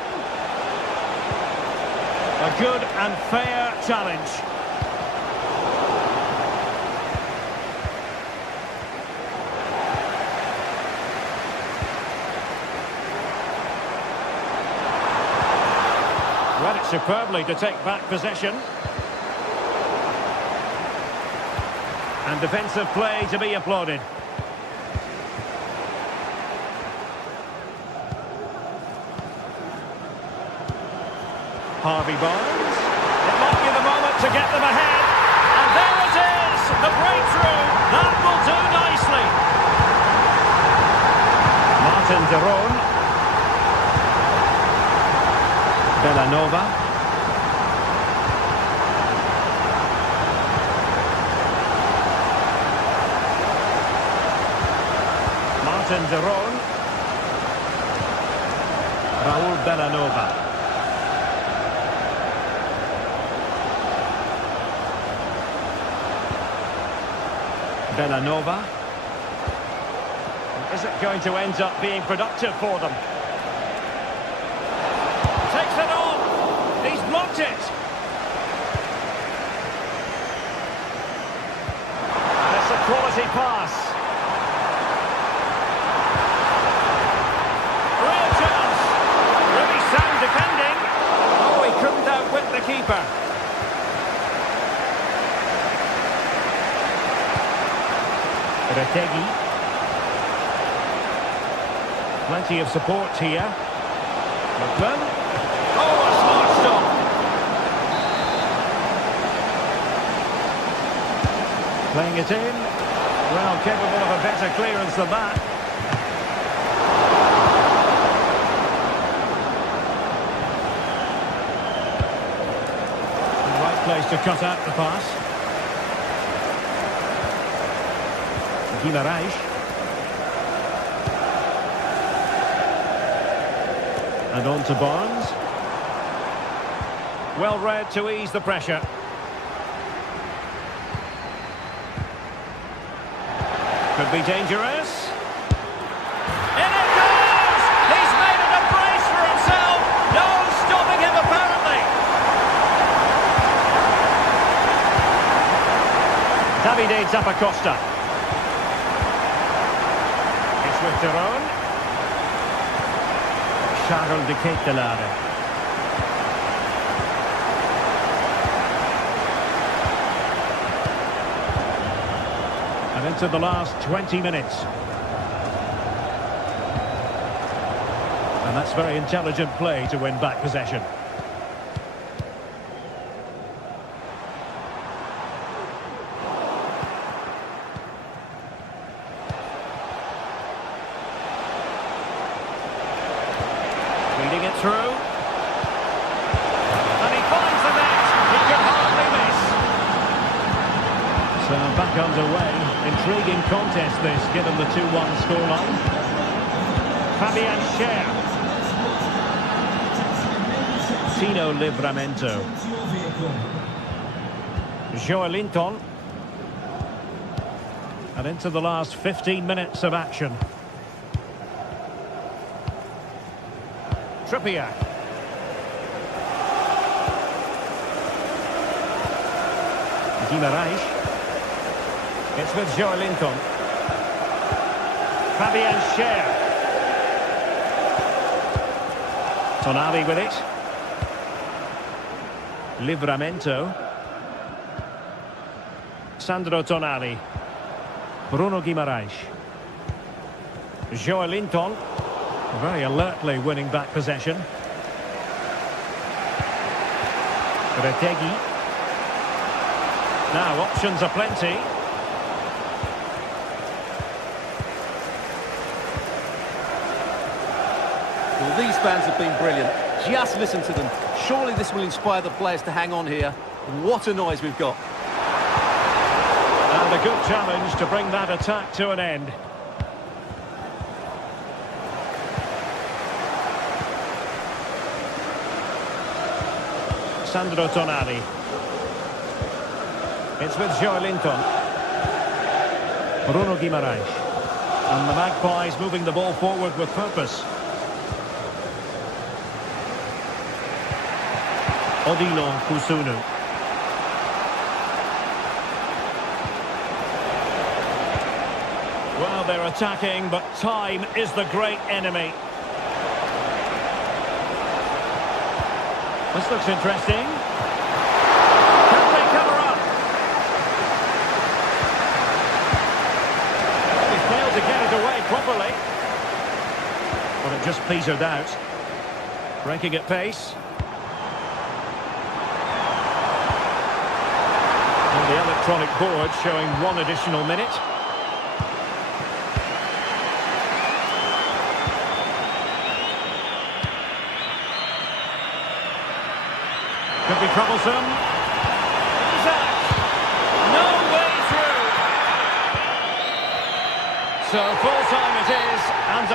A good and fair challenge. Read it superbly to take back possession. And defensive play to be applauded. Harvey Barnes. It might be the moment to get them ahead. And there it is! The breakthrough! That will do nicely. Martin de Roon. Bellanova. Martin de Roon. Raul Bellanova. Bellanova. Is it going to end up being productive for them? Takes it on! He's blocked it! And it's a quality pass. Real chance! Really sound defending. Oh, he couldn't outwit the keeper. Retegi. Plenty of support here. Lookman. Oh, a smart stop. Playing it in. Well, capable of a better clearance than that. The right place to cut out the pass. Guimarães. And on to Barnes. Well read to ease the pressure. Could be dangerous. In it goes! He's made it a brace for himself. No stopping him apparently. Davide Zappacosta. It's with Tyrone. Charles de Ketelare. And into the last 20 minutes. And that's very intelligent play to win back possession. Feeding it through. And he finds the net. He can hardly miss. So back underway. Intriguing contest this, given the 2-1 scoreline. Fabian Schär. Tino Livramento. Joelinton. And into the last 15 minutes of action. Trippier. Guimaraes. It's with Joelinton. Fabian Schär. Tonali with it. Livramento. Sandro Tonali. Bruno Guimaraes. Joelinton. Very alertly winning back possession. Retegui. Now options are plenty. Well, these fans have been brilliant. Just listen to them. Surely this will inspire the players to hang on here. What a noise we've got. And a good challenge to bring that attack to an end. Sandro Tonali. It's with Joelinton. Bruno Guimaraes. And the Magpies moving the ball forward with purpose. Odilo Kusunu. Well, they're attacking, but time is the great enemy. This looks interesting. Can they cover up? He failed to get it away properly. But it just petered out. Breaking at pace. And the electronic board showing 1 additional minute. Could be troublesome. Isaac! No way through! So full time it is, and...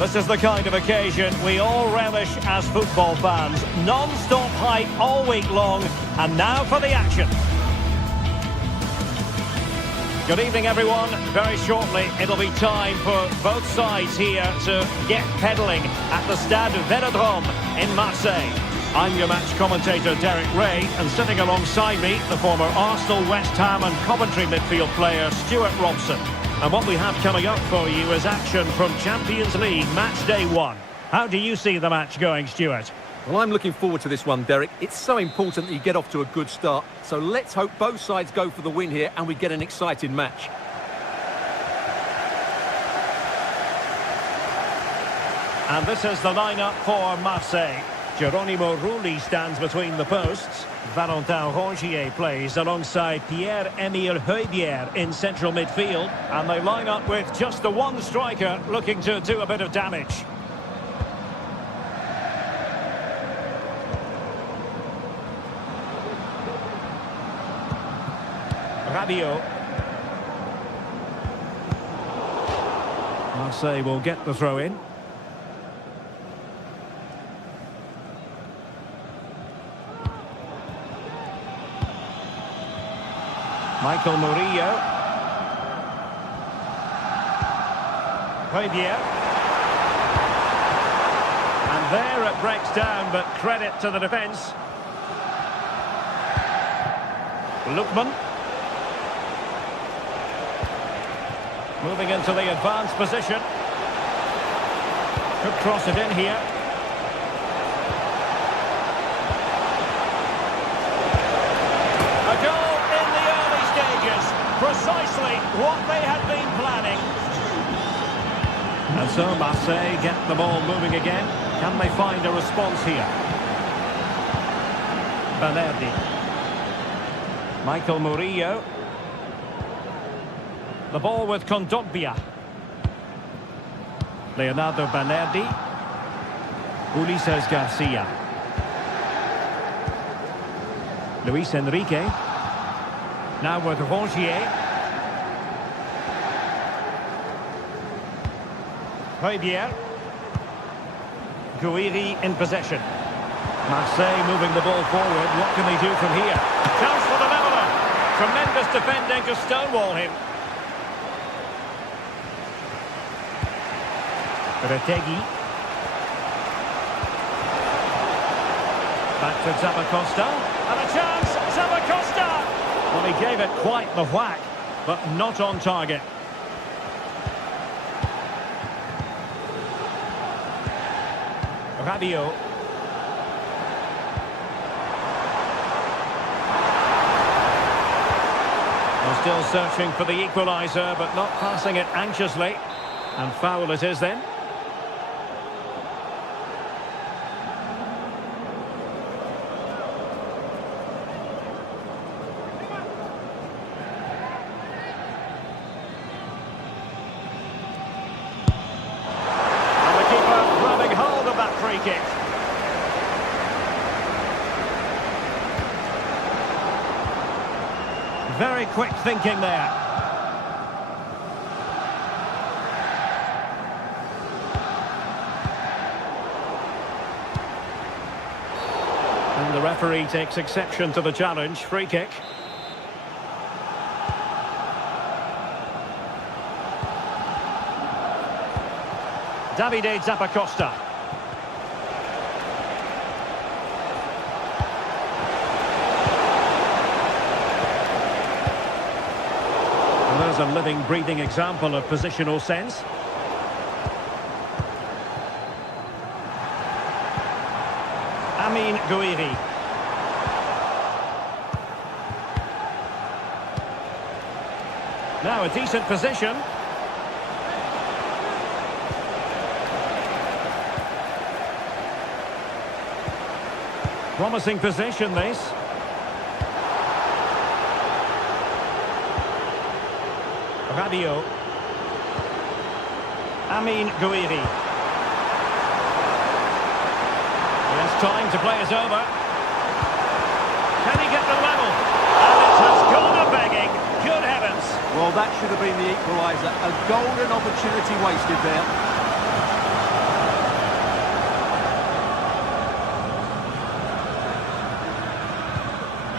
This is the kind of occasion we all relish as football fans. Non-stop hype all week long, and now for the action. Good evening, everyone. Very shortly, it'll be time for both sides here to get pedalling at the Stade Vélodrome in Marseille. I'm your match commentator, Derek Ray, and sitting alongside me, the former Arsenal, West Ham and Coventry midfield player, Stuart Robson. And what we have coming up for you is action from Champions League Match Day 1. How do you see the match going, Stuart? Well, I'm looking forward to this one, Derek. It's so important that you get off to a good start. So let's hope both sides go for the win here and we get an exciting match. And this is the lineup for Marseille. Geronimo Rulli stands between the posts. Valentin Rongier plays alongside Pierre-Emile Højbjerg in central midfield. And they line up with just the one striker looking to do a bit of damage. Rabiot. Marseille will get the throw in. Michael Murillo. Højbjerg. And there it breaks down, but credit to the defence. Lookman. Moving into the advanced position. Could cross it in here. A goal in the early stages. Precisely what they had been planning. And so Marseille get the ball moving again. Can they find a response here? Balerdi. Michael Murillo. The ball with Kondogbia. Leonardo Balerdi. Ulises Garcia. Luis Enrique. Now with Rongier. Højbjerg. Gouiri in possession. Marseille moving the ball forward. What can they do from here? Chance for the leveller. Tremendous defending to stonewall him. Retegi. Back to Zappacosta. And a chance! Zappacosta! Well, he gave it quite the whack, but not on target. Rabiot. Well, still searching for the equaliser, but not passing it anxiously. And foul it is then. Kick. Very quick thinking there. And the referee takes exception to the challenge. Free kick. Davide Zappacosta. There's a living, breathing example of positional sense. Amine Gouiri. Now a decent position. Promising position, this. Rabiot. Amine Gouiri. He has time to play us over. Can he get the level? And it has gone a-begging. Good heavens. Well, that should have been the equaliser. A golden opportunity wasted there.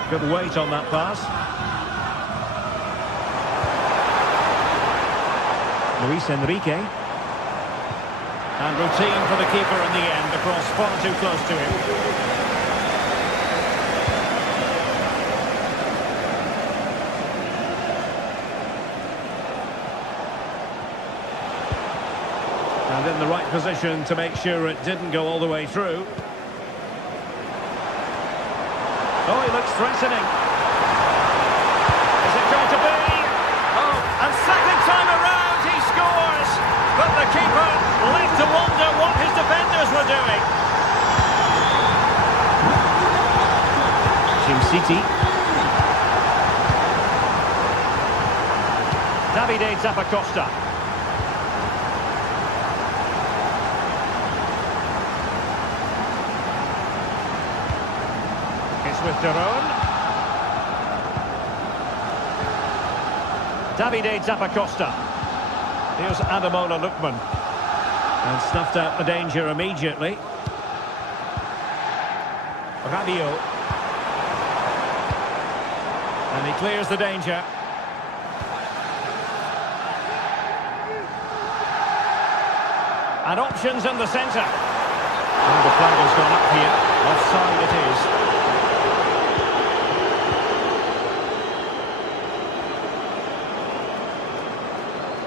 Good weight on that pass. Luis Enrique. And routine for the keeper in the end, across far too close to him. And in the right position to make sure it didn't go all the way through. Oh, he looks threatening. Is it going to be? Oh, and second time around he scores! But the keeper left to wonder what his defenders were doing. Team City. Davide Zappacosta. It's with Daron. Davide Zappacosta. Here's Ademola Lookman. And snuffed out the danger immediately. Rabiot. And he clears the danger. And options in the centre. And the flag has gone up here. Offside it is.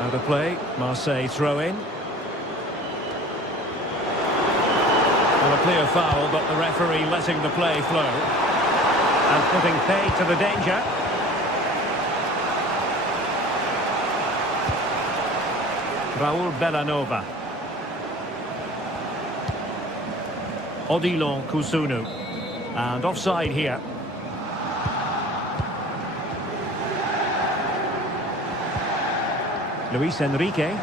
Out of play. Marseille throw in. Well, a clear foul, but the referee letting the play flow. And putting paid to the danger. Raul Bellanova. Odilon Kusunu. And offside here. Luis Enrique.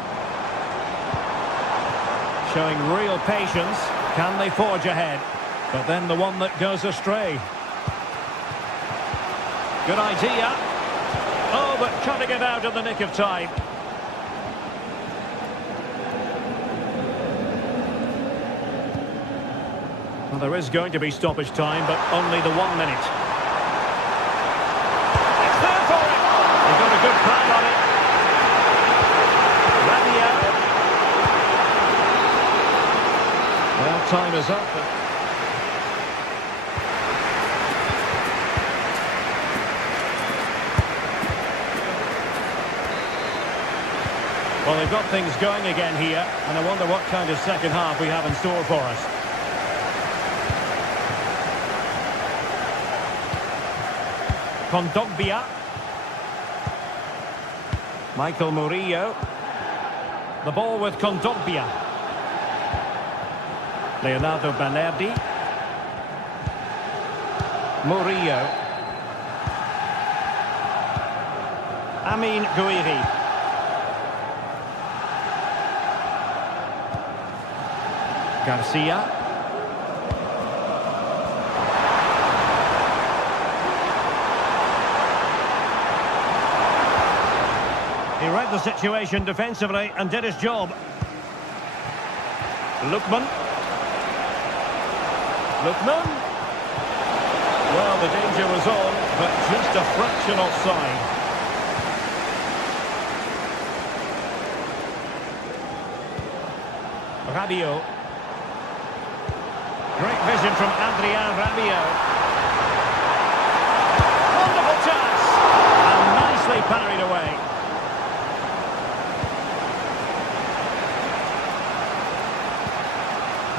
Showing real patience. Can they forge ahead? But then the one that goes astray. Good idea. Oh, but cutting it out in the nick of time. Well, there is going to be stoppage time, but only the 1 minute. It's there for him. He got a good plan on it. Rabiot. Well, time is up. Well, they've got things going again here, and I wonder what kind of second half we have in store for us. Kondogbia. Michael Murillo. The ball with Kondogbia. Leonardo Balerdi. Murillo. Amin Gouiri. Garcia. He read the situation defensively and did his job. Lookman. Lookman. Well, the danger was on, but just a fraction offside. Rabiot. Great vision from Adrien Rabiot. Wonderful chance. And nicely parried away.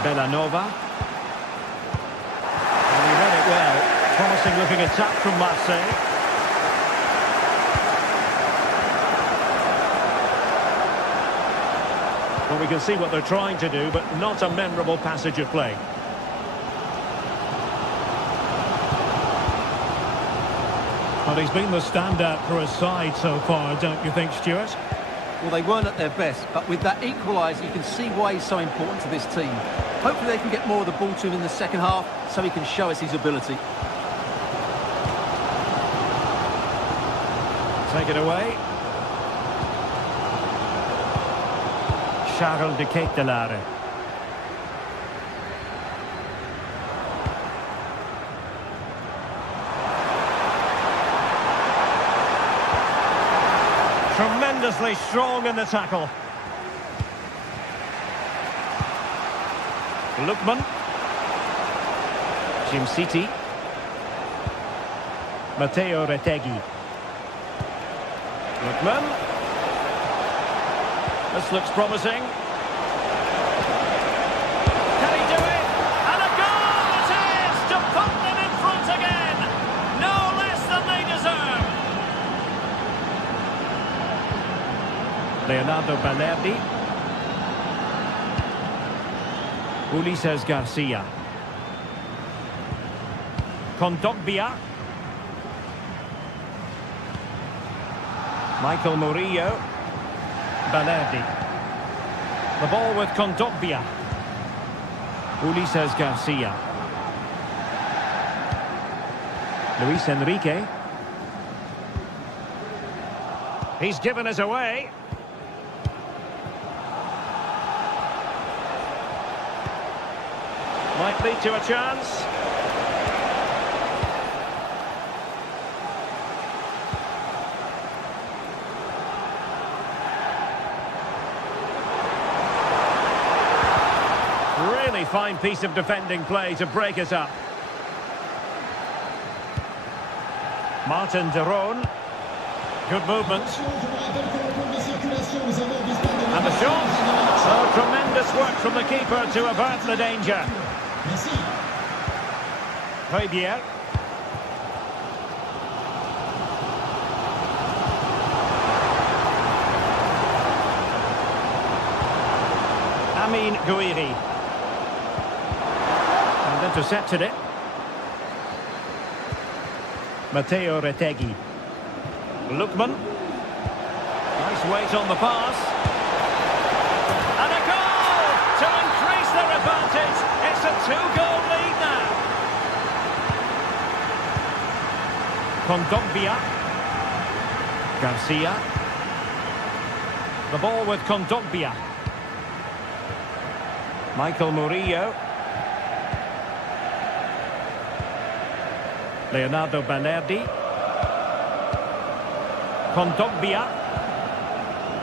Bellanova. And he read it well. Promising looking attack from Marseille. Well, we can see what they're trying to do, but not a memorable passage of play. Well, he's been the standout for his side so far, don't you think, Stuart? Well, they weren't at their best, but with that equaliser, you can see why he's so important to this team. Hopefully they can get more of the ball to him in the second half, so he can show us his ability. Take it away. Charles de Ketelaere. Tremendously strong in the tackle. Lookman. Jim City. Matteo Retegui. Lookman. This looks promising. Can he do it? And a goal it is to put them in front again. No less than they deserve. Leonardo Balerdi. Ulises Garcia. Kondogbia. Michael Murillo. Balerdi. The ball with Kondogbia. Ulises Garcia. Luis Enrique. He's given us away. Might lead to a chance. Really fine piece of defending play to break us up. Martin de Roon. Good movement. And the shot. Oh, tremendous work from the keeper to avert the danger. Højbjerg. Amin Gouiri. And intercepted it. Matteo Retegui. Lookman. Nice weight on the pass. And a goal to increase their advantage. It's a 2-goal lead now. Kondogbia. Garcia. The ball with Kondogbia. Michael Murillo. Leonardo Balerdi. Kondogbia.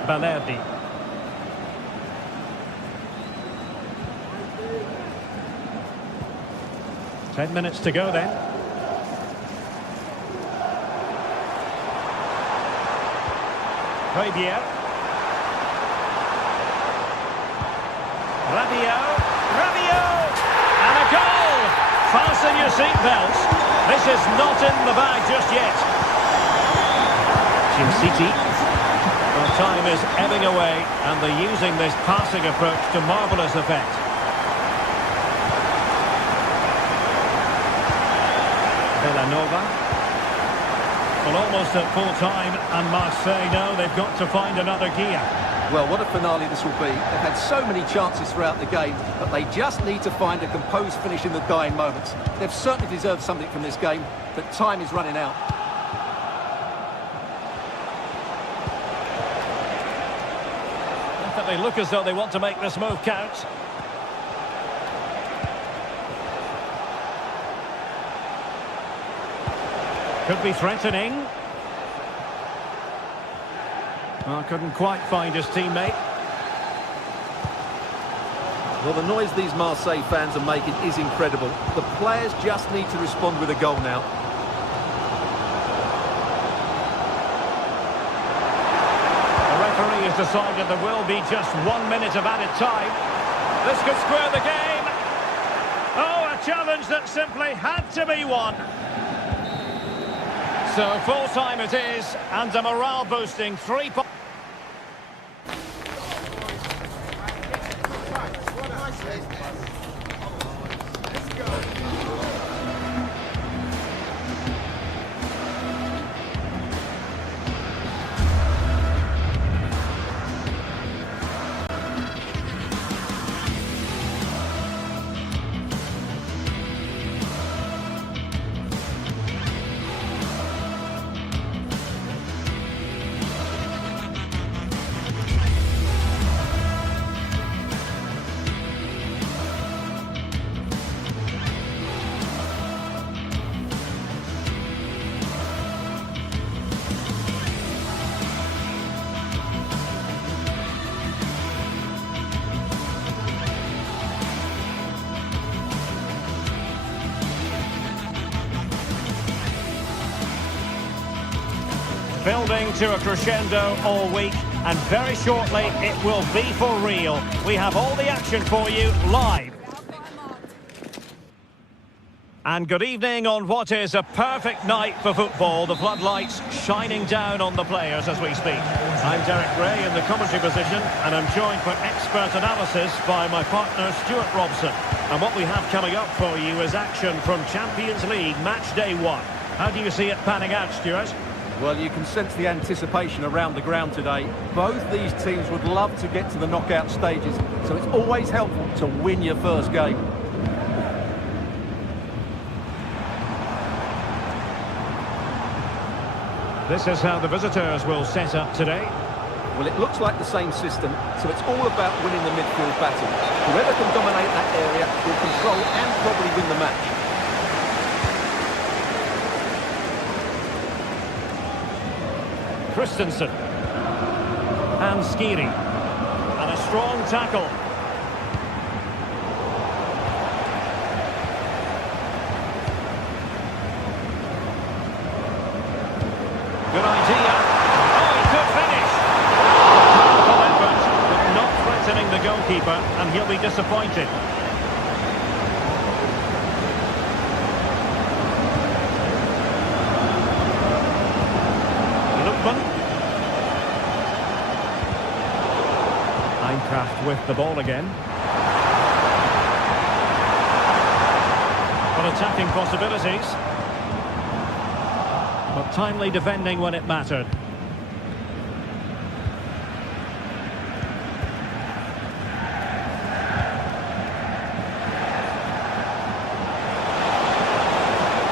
Balerdi. Ten minutes to go then. Højbjerg. Rabiot! And a goal! Fasten your seatbelts. This is not in the bag just yet. Jim City. Well, time is ebbing away and they're using this passing approach to marvellous effect. Villanova. Well, almost at full time, and Marseille know they've got to find another gear. Well, what a finale this will be. They've had so many chances throughout the game, but they just need to find a composed finish in the dying moments. They've certainly deserved something from this game, but time is running out. They look as though they want to make this move count. Could be threatening. Well, couldn't quite find his teammate. Well, the noise these Marseille fans are making is incredible. The players just need to respond with a goal now. Has decided there will be just 1 minute of added time. This could square the game. Oh, a challenge that simply had to be won. So full time it is, and a morale boosting 3 points. building to a crescendo all week, and very shortly it will be for real. We have all the action for you live. And good evening on what is a perfect night for football. The floodlights shining down on the players as we speak. I'm Derek Ray in the commentary position, and I'm joined for expert analysis by my partner Stuart Robson. And what we have coming up for you is action from Champions League match day 1. How do you see it panning out, Stuart? Well, you can sense the anticipation around the ground today. Both these teams would love to get to the knockout stages, so it's always helpful to win your first game. This is how the visitors will set up today. Well, it looks like the same system, so it's all about winning the midfield battle. Whoever can dominate that area will control and probably win the match. Christensen. And Skiri. And a strong tackle. Good idea. Oh, he could finish. Powerful effort, but not threatening the goalkeeper, and he'll be disappointed. Lookman. Eintracht with the ball again. But attacking possibilities. But timely defending when it mattered.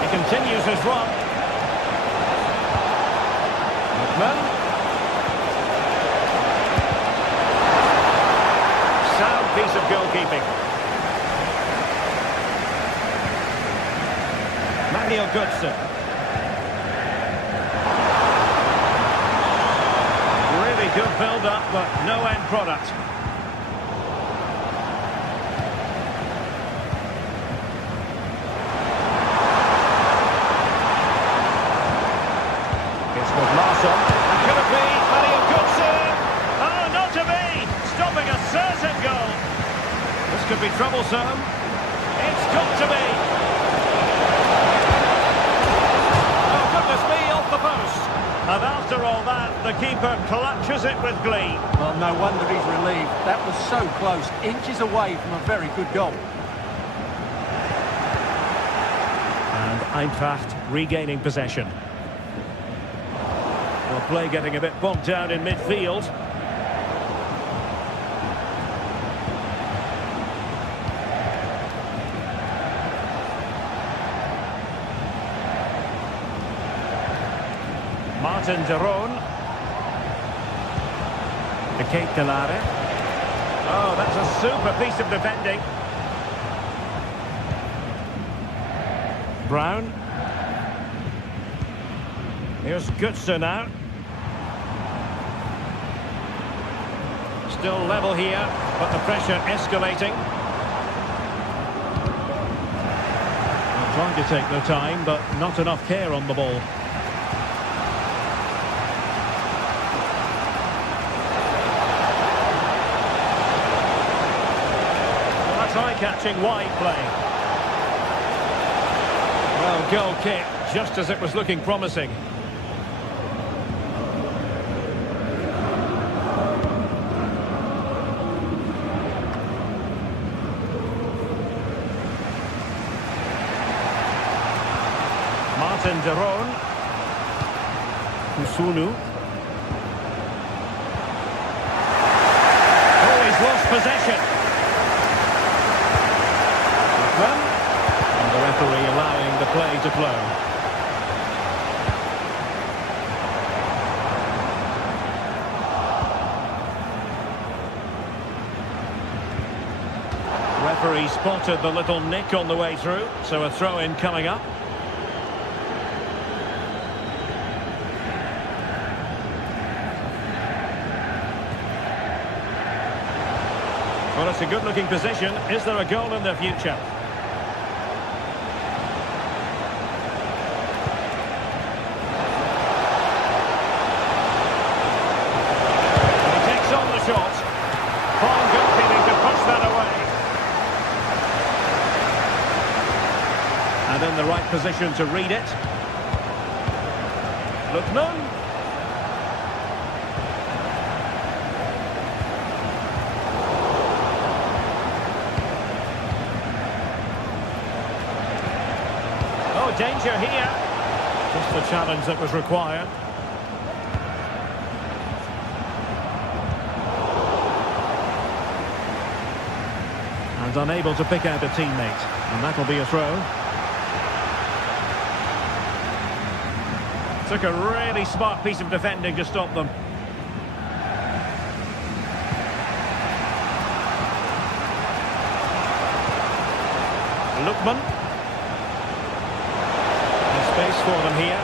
He continues his run. Lookman. Sound piece of goalkeeping. Manuel Götze. Good build-up, but no end product. It's with Larsson. And could it be Manuel Götze? Oh, not to be! Stopping a certain goal. This could be troublesome. It's got to be. Oh, goodness me, off the post. And after all that, the keeper clutches it with glee. Well, no wonder he's relieved. That was so close, inches away from a very good goal. And Eintracht regaining possession. Well, play getting a bit bogged down in midfield. Martin de Roon. The Kate Delare. Oh, that's a super piece of defending. Brown. Here's Götze now. Still level here, but the pressure escalating. Trying to take their time, but not enough care on the ball. Eye-catching wide play. Well, goal kick, just as it was looking promising. Martin de Roon. Kusunu. Oh, he's lost possession. And the referee allowing the play to flow. Referee spotted the little nick on the way through, so a throw-in coming up. Well, it's a good-looking position. Is there a goal in the future? And in the right position to read it. Lookman. Oh, danger here. Just the challenge that was required. And unable to pick out a teammate. And that'll be a throw. Took a really smart piece of defending to stop them. Lookman. There's space for them here.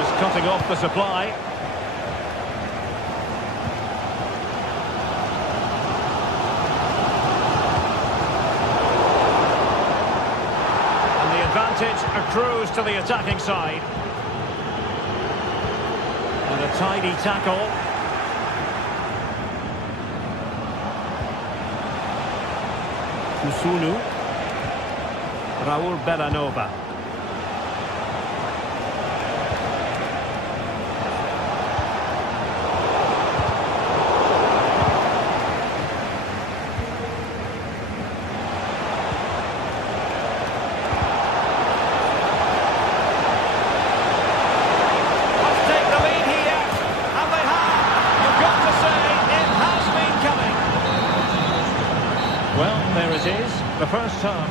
Just cutting off the supply. Advantage accrues to the attacking side. And a tidy tackle. Kusunu. Raul Bellanova. Well, there it is, the first half.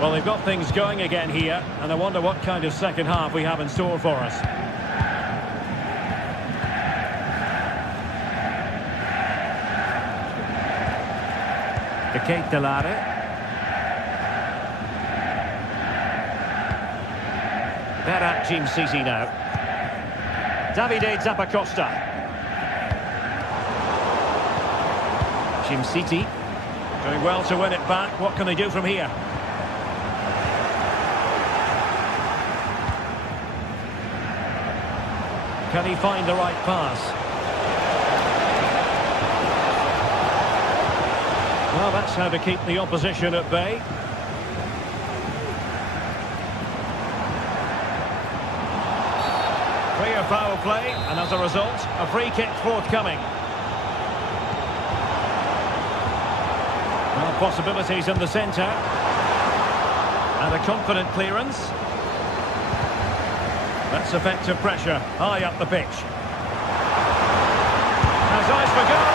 Well, they've got things going again here, and I wonder what kind of second half we have in store for us. De Ketelare. Berat Jim City now. Davide Zappacosta. Jim City doing well to win it back. What can they do from here? Can he find the right pass? Well, that's how to keep the opposition at bay. Clear foul play, and as a result, a free kick forthcoming. Well, possibilities in the centre. And a confident clearance. That's effective pressure, high up the pitch. Has eyes for goal.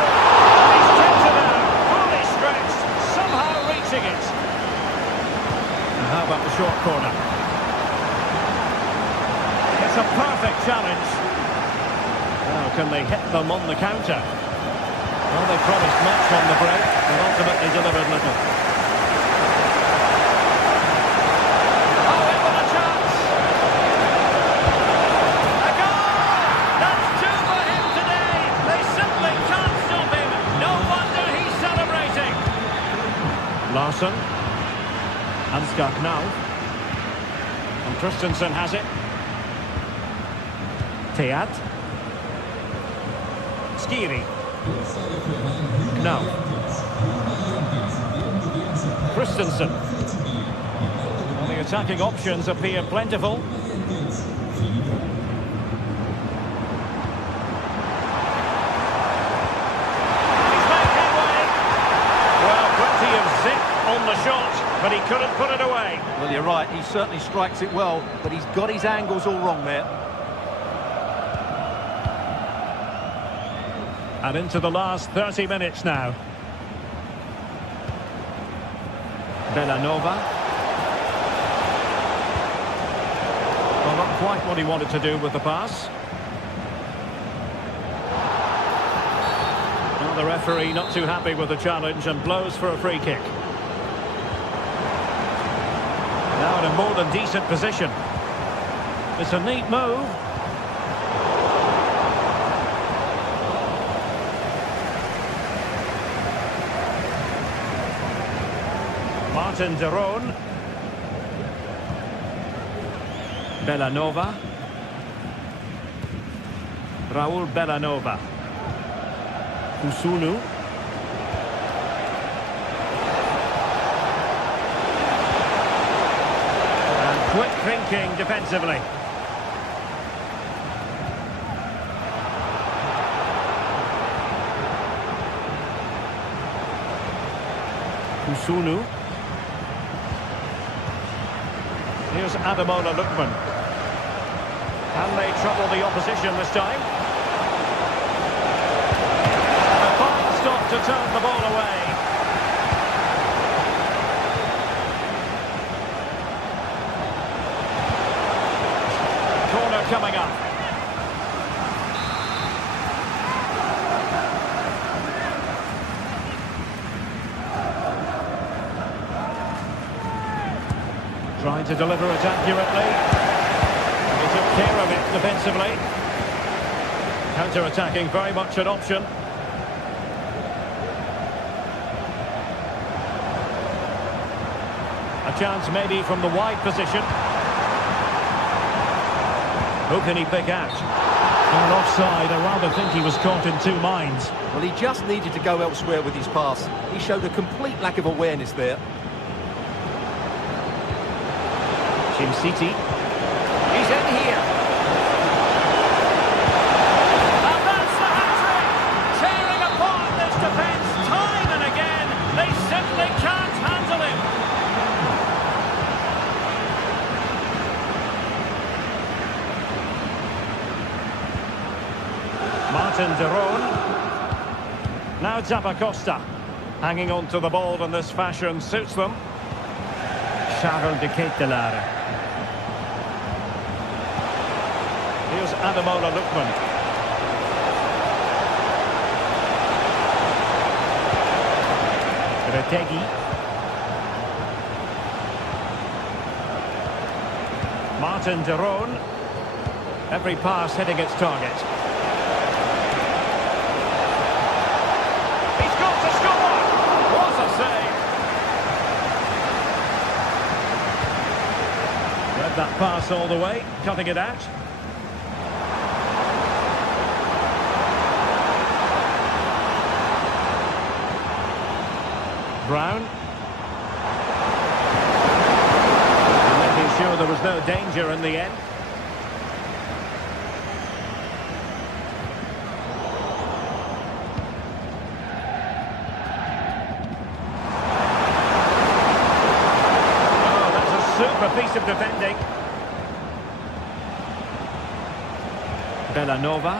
He's tipped it out, fully stretched, somehow reaching it. And how about the short corner? It's a perfect challenge. Now, can they hit them on the counter? Well, they promised much on the break, but ultimately delivered little. Oh, in with a chance! A goal! That's two for him today! They simply can't stop him! No wonder he's celebrating! Larsson. Ansgar Knauf. And Christensen has it. Teat. Skiri. Knauf. Christensen. Well, the attacking options appear plentiful. He's made headway. Well, plenty of zip on the shot, but he couldn't put it away. Well, you're right, he certainly strikes it well, but he's got his angles all wrong there. And into the last 30 minutes now. Bellanova. Well, not quite what he wanted to do with the pass. Well, the referee not too happy with the challenge and blows for a free kick. Now in a more than decent position. It's a neat move. Martin de Roon. Bellanova. Raul Bellanova. Kusunu. And quick thinking defensively. Kusunu. Here's Ademola Lookman. And they trouble the opposition this time. A fine stop to turn the ball away. Corner coming up. Trying to deliver it accurately. He took care of it defensively. Counter-attacking, very much an option. A chance maybe from the wide position. Who can he pick out? And offside, I rather think he was caught in two minds. Well, he just needed to go elsewhere with his pass. He showed a complete lack of awareness there. City. He's in here. And that's the hat-trick! Tearing apart this defence time and again. They simply can't handle him. Martin de Roon. Now Zappacosta. Hanging on to the ball in this fashion suits them. Charles de Ketelaere. Here's Ademola Lookman. Retegi. Martin de Roon. Every pass hitting its target. He's got to score! What a save! Read that pass all the way, cutting it out. Brown. Making sure there was no danger in the end. Oh, that's a super piece of defending. Bellanova.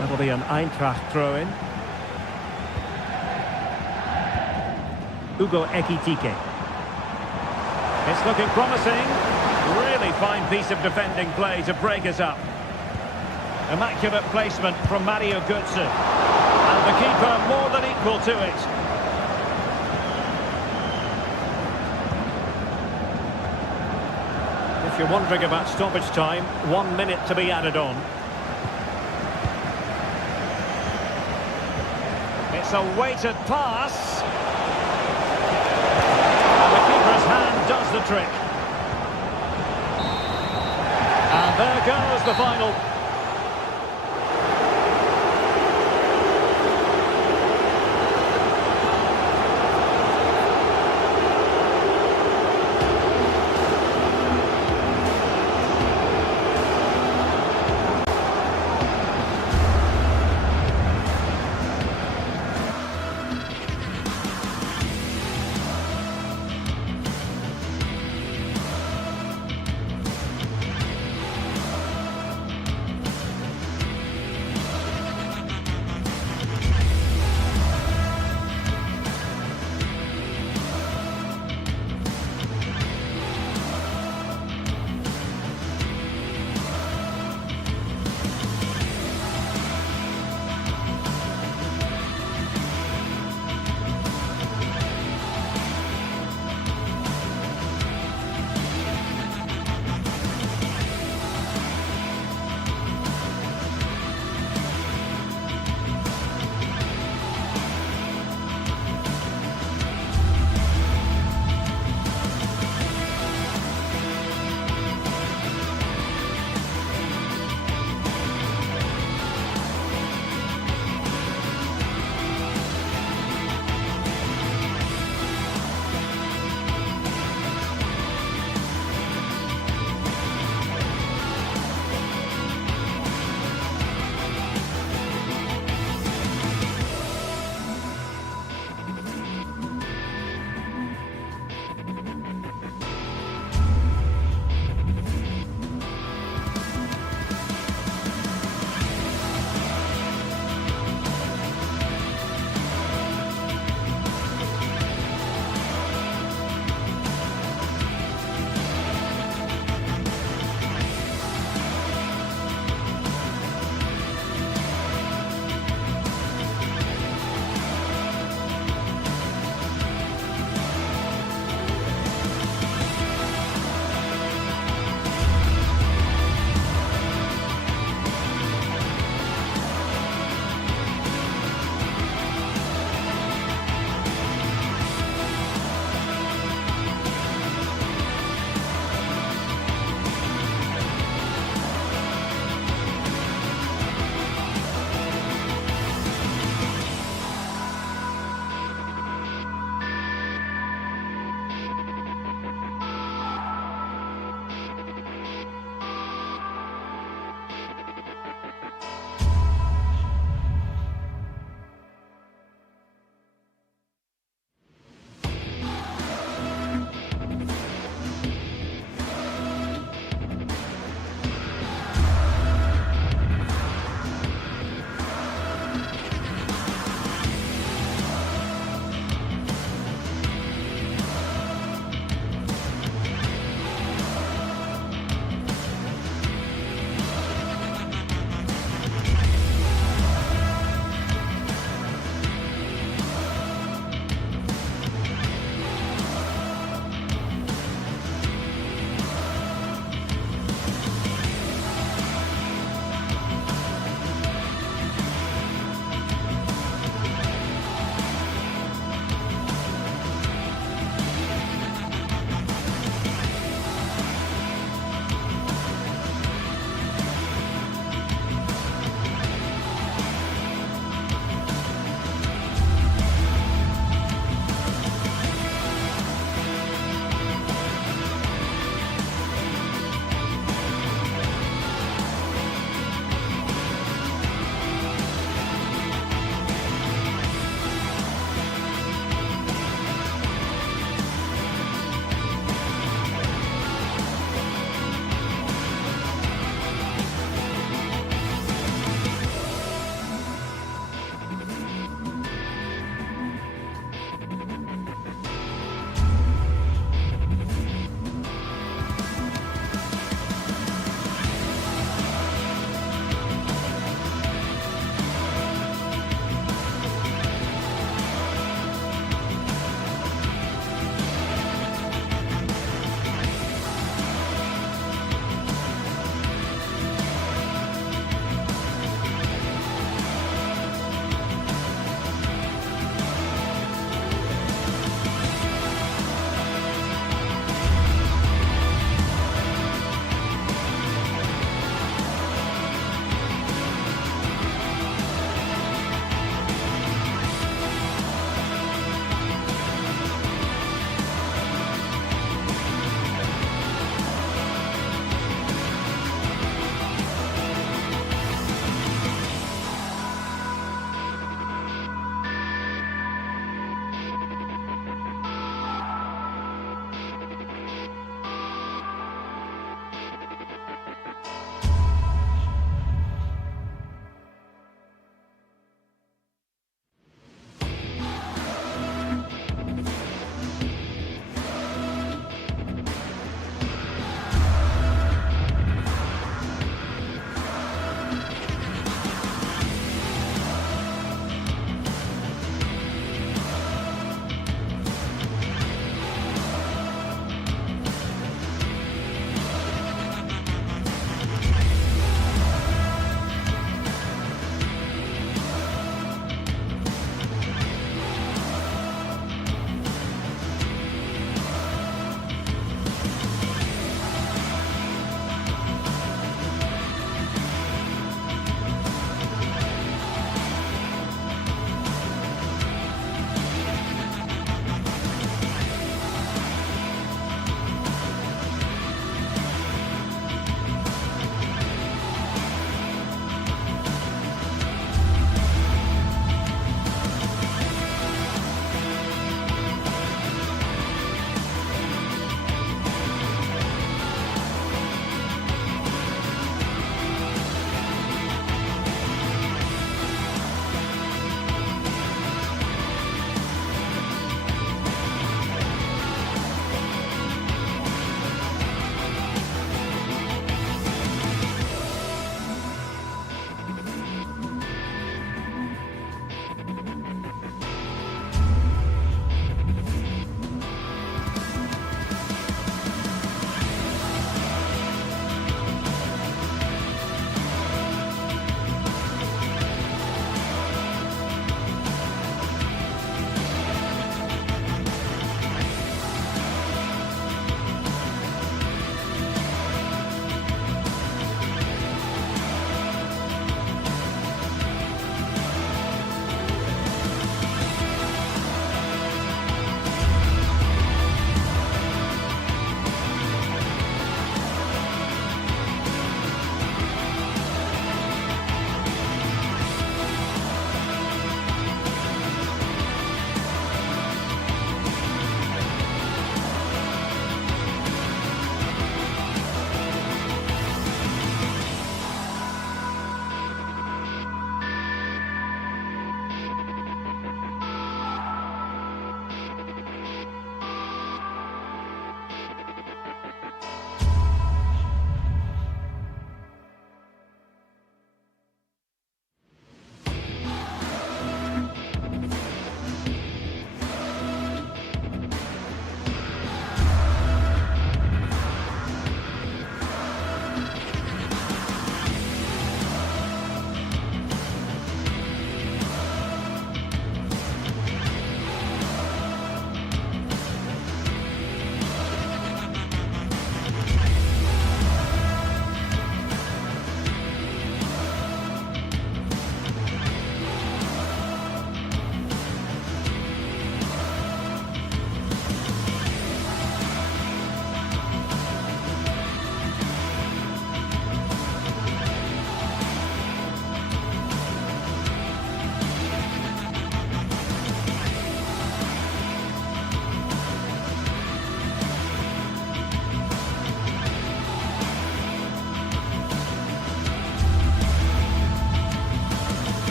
That'll be an Eintracht throw-in. Hugo Ekitike. It's looking promising. Really fine piece of defending play to break us up. Immaculate placement from Mario Götze. And the keeper more than equal to it. If you're wondering about stoppage time, 1 minute to be added on. It's a weighted pass. And the keeper's hand does the trick. And there goes the final.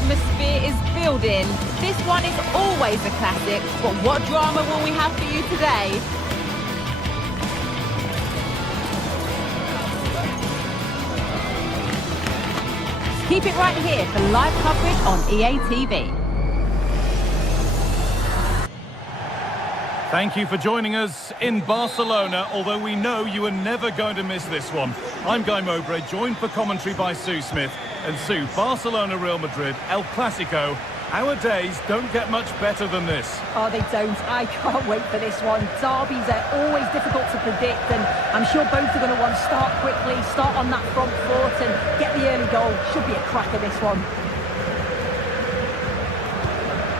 atmosphere is building. This one is always a classic, but what drama will we have for you today? Keep it right here for live coverage on EA TV. Thank you for joining us in Barcelona, although we know you are never going to miss this one. I'm Guy Mowbray, joined for commentary by Sue Smith. And Sue, Barcelona, Real Madrid, El Clasico. Our days don't get much better than this. Oh, they don't. I can't wait for this one. Derbies are always difficult to predict, and I'm sure both are going to want to start quickly, start on that front foot and get the early goal. Should be a cracker, this one.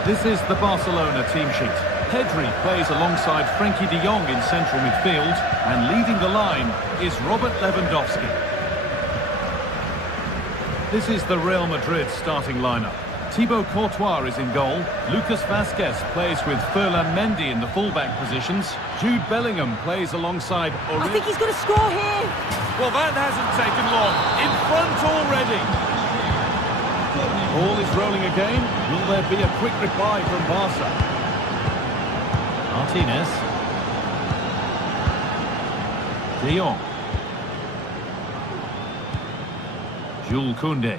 This is the Barcelona team sheet. Pedri plays alongside Frenkie de Jong in central midfield, and leading the line is Robert Lewandowski. This is the Real Madrid starting lineup. Thibaut Courtois is in goal. Lucas Vazquez plays with Ferland Mendy in the fullback positions. Jude Bellingham plays alongside I think he's going to score here. Well, that hasn't taken long. In front already. Ball is rolling again. Will there be a quick reply from Barca? Martinez. De Jong. Jules Koundé.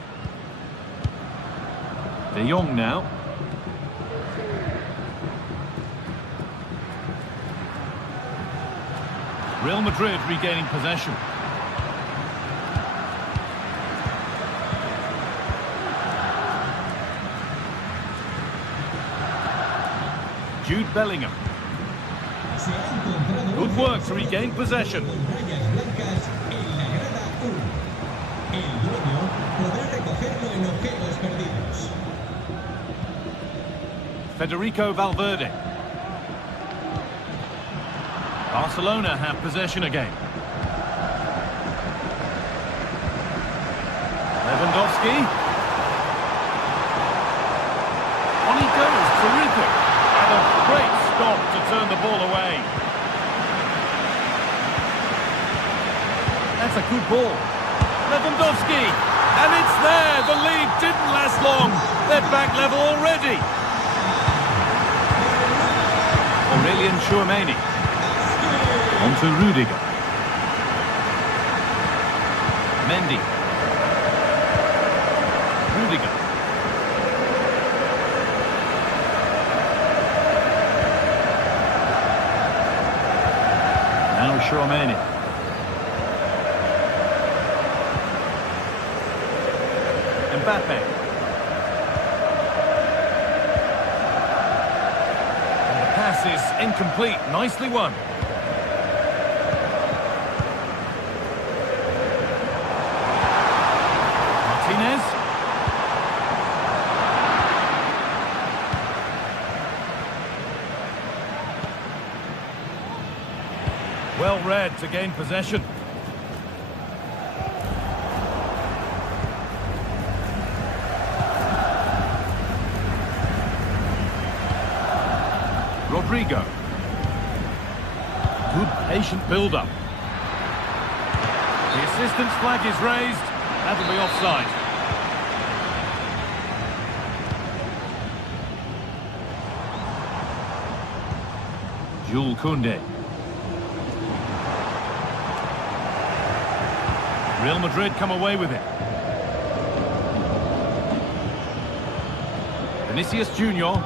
De Jong now. Real Madrid regaining possession. Jude Bellingham. Good work to regain possession. Federico Valverde. Barcelona have possession again. Lewandowski. On he goes, terrific. And a great stop to turn the ball away. That's a good ball. Lewandowski. And it's there. The lead didn't last long. They're back level already. Aurelien Tchouameni. On to Rudiger. Mendy. Rudiger. Now Tchouameni. Mbappe. Pass is incomplete. Nicely won. Martinez. Well read to gain possession. Rodrigo. Good patient build-up. The assistant's flag is raised. That'll be offside. Jules Koundé. Real Madrid come away with it. Vinicius Junior.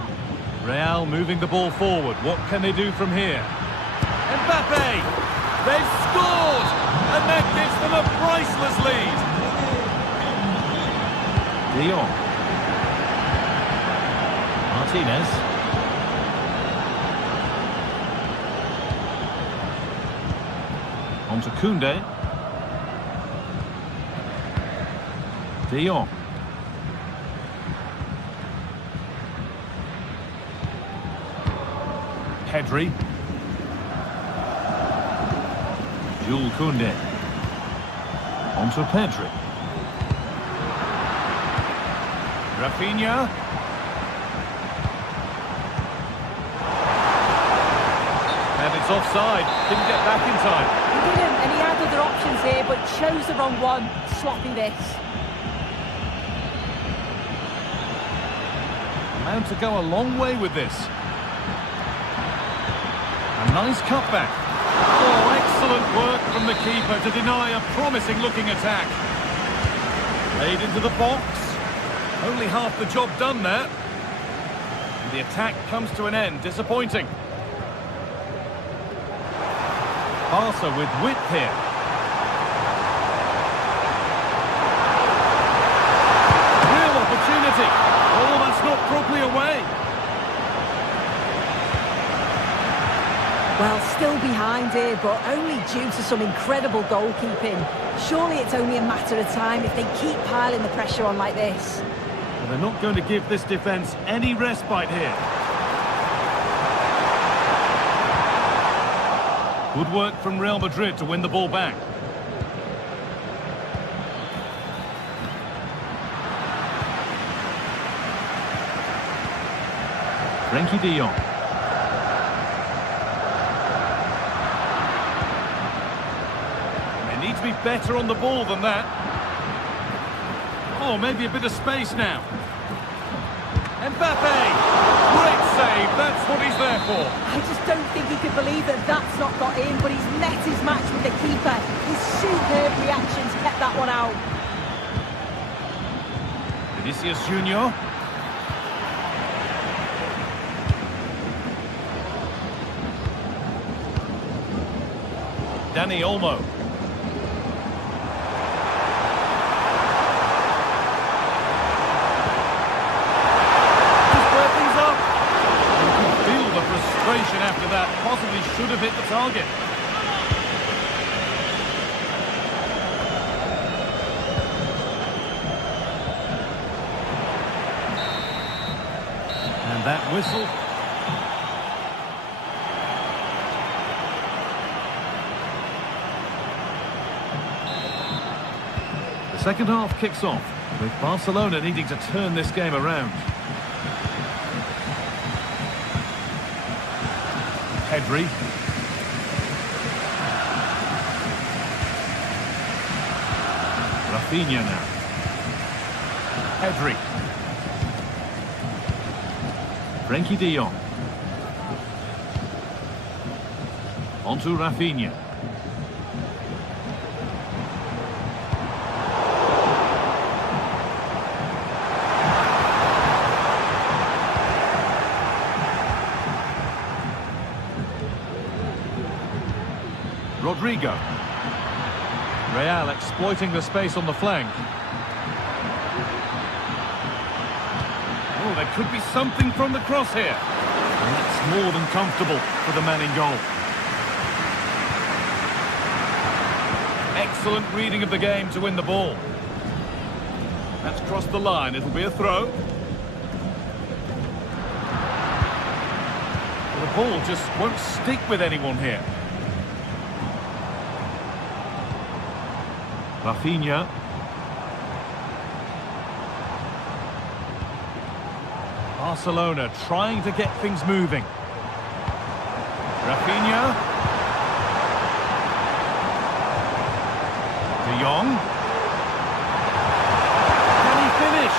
Real moving the ball forward. What can they do from here? Mbappe! They've scored! And that gives them a priceless lead. De Jong. Martinez. On to Koundé. De Jong. Pedri. Jules Koundé. On to Pedri. Rafinha. And it's offside. Didn't get back in time. He didn't, and he had other options here, but chose the wrong one. Sloppy this. Allowed to go a long way with this. A nice cutback. Oh, excellent work from the keeper to deny a promising-looking attack. Played into the box. Only half the job done there. And the attack comes to an end. Disappointing. Barca with width here. Real opportunity. Oh, that's not properly away. Well, still behind here, but only due to some incredible goalkeeping. Surely it's only a matter of time if they keep piling the pressure on like this. Well, they're not going to give this defence any respite here. Good work from Real Madrid to win the ball back. Frenkie de Jong. They need to be better on the ball than that. Oh, maybe a bit of space now. Mbappe! Great save, that's what he's there for. I just don't think he could believe that that's not got in, but he's met his match with the keeper. His superb reactions kept that one out. Vinicius Junior. Dani Olmo. After that, possibly should have hit the target. And that whistle. The second half kicks off, with Barcelona needing to turn this game around. Pedri. Rafinha now. Pedri. Frenkie de Jong. Onto Rafinha. Rodrigo. Real exploiting the space on the flank. Oh, there could be something from the cross here. And that's more than comfortable for the man in goal. Excellent reading of the game to win the ball. That's crossed the line. It'll be a throw. Well, the ball just won't stick with anyone here. Rafinha. Barcelona trying to get things moving. Rafinha. De Jong. Can he finish?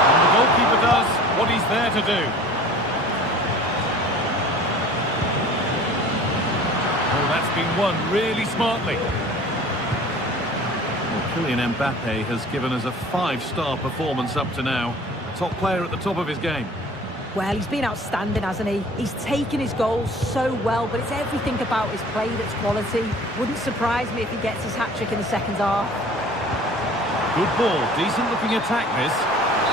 And the goalkeeper does what he's there to do. Oh, that's been won really smartly. Kylian Mbappe has given us a 5-star performance up to now. Top player at the top of his game. Well, he's been outstanding, hasn't he? He's taken his goals so well, but it's everything about his play that's quality. Wouldn't surprise me if he gets his hat-trick in the second half. Good ball, decent looking attack this,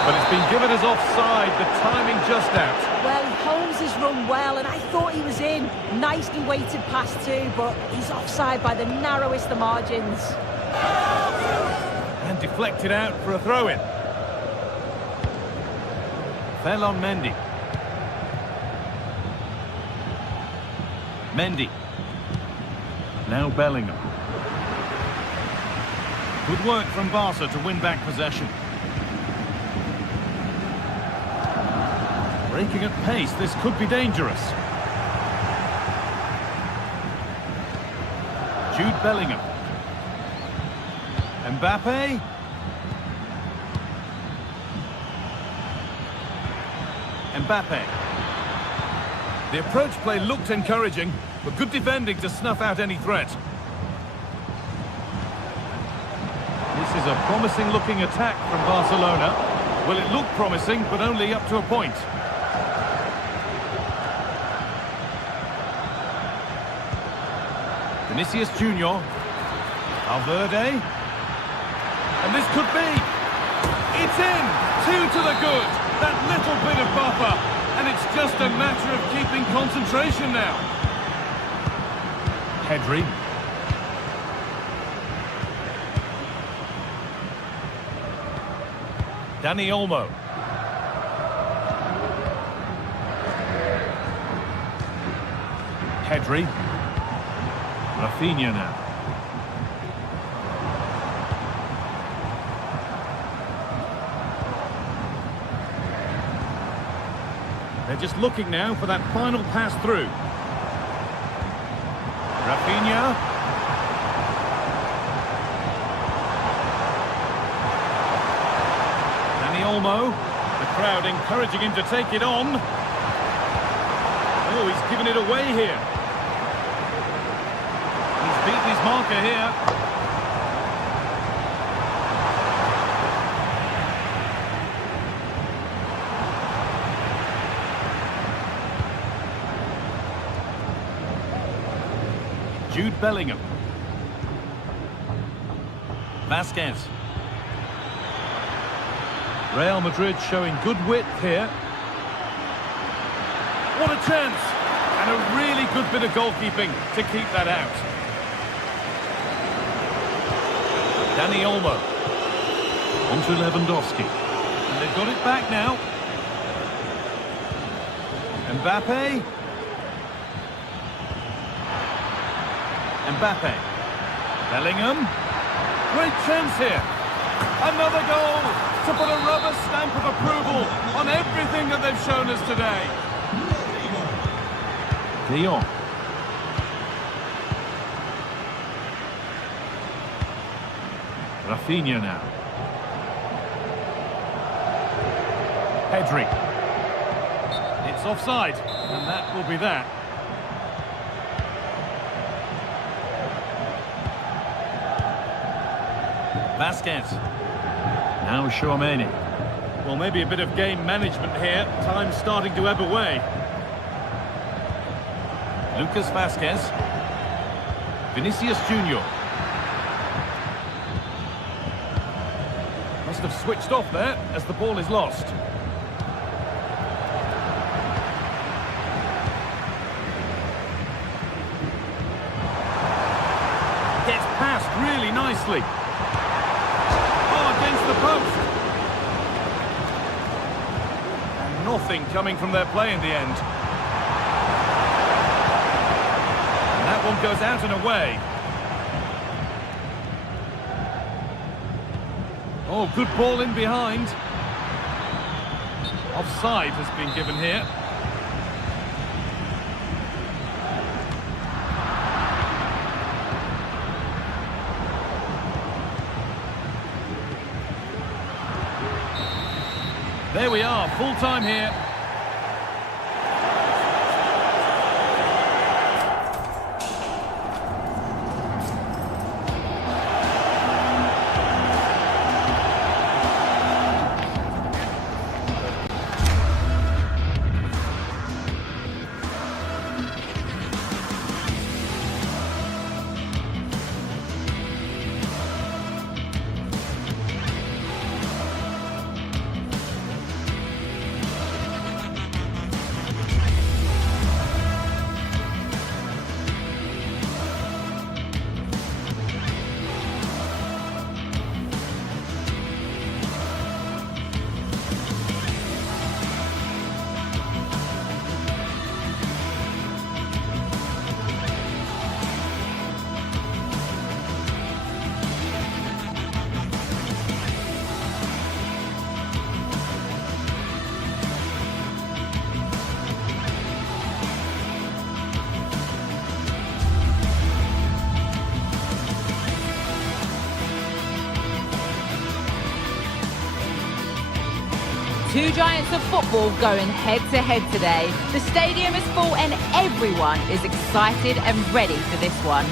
but it's been given as offside, the timing just out. Well, he holds his run well, and I thought he was in. Nicely weighted pass too, but he's offside by the narrowest of margins. And deflected out for a throw-in. Ferland Mendy. Mendy. Now Bellingham. Good work from Barca to win back possession. Breaking at pace, this could be dangerous. Jude Bellingham. Mbappe. Mbappe. The approach play looked encouraging, but good defending to snuff out any threat. This is a promising-looking attack from Barcelona. Well, it looked promising, but only up to a point. Vinicius Junior. Valverde. And this could be. It's in! 2 to the good. That little bit of buffer. And it's just a matter of keeping concentration now. Pedri. Dani Olmo. Pedri. Rafinha now. They're just looking now for that final pass through. Rafinha. Dani Olmo. The crowd encouraging him to take it on. Oh, he's given it away here. He's beaten his marker here. Jude Bellingham. Vasquez. Real Madrid showing good width here. What a chance! And a really good bit of goalkeeping to keep that out. Dani Olmo. On to Lewandowski. And they've got it back now. Mbappe. Mbappe. Bellingham. Great chance here. Another goal to put a rubber stamp of approval on everything that they've shown us today. De Jong. Rafinha now. Pedri. It's offside, and that will be that. Vasquez. Now Tchouaméni. Well, maybe a bit of game management here. Time's starting to ebb away. Lucas Vasquez. Vinicius Junior. Must have switched off there as the ball is lost. Gets past really nicely. Against the post. And nothing coming from their play in the end. And that one goes out and away. Oh, good ball in behind. Offside has been given here. There we are, full time here. Two giants of football going head-to-head today. The stadium is full and everyone is excited and ready for this one.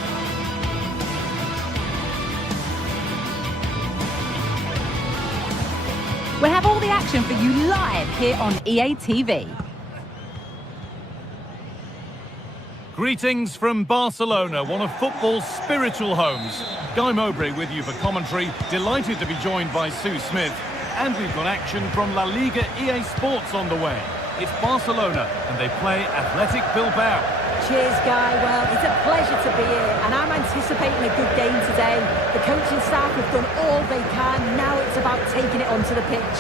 We'll have all the action for you live here on EA TV. Greetings from Barcelona, one of football's spiritual homes. Guy Mowbray with you for commentary. Delighted to be joined by Sue Smith. And we've got action from La Liga EA Sports on the way. It's Barcelona and they play Athletic Bilbao. Cheers, Guy. Well, it's a pleasure to be here, and I'm anticipating a good game today. The coaching staff have done all they can. Now it's about taking it onto the pitch.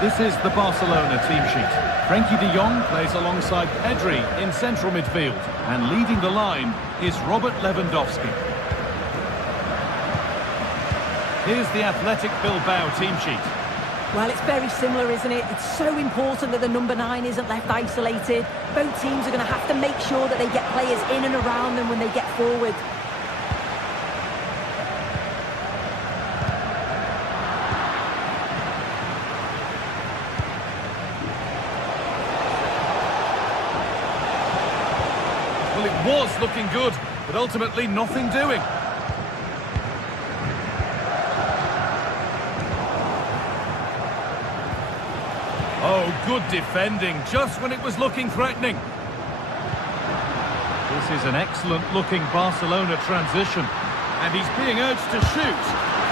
This is the Barcelona team sheet. Frenkie de Jong plays alongside Pedri in central midfield. And leading the line is Robert Lewandowski. Here's the Athletic Bilbao team sheet. Well, it's very similar, isn't it? It's so important that the number 9 isn't left isolated. Both teams are going to have to make sure that they get players in and around them when they get forward. Well, it was looking good, but ultimately nothing doing. Oh, good defending, just when it was looking threatening. This is an excellent-looking Barcelona transition. And he's being urged to shoot.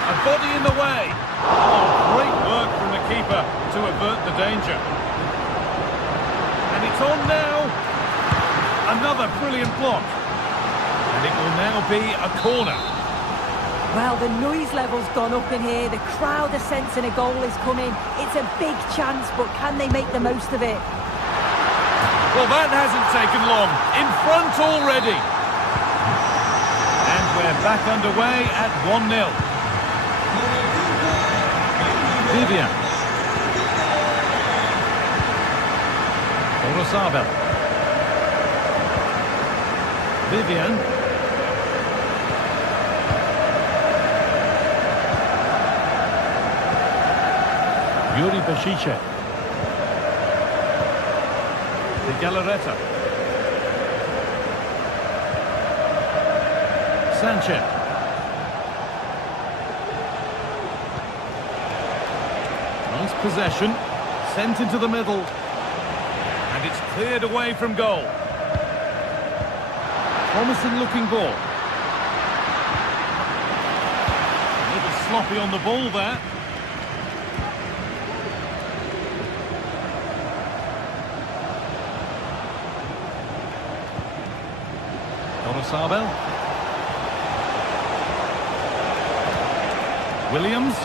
A body in the way. Oh, great work from the keeper to avert the danger. And it's on now. Another brilliant block. And it will now be a corner. Well, the noise level's gone up in here. The crowd are sensing a goal is coming. It's a big chance, but can they make the most of it? Well, that hasn't taken long. In front already. And we're back underway at 1-0. Vivian. Orosabel. Vivian. Yuri Bashice. De Galarreta. Sanchez. Nice possession. Sent into the middle. And it's cleared away from goal. Promising looking ball. A little sloppy on the ball there. Sabel. Williams.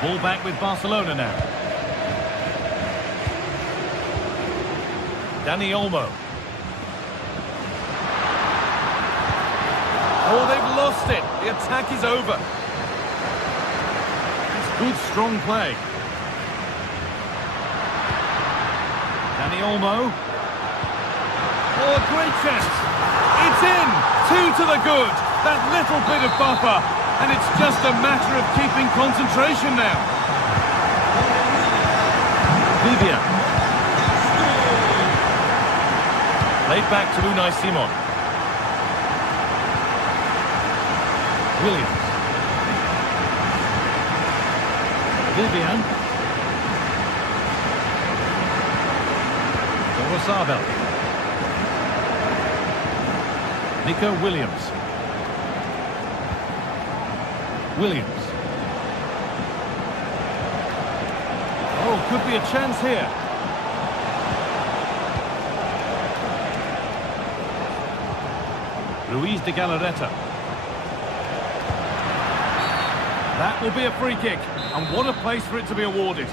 Ball back with Barcelona now. Dani Olmo. Oh, they've lost it. The attack is over. It's good, strong play. Dani Olmo. Oh, a great chance. It's in. 2 to the good. That little bit of buffer. And it's just a matter of keeping concentration now. Vivian. Played back to Unai Simon. Williams. Vivian. Sabel. Nico Williams. Williams. Oh, could be a chance here. Luis de Galarreta. That will be a free kick. And what a place for it to be awarded.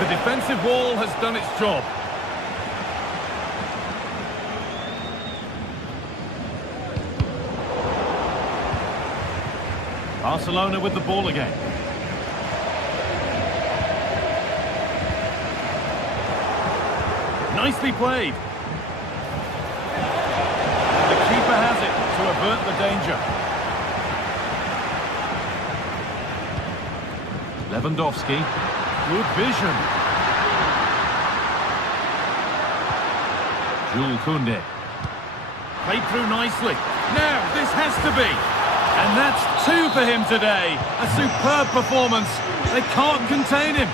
The defensive wall has done its job. Barcelona with the ball again. Nicely played. The keeper has it to avert the danger. Lewandowski. Good vision. Jules Koundé. Played through nicely. Now, this has to be. And that's 2 for him today. A superb performance. They can't contain him.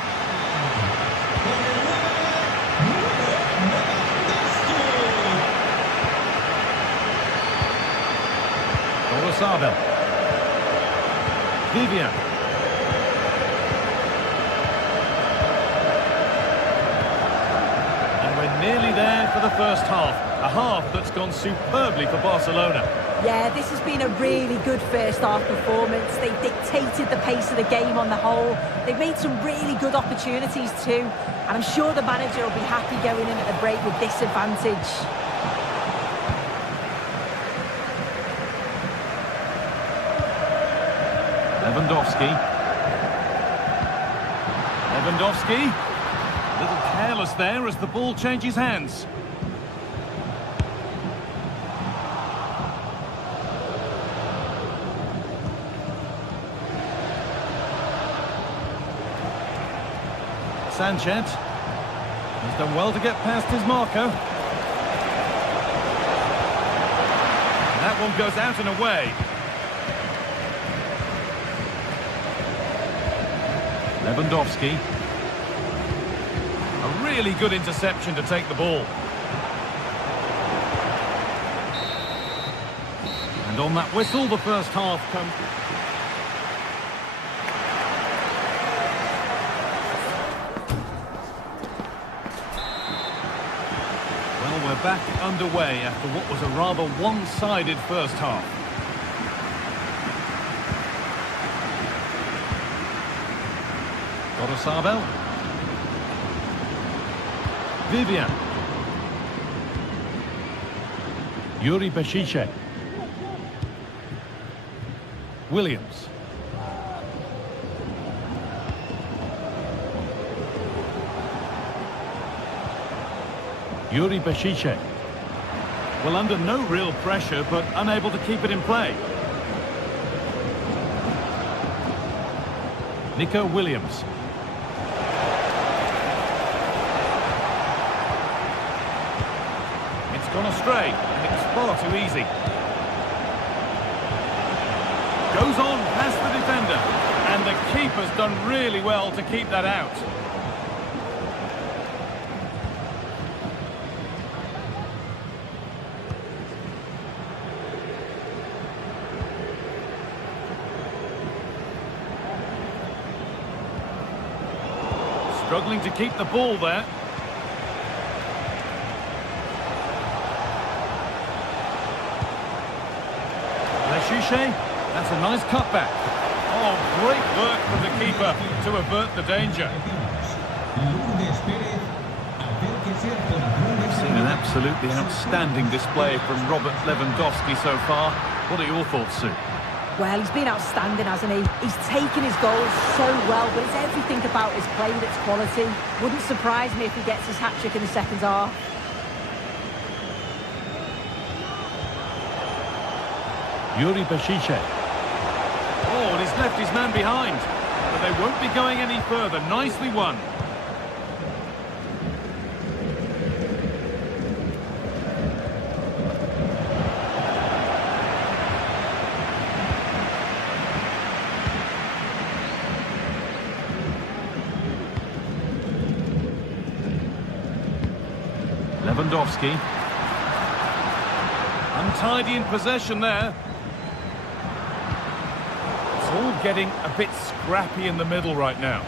Sabel. Vivian. And we're nearly there for the first half. A half that's gone superbly for Barcelona. Yeah, this has been a really good first half performance. They dictated the pace of the game on the whole. They've made some really good opportunities too. And I'm sure the manager will be happy going in at the break with this advantage. Lewandowski. Lewandowski. A little careless there as the ball changes hands. Sanchez. He's done well to get past his marker. And that one goes out and away. Lewandowski. A really good interception to take the ball. And on that whistle, the first half comes. Well, we're back underway after what was a rather one-sided first half. Sabel. Vivian. Yuri Bešiček. Williams. Yuri Bešiček. Well, under no real pressure, but unable to keep it in play. Nico Williams. Gone astray, and it was far too easy. Goes on past the defender, and the keeper's done really well to keep that out. Struggling to keep the ball there. That's a nice cutback. Oh, great work from the keeper to avert the danger. We've seen an absolutely outstanding display from Robert Lewandowski so far. What are your thoughts, Sue? Well, he's been outstanding, hasn't he? He's taken his goals so well, but it's everything about his play that's quality. Wouldn't surprise me if he gets his hat-trick in the second half. Yuri Bešiček. Oh, and he's left his man behind. But they won't be going any further. Nicely won. Lewandowski. Untidy in possession there. It's all getting a bit scrappy in the middle right now.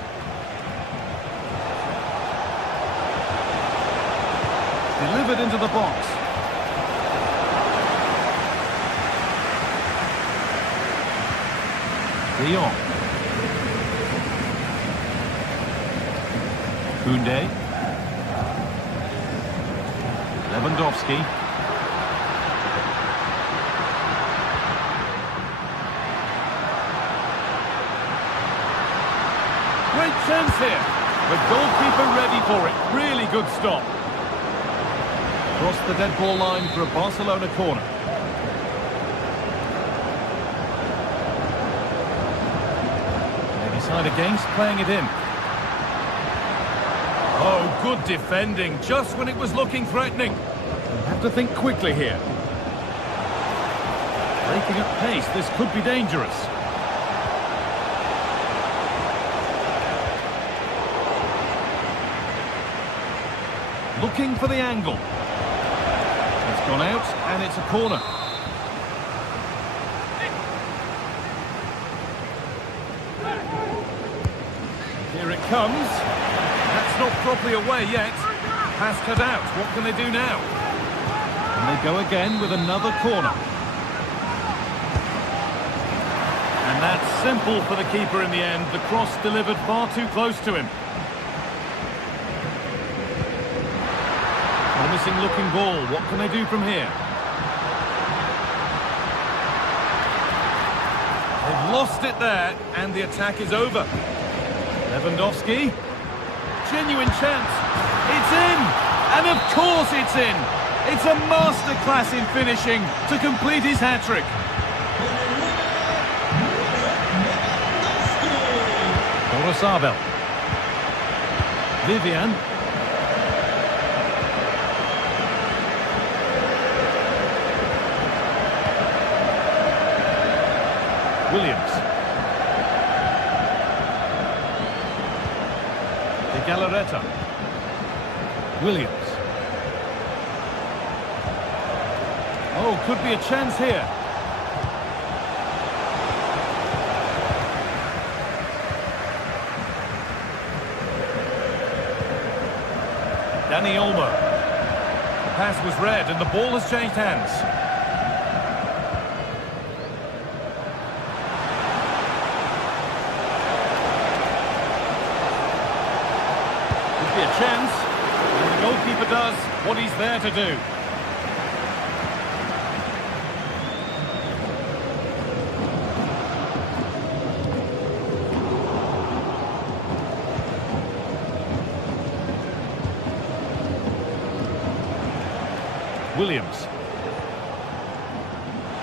Delivered into the box. De Jong. Koundé. Lewandowski. great chance here. The goalkeeper ready for it. Really good stop. Cross the dead ball line for a Barcelona corner. They decide against playing it in. Oh, good defending, just when it was looking threatening. You have to think quickly here. Breaking up pace, this could be dangerous. Looking for the angle. It's gone out, and it's a corner. Here it comes. That's not properly away yet. Pass cut out. What can they do now? And they go again with another corner. And that's simple for the keeper in the end. The cross delivered far too close to him. Promising looking ball. What can they do from here? They've lost it there, and the attack is over. Lewandowski. Genuine chance. It's in! And of course it's in! It's a masterclass in finishing to complete his hat-trick. Sabel. Vivian. Williams. De Galarreta. Williams. Oh, could be a chance here. Dani Olmo. The pass was read and the ball has changed hands. Could be a chance. And the goalkeeper does what he's there to do. Williams.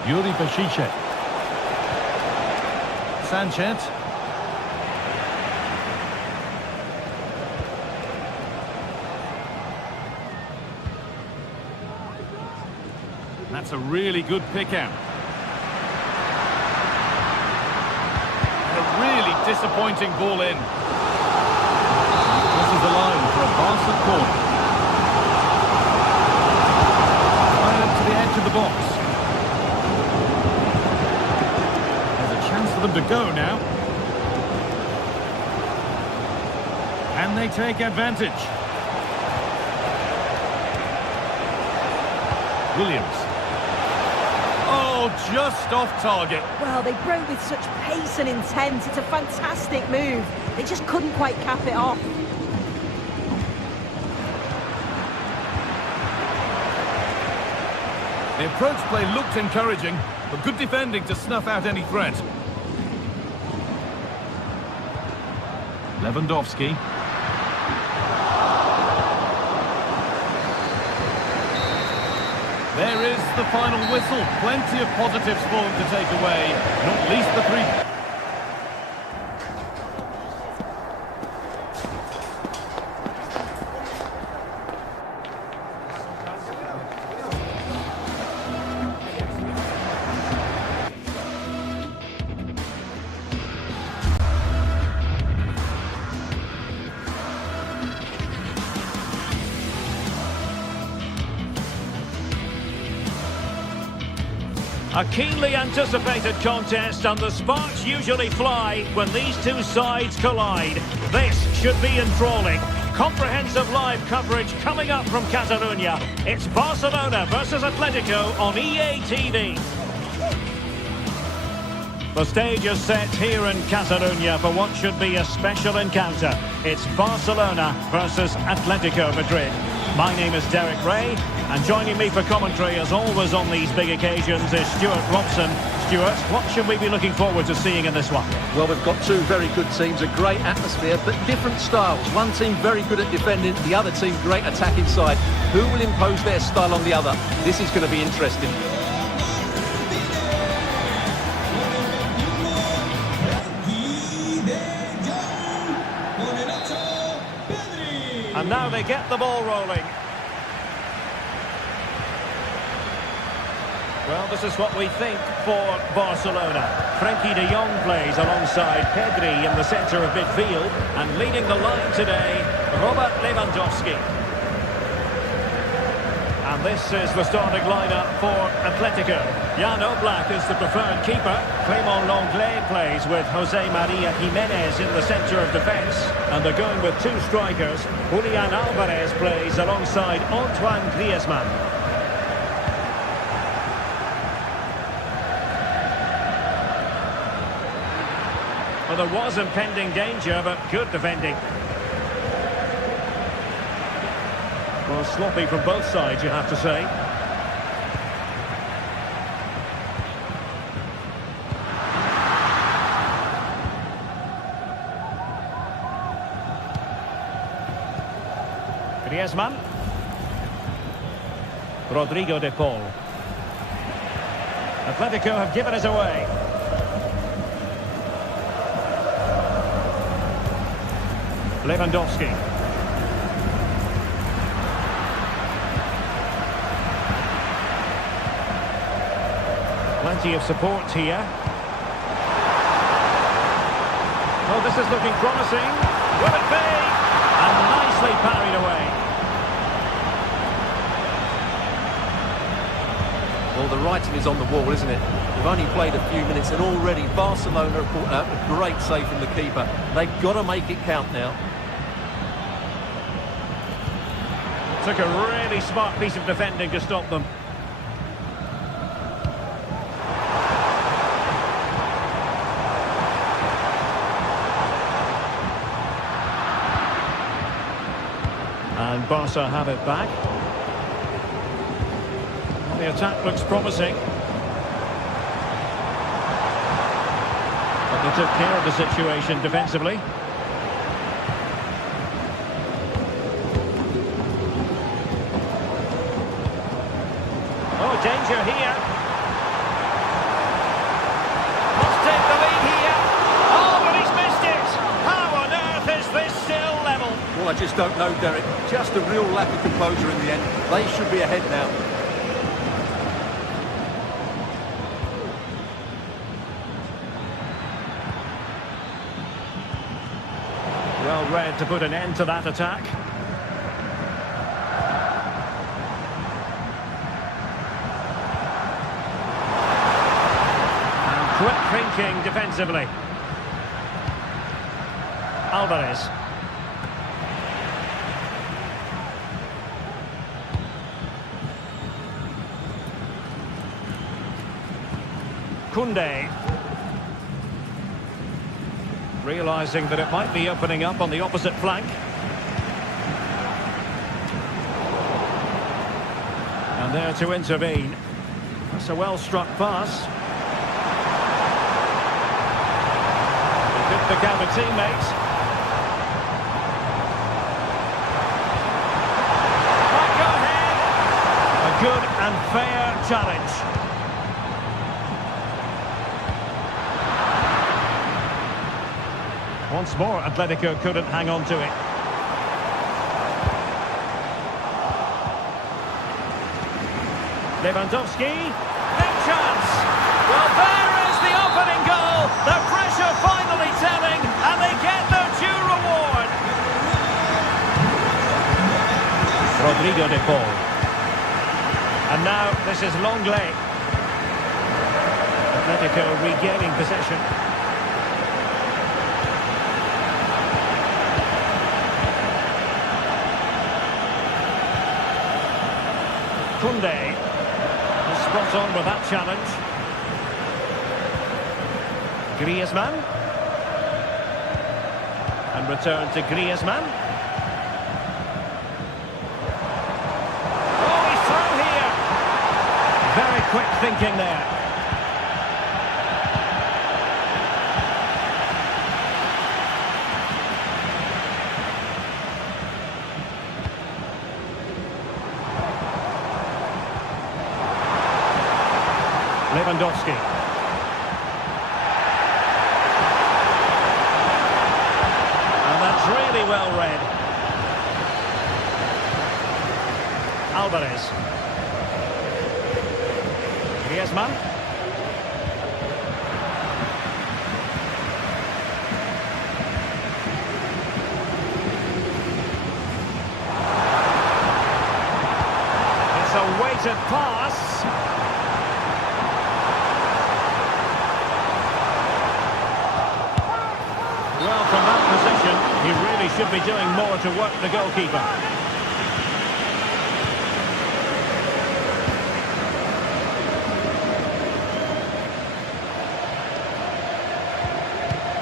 Yuri Bashice. Sanchez. That's a really good pick out. A really disappointing ball in. This is the line for a Barca corner. To the box. There's a chance for them to go now. And they take advantage. Williams. Oh, just off target. Well, they broke with such pace and intent. It's a fantastic move. They just couldn't quite cap it off. The approach play looked encouraging, but good defending to snuff out any threat. Lewandowski. There is the final whistle. Plenty of positives for them to take away, not least the three. A keenly anticipated contest, and the sparks usually fly when these two sides collide. This should be enthralling. Comprehensive live coverage coming up from Catalonia. It's Barcelona versus Atletico on EA TV. The stage is set here in Catalonia for what should be a special encounter. It's Barcelona versus Atletico Madrid. My name is Derek Ray. And joining me for commentary, as always on these big occasions, is Stuart Robson. Stuart, what should we be looking forward to seeing in this one? Well, we've got two very good teams, a great atmosphere, but different styles. One team very good at defending, the other team great attack inside. Who will impose their style on the other? This is going to be interesting. And now they get the ball rolling. Well, this is what we think for Barcelona. Frenkie de Jong plays alongside Pedri in the centre of midfield. And leading the line today, Robert Lewandowski. And this is the starting lineup for Atletico. Jan Oblak is the preferred keeper. Clément Lenglet plays with Jose Maria Jimenez in the centre of defence. And they're going with two strikers. Julian Alvarez plays alongside Antoine Griezmann. Well, there was impending danger, but good defending. Well, sloppy from both sides, you have to say. Griezmann. Rodrigo de Paul. Atletico have given it away. Lewandowski. Plenty of support here. Oh, this is looking promising. Will it be? And nicely parried away. Well, the writing is on the wall, isn't it? We've only played a few minutes and already Barcelona have caught out a great save from the keeper. They've got to make it count now. Took a really smart piece of defending to stop them. And Barca have it back. Well, the attack looks promising. But they took care of the situation defensively. Oh, danger here. Must take the lead here. Oh, but he's missed it. How on earth is this still level? Well, I just don't know, Derek. Just a real lack of composure in the end. They should be ahead now. Well read to put an end to that attack. And quick thinking defensively. Alvarez. Koundé. Realising that it might be opening up on the opposite flank. And there to intervene. That's a well-struck pass. He could pick out a teammate. Might go ahead. A good and fair challenge. Once more, Atletico couldn't hang on to it. Lewandowski, big chance. Well, there is the opening goal. The pressure finally telling, and they get their due reward. Rodrigo de Paul. And now this is Lenglet. Atletico regaining possession. Koundé is spot on with that challenge. Griezmann. And return to Griezmann. Oh, he's through! quick thinking there. Lewandowski. And that's really well read. Alvarez. Griezmann. It's a weighted pass. Well, from that position, he really should be doing more to work the goalkeeper.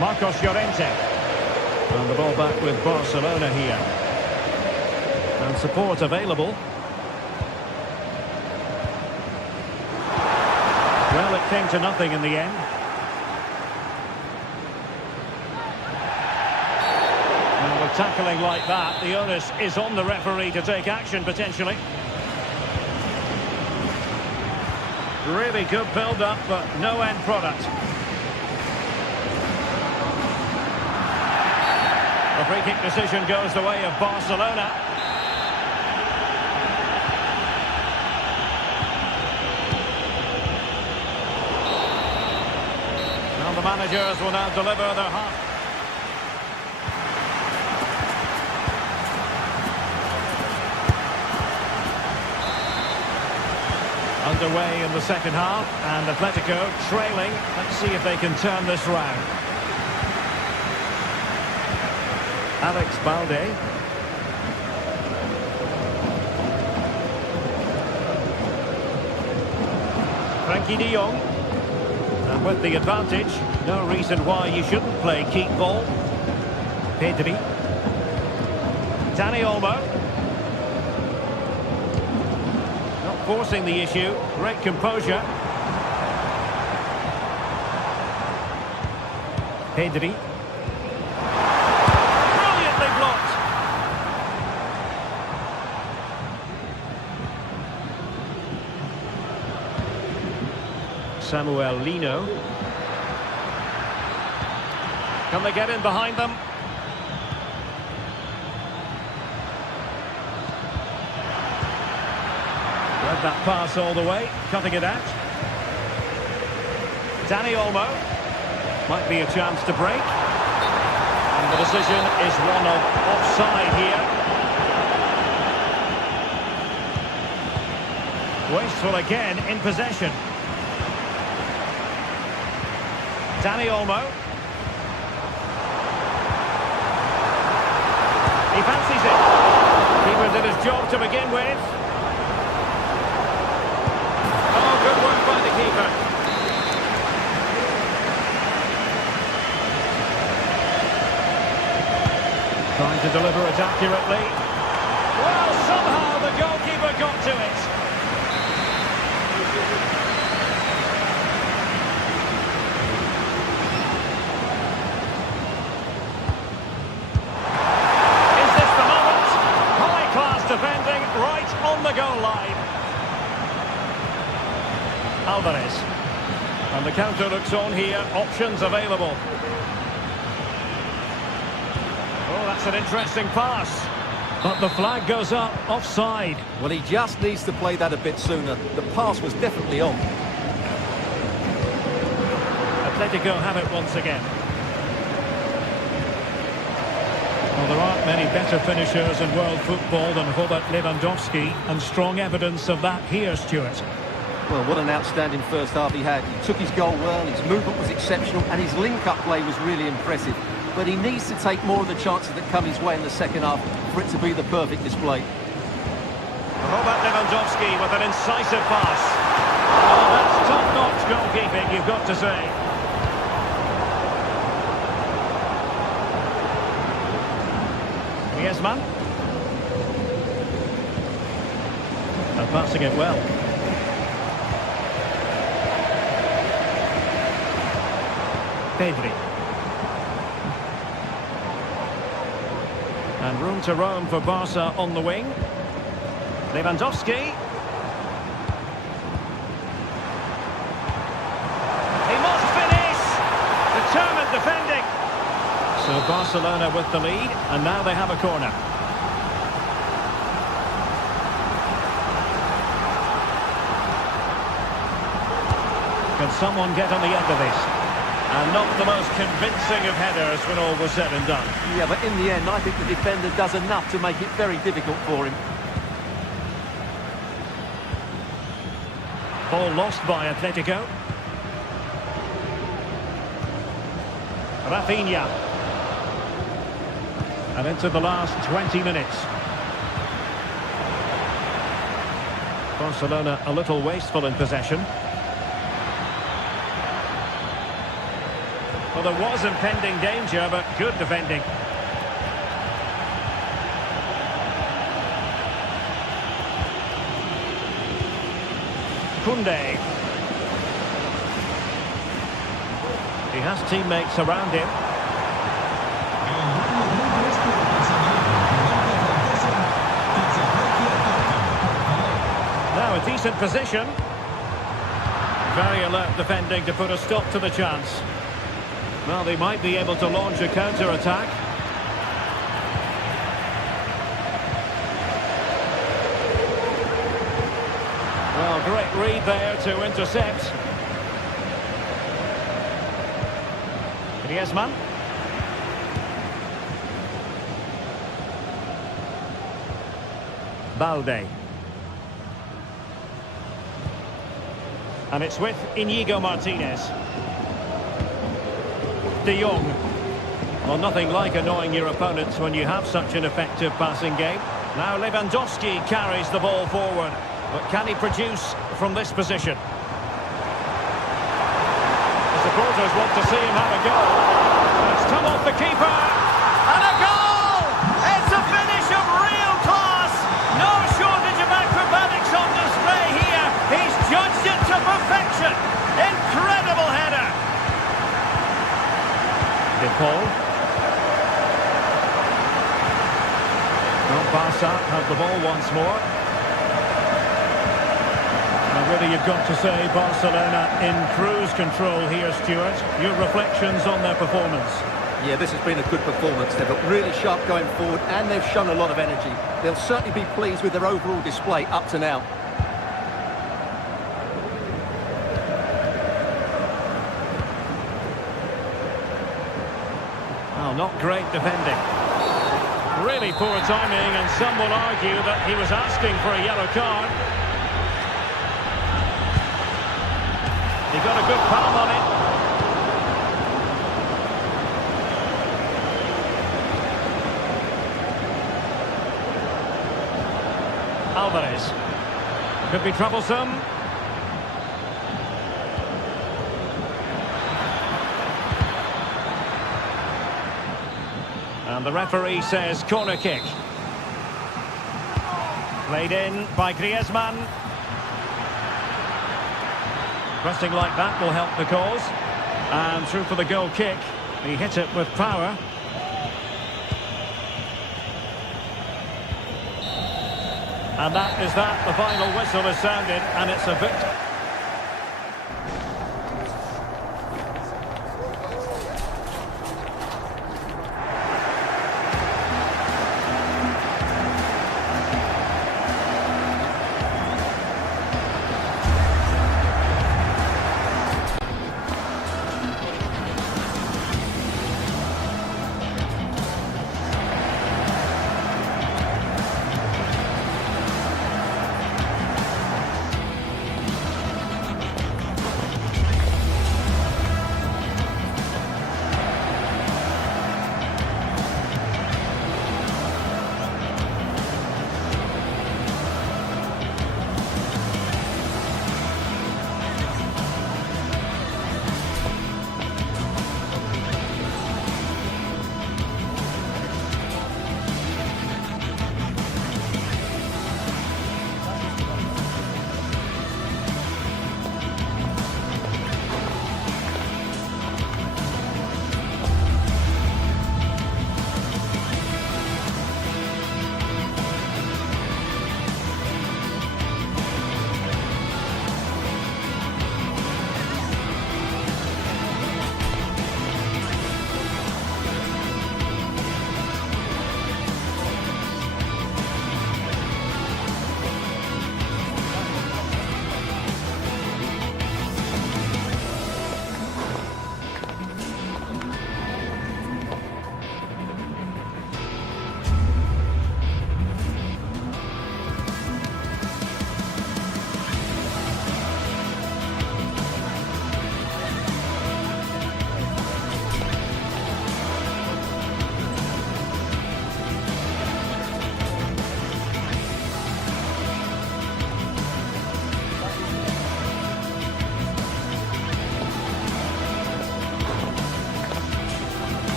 Marcos Llorente. And the ball back with Barcelona here. And support available. Well, it came to nothing in the end. And with tackling like that, the onus is on the referee to take action, potentially. Really good build-up, but no end product. The free-kick decision goes the way of Barcelona. Now the managers will now deliver their half. Underway in the second half, and Atletico trailing. Let's see if they can turn this round. Alex Balde. Frankie de Jong. And with the advantage, no reason why you shouldn't play keep ball. Pedri. Dani Olmo. Not forcing the issue. Great composure. Pedri. Samuel Lino. Can they get in behind them? Read that pass all the way, cutting it out. Dani Olmo. Might be a chance to break. And the decision is one of offside here. Wasteful again in possession. Dani Olmo. He fancies it. Keeper did his job to begin with. Oh, good work by the keeper. Trying to deliver it accurately. Well, somehow the goalkeeper got to it. Defending right on the goal line. Alvarez. And the counter looks on here. Options available. Oh, that's an interesting pass. But the flag goes up. Offside. Well, he just needs to play that a bit sooner. The pass was definitely on. Atletico have it once again. Well, there aren't many better finishers in world football than Robert Lewandowski, and strong evidence of that here, Stuart. Well, what an outstanding first half he had. He took his goal well, his movement was exceptional, and his link-up play was really impressive. But he needs to take more of the chances that come his way in the second half for it to be the perfect display. Robert Lewandowski with an incisive pass. Oh, that's top-notch goalkeeping, you've got to say. Griezmann. And passing it well. Pedri. And room to roam for Barca on the wing. Lewandowski. He must finish! Determined defending. So Barcelona with the lead, and now they have a corner. Can someone get on the end of this? And not the most convincing of headers when all was said and done. Yeah, but in the end, I think the defender does enough to make it very difficult for him. Ball lost by Atletico. Rafinha. And into the last 20 minutes. Barcelona a little wasteful in possession. Well, there was impending danger, but good defending. Koundé. He has teammates around him. Now a decent position. Very alert defending to put a stop to the chance. Well, they might be able to launch a counter-attack. Well, great read there to intercept. Griezmann. Balde. And it's with Íñigo Martínez. De Jong. Well, nothing like annoying your opponents when you have such an effective passing game. Now Lewandowski carries the ball forward. But can he produce from this position? The supporters want to see him have a go. It's come off the keeper. And a goal! It's a finish of real class. No shortage of acrobatics on display here. He's judged it to perfection. Incredible header. Paul. Well, Barca have the ball once more. Now really you've got to say Barcelona in cruise control here, Stuart. Your reflections on their performance? Yeah, this has been a good performance. They've got really sharp going forward and they've shown a lot of energy. They'll certainly be pleased with their overall display up to now. Not great defending. Really poor timing, and some will argue that he was asking for a yellow card. He got a good palm on it. Alvarez. Could be troublesome. And the referee says corner kick. Played in by Griezmann. Pressing like that will help the cause. And through for the goal kick. He hit it with power. And that is that. The final whistle is sounded, and it's a victory.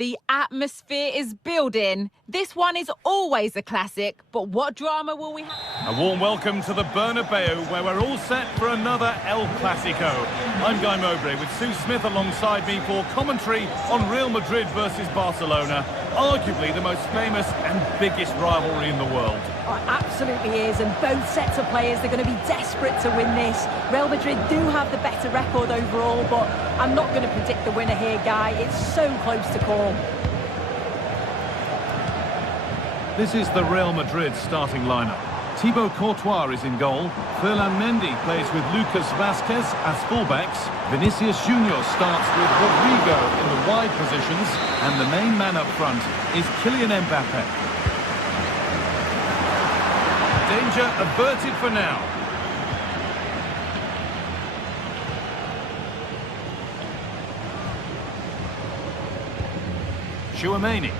The atmosphere is building. This one is always a classic, but what drama will we have? A warm welcome to the Bernabeu, where we're all set for another El Clasico. I'm Guy Mowbray with Sue Smith alongside me for commentary on Real Madrid versus Barcelona, arguably the most famous and biggest rivalry in the world. Oh, it absolutely is, and both sets of players, they're going to be desperate to win this. Real Madrid do have the better record overall, but I'm not going to predict the winner here, Guy. It's so close to call. This is the Real Madrid starting lineup. Thibaut Courtois is in goal. Ferland Mendy plays with Lucas Vazquez as fullbacks. Vinicius Junior starts with Rodrigo in the wide positions. And the main man up front is Kylian Mbappe. Danger averted for now. Tchouaméni.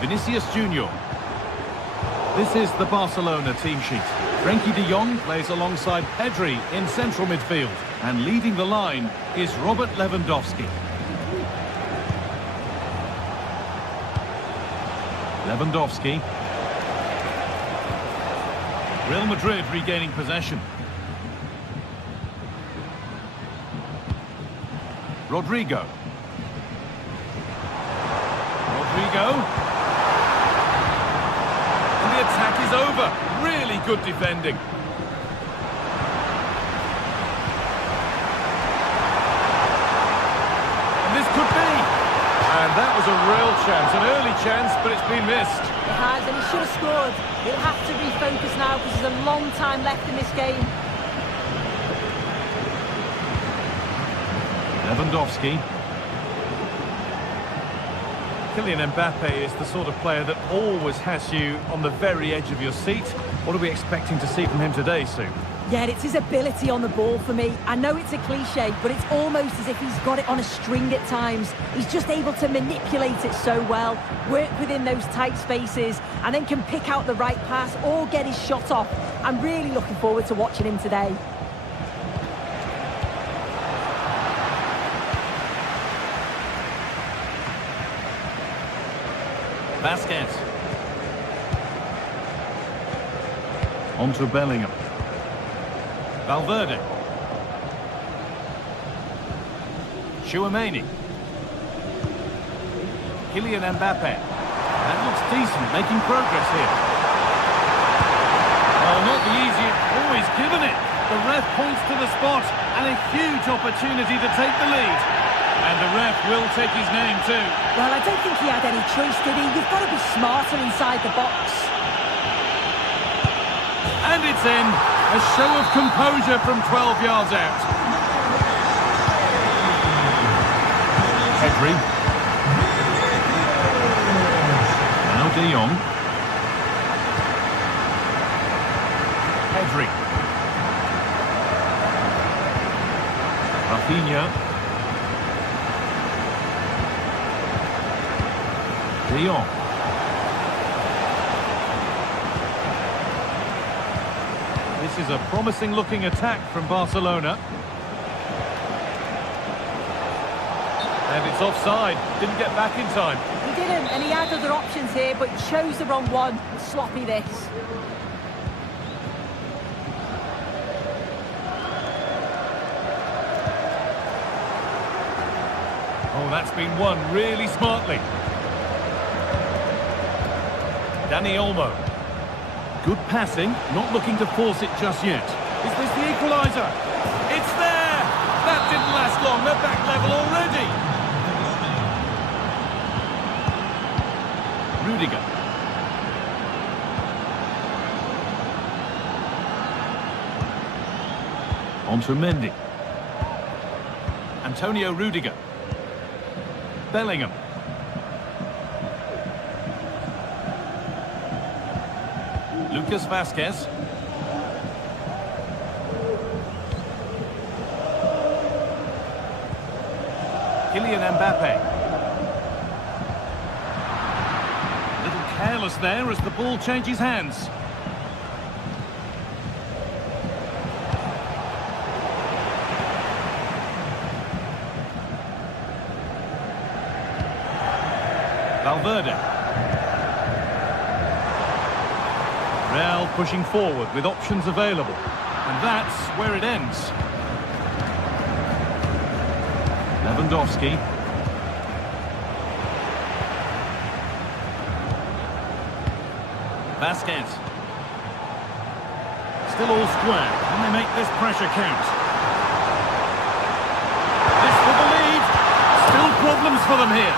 Vinicius Junior. This is the Barcelona team sheet. Frenkie de Jong plays alongside Pedri in central midfield. And leading the line is Robert Lewandowski. Lewandowski. Real Madrid regaining possession. Rodrigo. And the attack is over. Really good defending. And this could be. And that was a real chance, an early chance, but it's been missed. It has, and he should have scored. He'll have to refocus now because there's a long time left in this game. Lewandowski. Kylian Mbappe is the sort of player that always has you on the very edge of your seat. What are we expecting to see from him today, Sue? Yeah, it's his ability on the ball for me. I know it's a cliche, but it's almost as if he's got it on a string at times. He's just able to manipulate it so well, work within those tight spaces, and then can pick out the right pass or get his shot off. I'm really looking forward to watching him today. Vazquez. On to Bellingham. Valverde. Tchouaméni. Kylian Mbappe. That looks decent, making progress here. Oh, not the easiest. Oh, he's given it. The ref points to the spot, and a huge opportunity to take the lead. And the ref will take his name too. Well, I don't think he had any choice, did he? You've got to be smarter inside the box. And it's in. A show of composure from 12 yards out. Pedri. Now de Jong. Pedri. Rafinha. De Jong. This is a promising looking attack from Barcelona. And it's offside. Didn't get back in time. He didn't, and he had other options here, but chose the wrong one. Sloppy this. Oh, that's been won really smartly. Dani Olmo. Good passing, not looking to force it just yet. Is this the equaliser? It's there! That didn't last long, they're back level already! Rudiger. On to Mendy. Antonio Rudiger. Bellingham. Lucas Vazquez. Kylian Mbappe. A little careless there as the ball changes hands. Valverde. Real pushing forward with options available. And that's where it ends. Lewandowski. Vasquez. Still all square. Can they make this pressure count? This for the lead. Still problems for them here.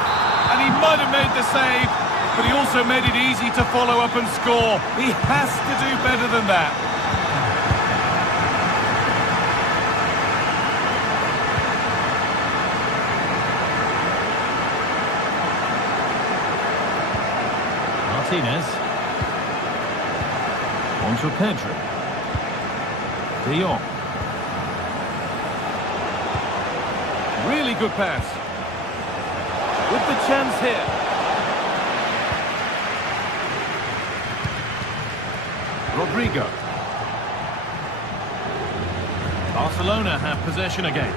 And he might have made the save, but he also made it easy to follow up and score. He has to do better than that. Martinez. On to Pedro. De Jong. Really good pass. With the chance here. Rodrigo. Barcelona have possession again.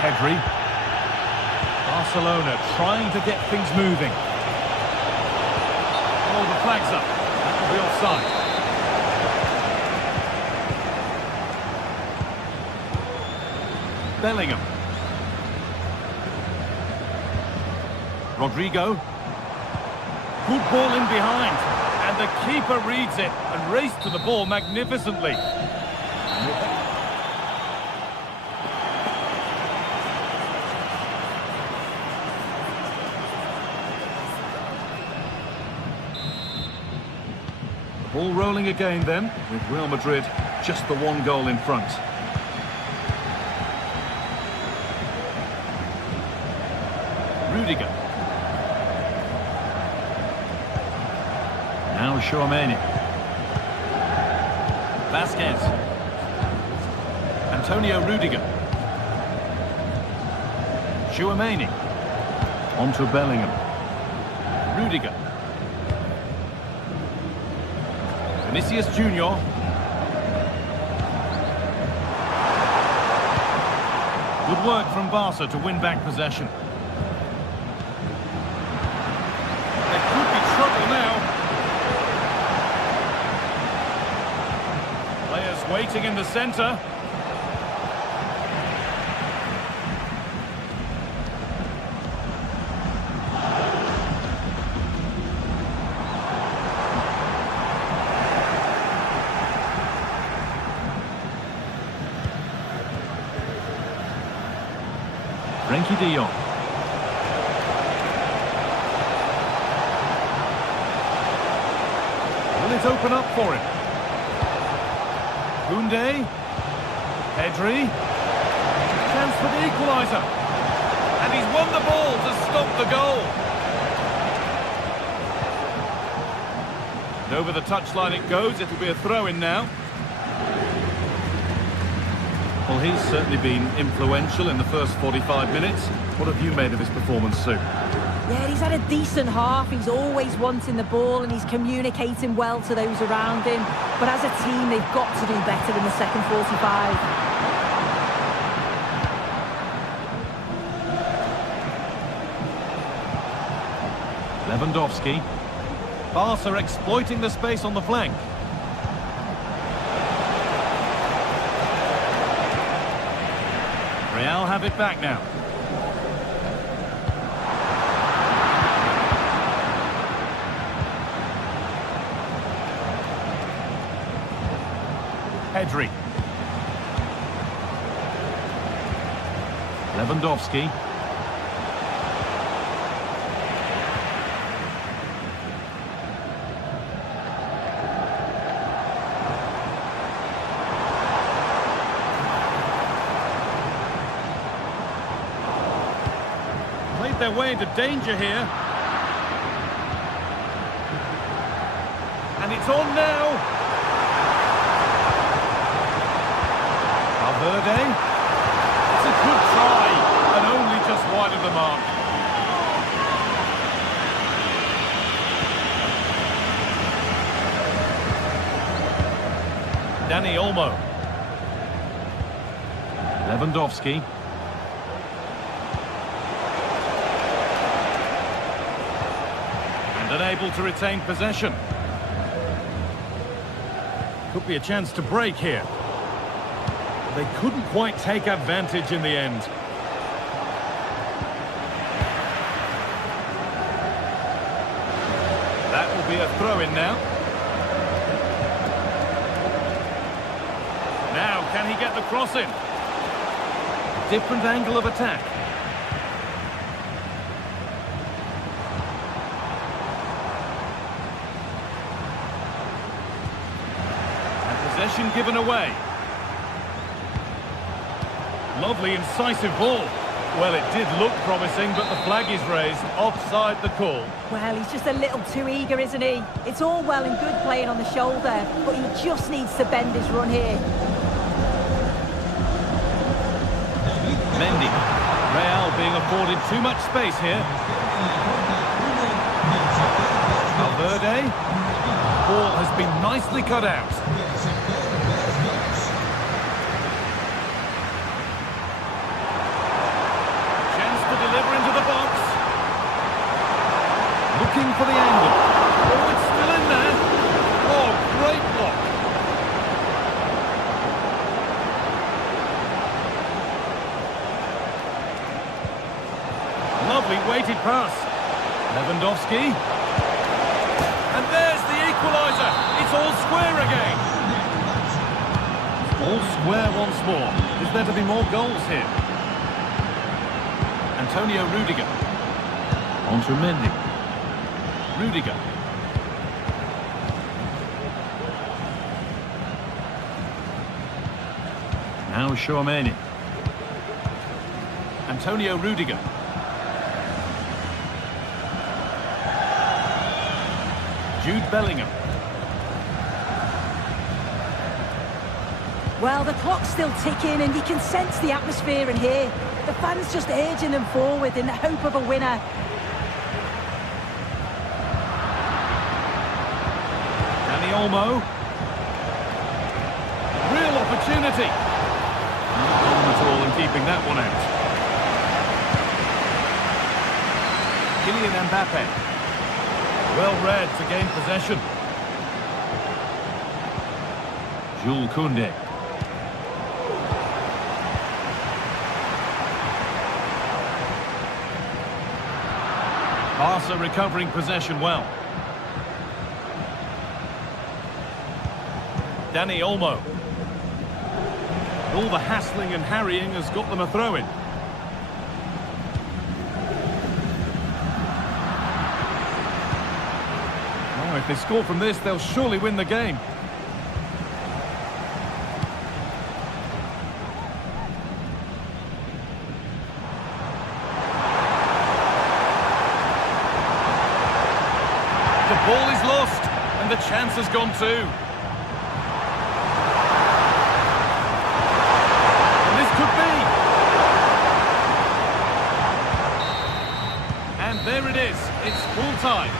Pedri. Barcelona trying to get things moving. Oh, the flag's up. That will be offside. Bellingham. Rodrigo. Good ball in behind. And the keeper reads it and raced to the ball magnificently. Ball rolling again then, with Real Madrid just the one goal in front. Rudiger. Now Tchouaméni. Vasquez. Antonio Rudiger. Tchouaméni. On to Bellingham. Rudiger. Vinicius Junior. Good work from Barca to win back possession. There could be trouble now. Players waiting in the centre. Frenkie de Jong. Will it open up for him? Koundé. Pedri. Chance for the equaliser. And he's won the ball to stop the goal. And over the touchline it goes. It'll be a throw-in now. Well, he's certainly been influential in the first 45 minutes. What have you made of his performance, Sue? Yeah, he's had a decent half. He's always wanting the ball and he's communicating well to those around him. But as a team, they've got to do better in the second 45. Lewandowski. Barca exploiting the space on the flank. Real have it back now. Pedri. Lewandowski. Played their way into danger here. And it's on now. Valverde. It's a good try, and only just wide of the mark. Dani Olmo. Lewandowski. And unable to retain possession. Could be a chance to break here. They couldn't quite take advantage in the end. That will be a throw-in now. Now, can he get the cross in? Different angle of attack. And possession given away. Lovely, incisive ball. Well, it did look promising, but the flag is raised. Offside the call. Well, he's just a little too eager, isn't he? It's all well and good playing on the shoulder, but he just needs to bend his run here. Mendy. Real being afforded too much space here. Valverde. Ball has been nicely cut out. Chance to deliver into the box. Looking for the angle. Oh, it's still in there. Oh, great block. Lovely weighted pass. Lewandowski. And there's the equaliser. It's all square again. All square once more. Is there to be more goals here? Antonio Rudiger. On to Mendy. Rudiger. Now Tchouaméni. Antonio Rudiger. Jude Bellingham. Well, the clock's still ticking and you can sense the atmosphere in here. The fans just urging them forward in the hope of a winner. Dani Olmo. Real opportunity. No problem at all in keeping that one out. Kylian Mbappe. Well read to gain possession. Jules Koundé. Barca recovering possession well. Dani Olmo. All the hassling and harrying has got them a throw-in. Oh, if they score from this, they'll surely win the game. The ball is lost, and the chance has gone too. And this could be. And there it is. It's full time.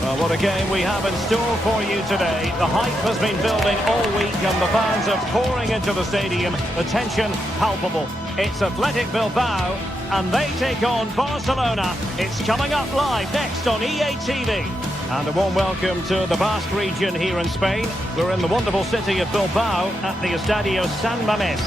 Well, what a game we have in store for you today. The hype has been building all week and the fans are pouring into the stadium. The tension palpable. It's Athletic Bilbao and they take on Barcelona. It's coming up live next on EA TV. And a warm welcome to the Basque region here in Spain. We're in the wonderful city of Bilbao at the Estadio San Mamés.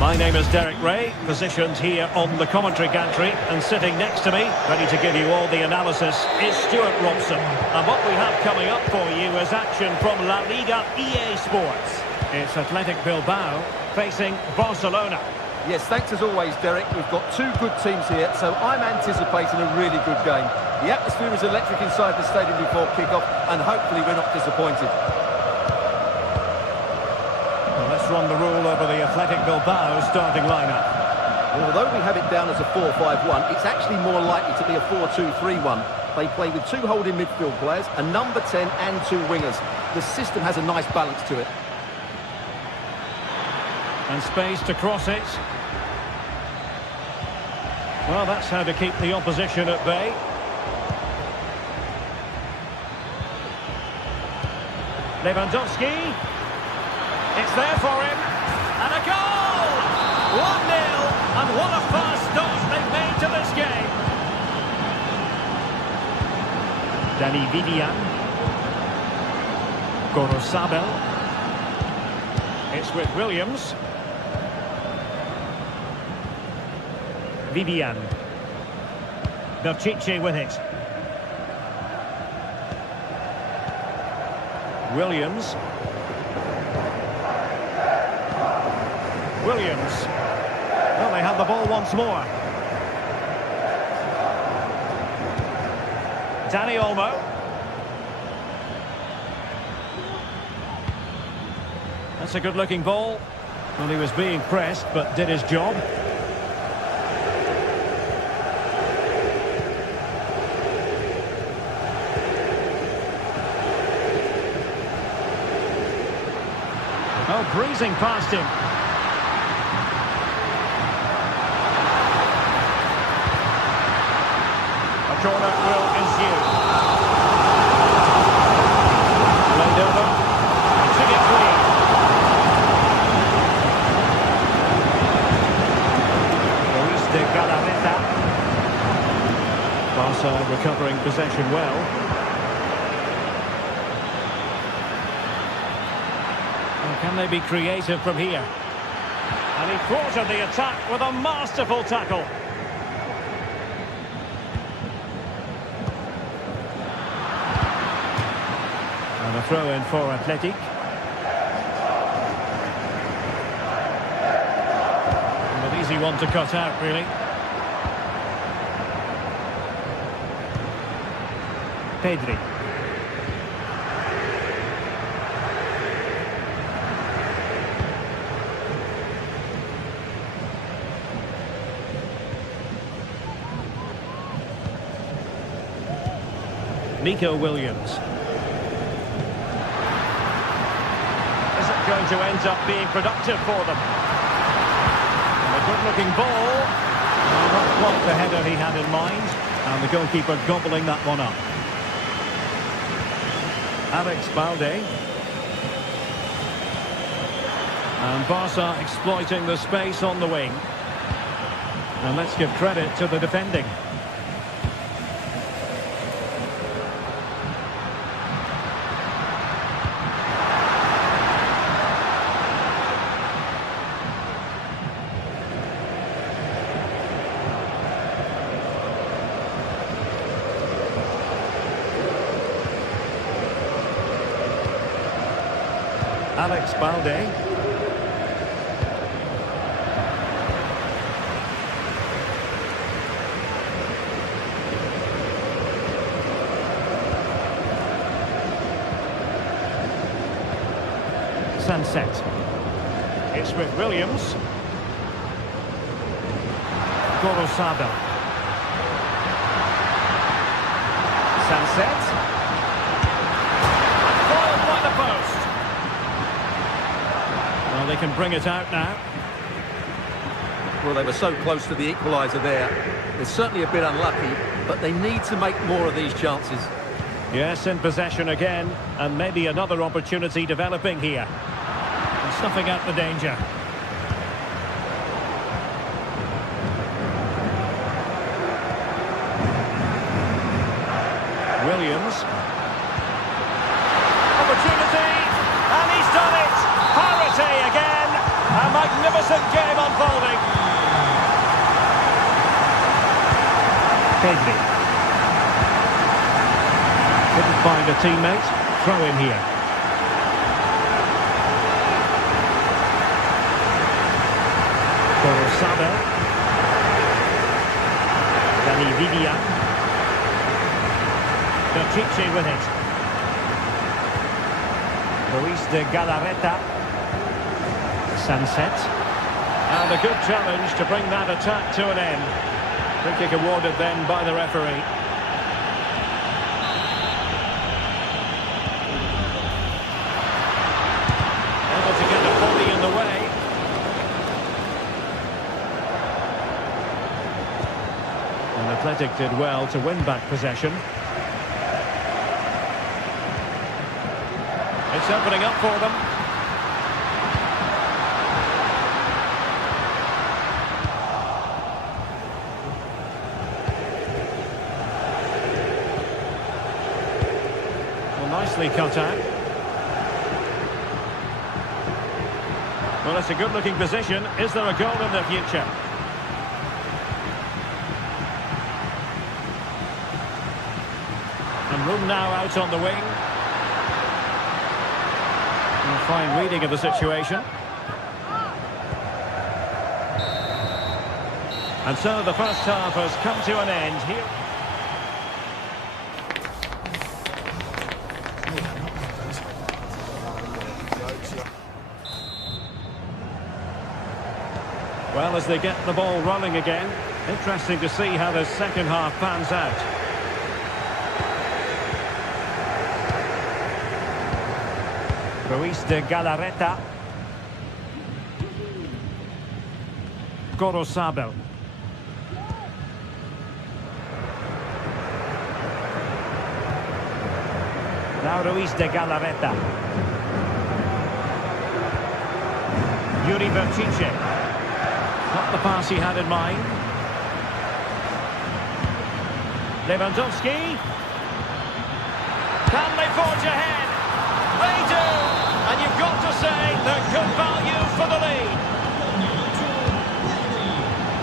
My name is Derek Ray, positioned here on the commentary gantry, and sitting next to me, ready to give you all the analysis, is Stuart Robson. And what we have coming up for you is action from La Liga EA Sports. It's Athletic Bilbao facing Barcelona. Yes, thanks as always, Derek. We've got two good teams here, so I'm anticipating a really good game. The atmosphere is electric inside the stadium before kick-off, and hopefully we're not disappointed. Well, let's run the rule over the Athletic Bilbao starting lineup. Well, although we have it down as a 4-5-1, it's actually more likely to be a 4-2-3-1. They play with two holding midfield players, a number 10 and two wingers. The system has a nice balance to it. And space to cross it. Well, that's how to keep the opposition at bay. Lewandowski. It's there for him. And a goal! 1-0. And what a fast start they've made to this game. Dani Vivian. Gorosabel. It's with Williams. Vivian. Belchiche with it. Williams. Well, they have the ball once more. Dani Olmo. That's a good-looking ball. Well, he was being pressed, but did his job. Oh, breezing past him. A corner will ensue. Laid over. To get clear. Luis de Galarreta. Barca recovering possession well. Can they be creative from here? And he thwarted the attack with a masterful tackle. And a throw-in for Athletic. An easy one to cut out, really. Pedri. Nico Williams. Is it going to end up being productive for them? And a good-looking ball. Well, not quite the header he had in mind. And the goalkeeper gobbling that one up. Alex Balde. And Barca exploiting the space on the wing. And let's give credit to the defending. Alex Balde. Sunset. It's with Williams. Gorosabel. Sunset. Foiled by the post. Well, they can bring it out now. Well, they were so close to the equaliser there. They're certainly a bit unlucky, but they need to make more of these chances. Yes, in possession again, and maybe another opportunity developing here. And snuffing out the danger. Williams. Opportunity, and he's done it! Parity again! A Magnificent game unfolding. Pedri. Couldn't find a teammate. Throw in here. Sabel. Dani Vidia. Berchiche with it. Luis de Galarreta. Sunset. And a good challenge to bring that attack to an end. Free kick awarded then by the referee. Able to get the body in the way. And Athletic did well to win back possession. It's opening up for them. Well, nicely cut out. Well, it's a good-looking position. Is there a goal in the future? And room now out on the wing. A fine reading of the situation. And so the first half has come to an end here. Well, as they get the ball rolling again, interesting to see how the second half pans out. Luis de Galarreta. Sabel. Now Luis de Galarreta. Yuri Berchiche. Not the pass he had in mind. Lewandowski. Can they forge ahead? They do! And you've got to say they're good value for the lead.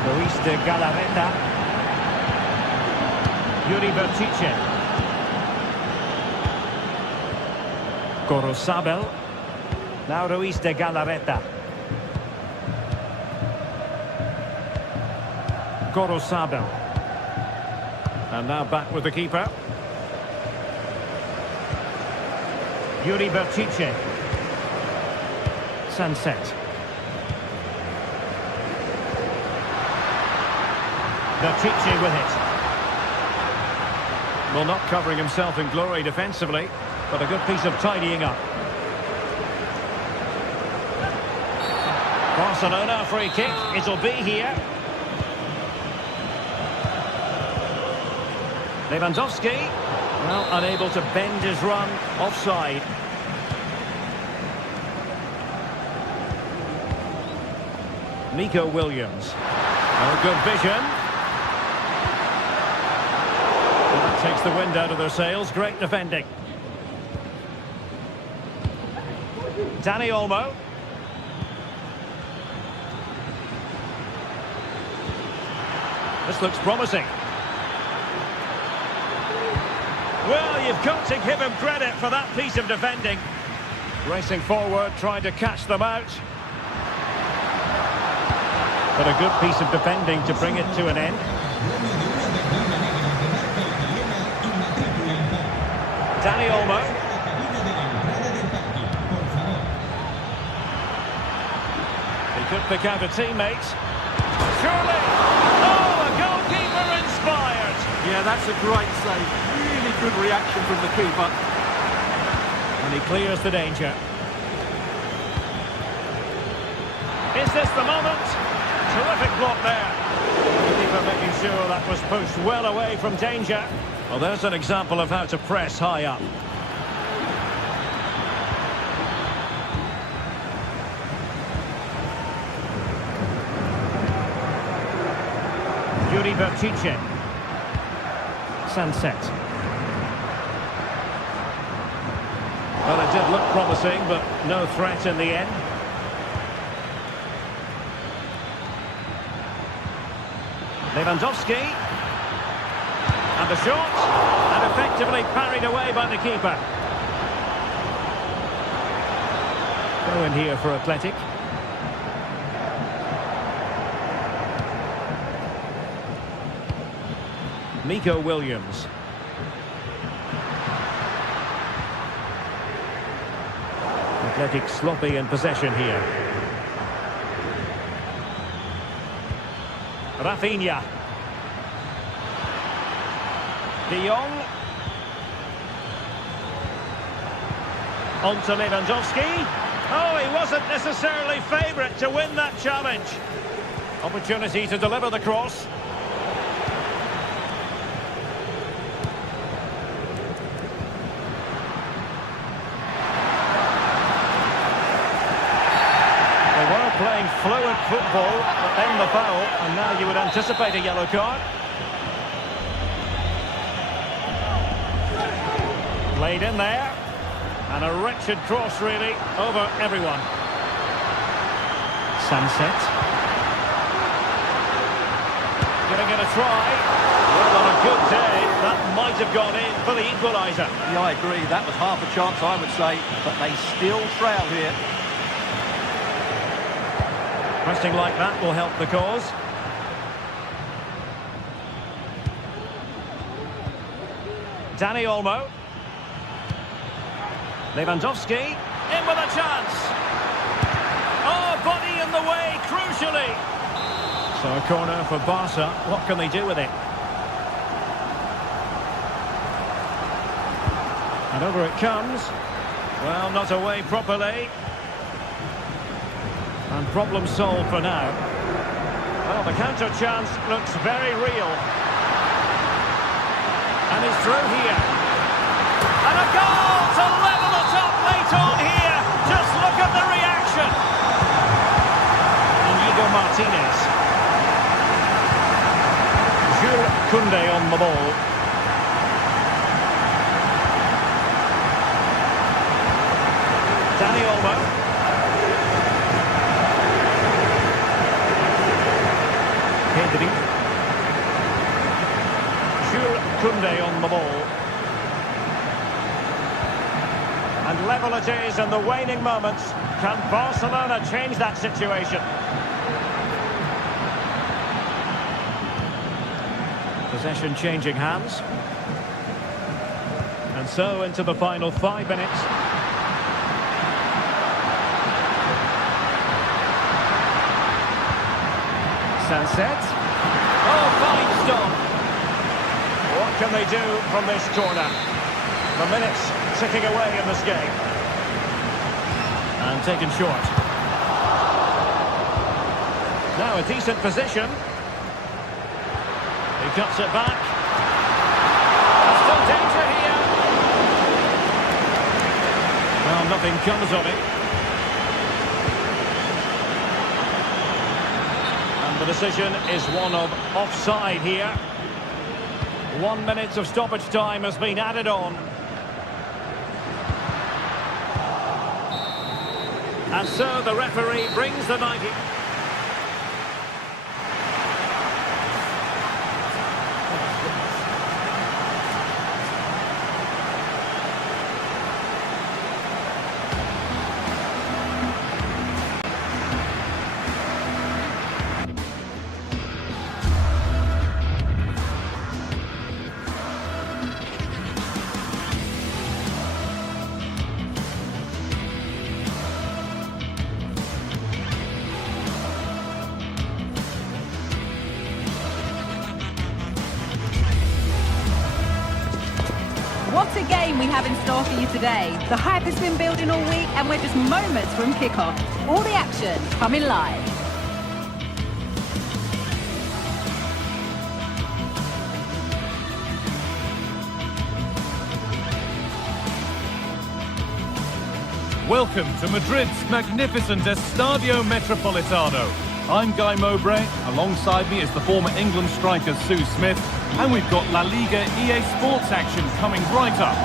Luis de Galarreta. Yuri Berchiche. Sabel. Now Luis de Galarreta. Sabel. And now back with the keeper. Yuri Berchiche. Sunset. Berchiche with it. Well, not covering himself in glory defensively, but a good piece of tidying up. Barcelona free kick. It'll be here. Lewandowski. Well, unable to bend his run. Offside. Nico Williams. Oh, good vision. Well, that takes the wind out of their sails. Great defending. Dani Olmo. This looks promising. Well, you've got to give him credit for that piece of defending. Racing forward, trying to catch them out. But a good piece of defending to bring it to an end. Dani Olmo. He could pick out a teammate. Surely! Oh, a goalkeeper inspired! Yeah, that's a great save. Really good reaction from the keeper. And he clears the danger. Is this the moment? Terrific block there. The keeper making sure that was pushed well away from danger. Well, there's an example of how to press high up. Yuri Berchiche. Sunset. Well, it did look promising, but no threat in the end. Lewandowski. And the shot. And effectively parried away by the keeper. Go in here for Athletic. Nico Williams. Athletic sloppy in possession here. Rafinha. De Jong. On to Lewandowski. Oh, he wasn't necessarily favourite to win that challenge. Opportunity to deliver the cross. Playing fluent football, but then the foul, and now you would anticipate a yellow card. Played in there, and a wretched cross really over everyone. Sunset. Giving it a try. Well, on a good day, that might have gone in for the equaliser. Yeah, I agree. That was half a chance, I would say, but they still trail here. Pressing like that will help the cause. Dani Olmo. Lewandowski. In with a chance. Oh, body in the way, crucially. So a corner for Barca. What can they do with it? And over it comes. Well, not away properly. And problem solved for now. Well, the counter chance looks very real. And he's through here. And a goal to level it up late on here. Just look at the reaction. Inigo Martinez. Jules Koundé on the ball. Dani Olmo. Jules Koundé on the ball. And level it is in the waning moments. Can Barcelona change that situation? Possession changing hands. And so into the final 5 minutes. Sunset. Oh, fine stop. What can they do from this corner? The minutes ticking away in this game. And taken short. Now a decent position. He cuts it back. Still danger here. Well, nothing comes of it. The decision is one of offside here. 1 minute of stoppage time has been added on. And so the referee brings the 90. What a game we have in store for you today. The hype has been building all week and we're just moments from kickoff. All the action coming live. Welcome to Madrid's magnificent Estadio Metropolitano. I'm Guy Mowbray. Alongside me is the former England striker Sue Smith. And we've got La Liga EA Sports action coming right up.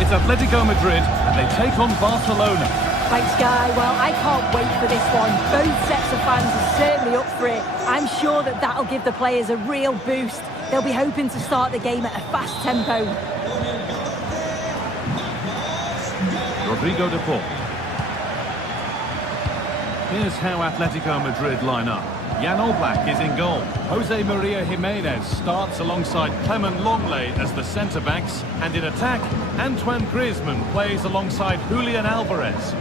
It's Atletico Madrid and they take on Barcelona. Thanks, Guy. Well, I can't wait for this one. Both sets of fans are certainly up for it. I'm sure that that'll give the players a real boost. They'll be hoping to start the game at a fast tempo. Rodrigo de Paul. Here's how Atletico Madrid line up. Jan Oblak is in goal. Jose Maria Jimenez starts alongside Clement Longley as the centre-backs. And in attack, Antoine Griezmann plays alongside Julian Alvarez.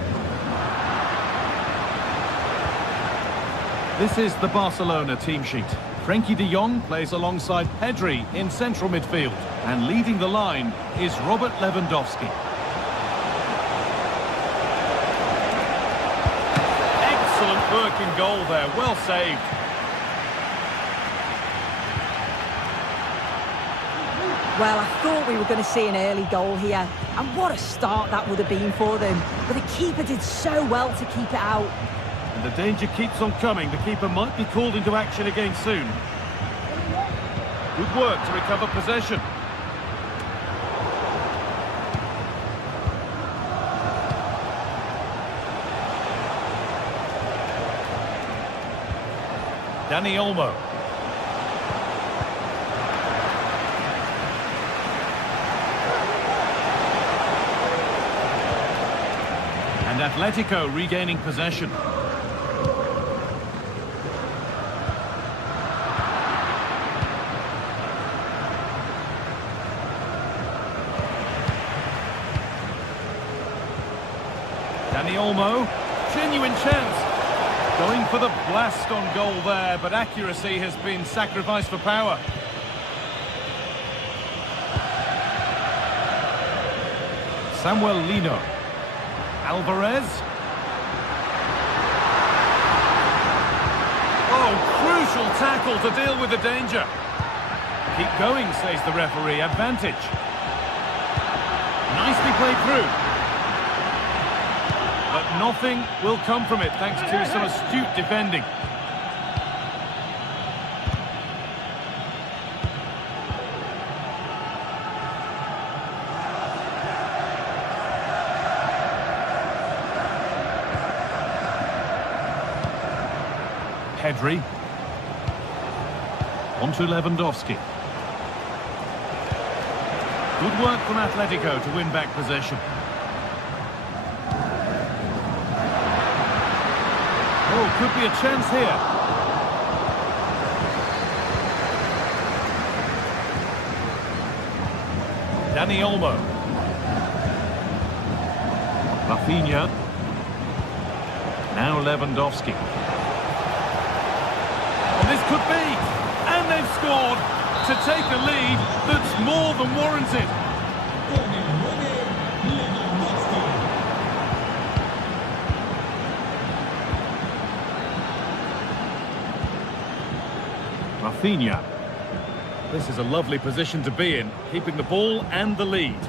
This is the Barcelona team sheet. Frenkie de Jong plays alongside Pedri in central midfield. And leading the line is Robert Lewandowski. Excellent work in goal there, well saved. Well, I thought we were going to see an early goal here. And what a start that would have been for them. But the keeper did so well to keep it out. And the danger keeps on coming. The keeper might be called into action again soon. Good work to recover possession. Dani Olmo. And Atletico regaining possession. Dani Olmo, genuine chance. Going for the blast on goal there, but accuracy has been sacrificed for power. Samuel Lino. Alvarez. Oh, crucial tackle to deal with the danger. Keep going, says the referee. Advantage. Nicely played through. But nothing will come from it thanks to some astute defending. Pedri. On to Lewandowski. Good work from Atletico to win back possession. Oh, could be a chance here. Dani Olmo. Rafinha. Now Lewandowski. And this could be. And they've scored to take a lead that's more than warranted. Rafinha. This is a lovely position to be in, keeping the ball and the lead.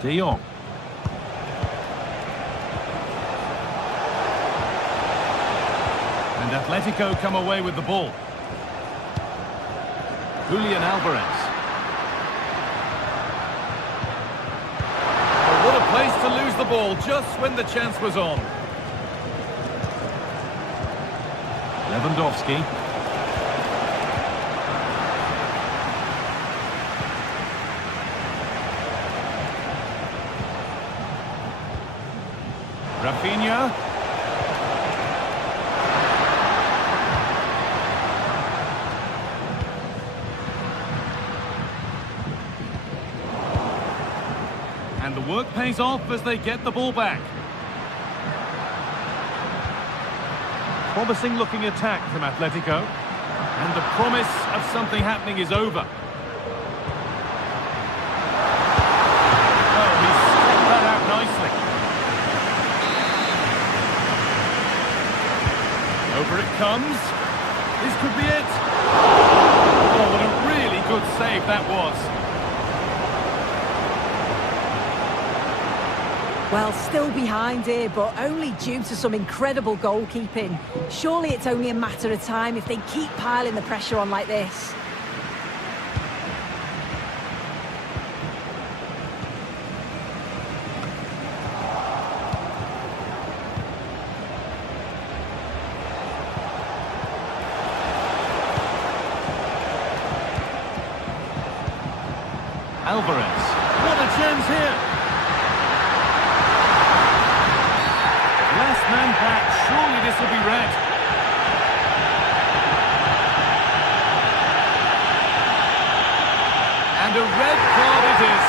De Jong. And Atletico come away with the ball. Julian Alvarez. Oh, what a place to lose the ball just when the chance was on. Lewandowski. Rafinha. And the work pays off as they get the ball back. Promising looking attack from Atletico. And the promise of something happening is over. Oh, he stepped that out nicely. Over it comes. This could be it. Oh, what a really good save that was. Well, still behind here, but only due to some incredible goalkeeping. Surely it's only a matter of time if they keep piling the pressure on like this. Alvarez. What a chance here! Last man back. Surely this will be red. And a red card it is.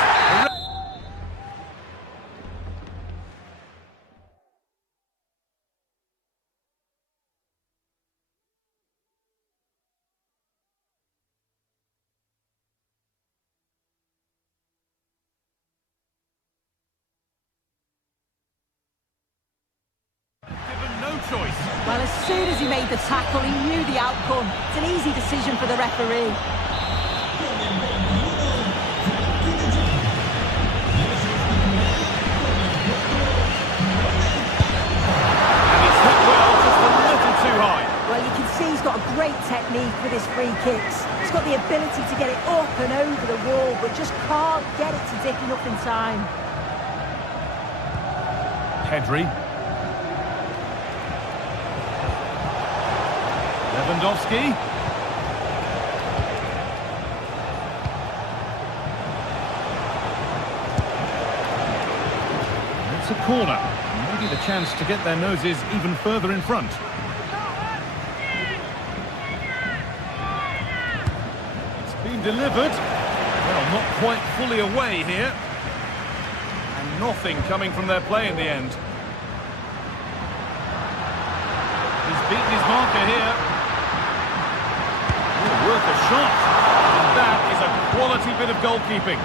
Given no choice. Well, as soon as he made the tackle, he knew the outcome. It's an easy decision for the referee. Well, you can see he's got a great technique with his free kicks. He's got the ability to get it up and over the wall, but just can't get it to dip enough in time. Pedri. Lewandowski. It's a corner. Maybe the chance to get their noses even further in front. Delivered. Well, not quite fully away here. And nothing coming from their play in the end. He's beaten his marker here. Oh, worth a shot. And that is a quality bit of goalkeeping.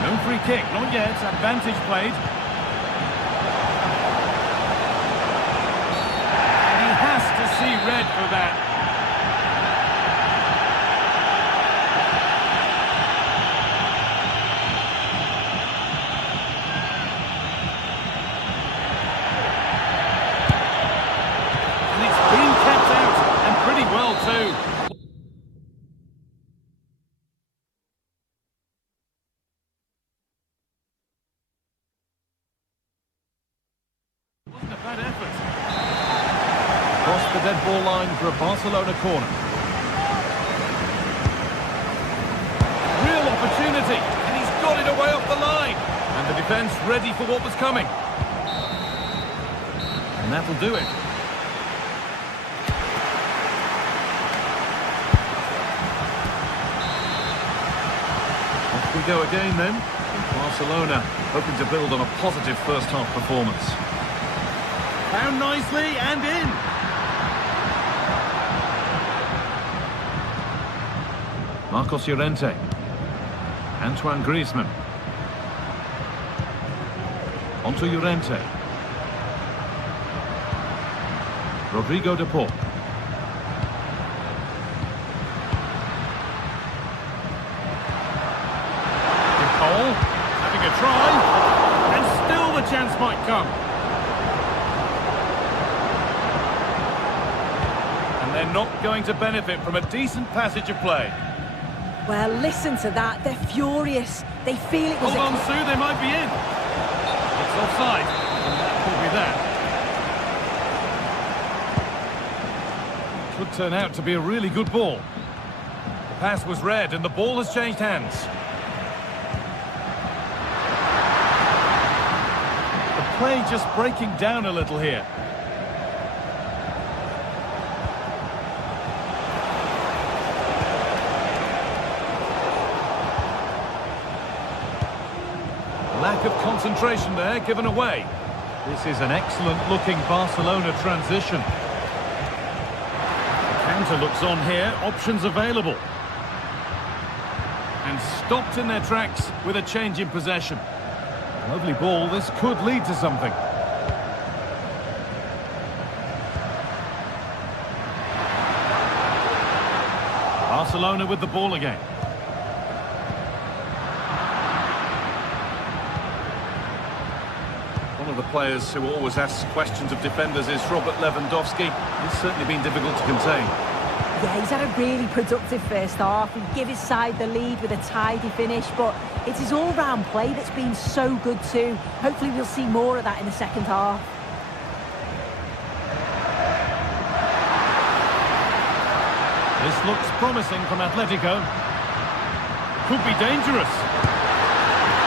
No free kick, not yet. Advantage played. And he has to see red for that. Well, too. Wasn't a bad effort. Crossed the dead ball line for a Barcelona corner. Real opportunity, and he's got it away off the line. And the defence ready for what was coming. And that'll do it. We go again then. Barcelona hoping to build on a positive first half performance. Found nicely and in. Marcos Llorente. Antoine Griezmann. Onto Llorente. Rodrigo de Paul. Having a try, and still the chance might come. And they're not going to benefit from a decent passage of play. Well, listen to that. They're furious. They feel it was... Hold on, Sue, they might be in. It's offside, and that will be that. Could turn out to be a really good ball. The pass was red, and the ball has changed hands. Play just breaking down a little here. Lack of concentration there, given away. This is an excellent looking Barcelona transition. The counter looks on here, options available. And stopped in their tracks with a change in possession. Lovely ball, this could lead to something. Barcelona with the ball again. One of the players who always asks questions of defenders is Robert Lewandowski. He's certainly been difficult to contain. Yeah, he's had a really productive first half. He gave his side the lead with a tidy finish, but it's his all-round play that's been so good too. Hopefully we'll see more of that in the second half. This looks promising from Atletico. Could be dangerous.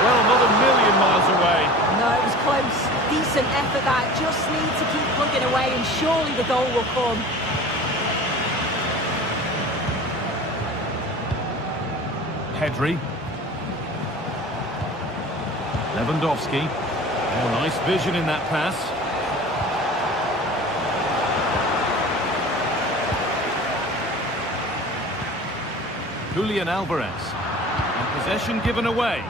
Well, not a million miles away. No, it was close. Decent effort that. Just need to keep plugging away and surely the goal will come. Pedri. Lewandowski. Oh, nice vision in that pass. Julian Alvarez. And possession given away.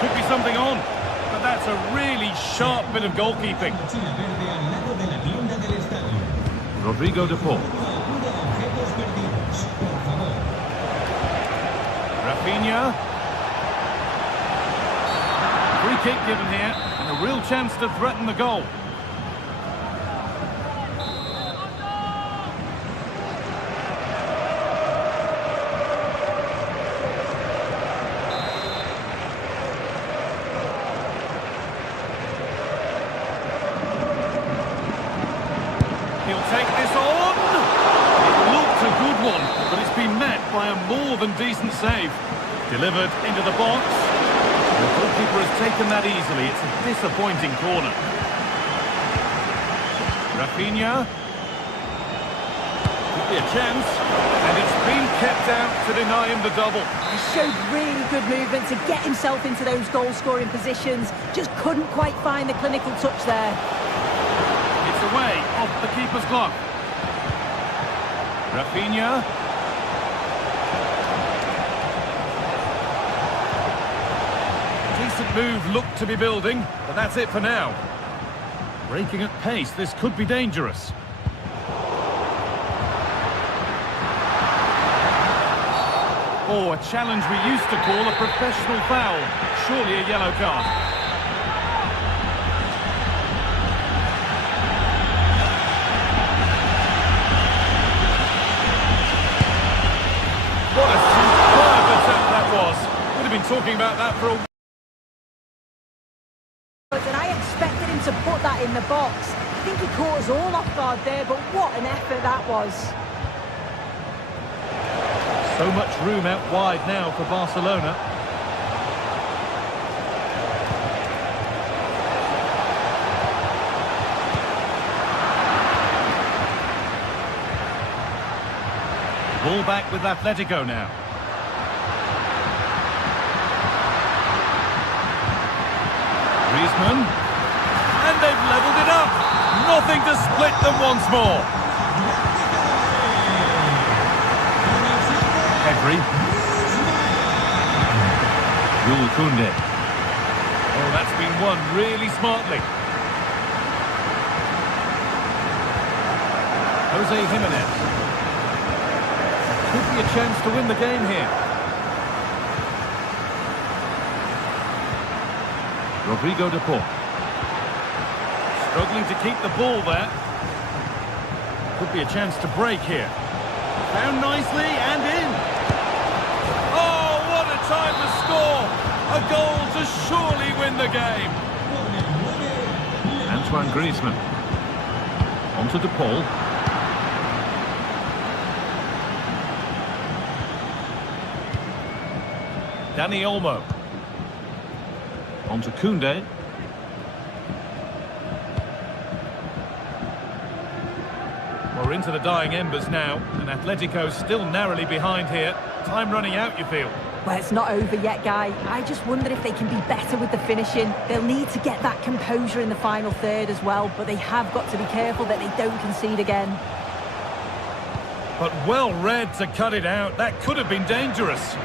Could be something on, but that's a really sharp bit of goalkeeping. Rodrigo de Paul. Rafinha. Free kick given here, and a real chance to threaten the goal. He'll take this on. It looked a good one, but it's been met by a more than decent save. Delivered into the box. The goalkeeper has taken that easily. It's a disappointing corner. Rafinha. Could be a chance. And it's been kept out to deny him the double. He showed really good movement to get himself into those goal-scoring positions. Just couldn't quite find the clinical touch there. It's away off the keeper's glove. Rafinha. Decent move looked to be building, but that's it for now. Breaking at pace, this could be dangerous. Oh, a challenge we used to call a professional foul. Surely a yellow card. What a superb attempt that was. Would have been talking about that for a... And I expected him to put that in the box. I think he caught us all off guard there, but what an effort that was. So much room out wide now for Barcelona. Ball back with Atletico now. Griezmann. And they've levelled it up. Nothing to split them once more. Pedri. Jules Koundé. Oh, that's been won really smartly. Jose Jimenez. Could be a chance to win the game here. Rodrigo de Paul. Struggling to keep the ball there. Could be a chance to break here. Found nicely and in. Oh, what a time to score! A goal to surely win the game. Antoine Griezmann. Onto de Paul. Dani Olmo. Onto Koundé. We're into the dying embers now, and Atletico's still narrowly behind here. Time running out, you feel? Well, it's not over yet, Guy. I just wonder if they can be better with the finishing. They'll need to get that composure in the final third as well, but they have got to be careful that they don't concede again. But well read to cut it out. That could have been dangerous.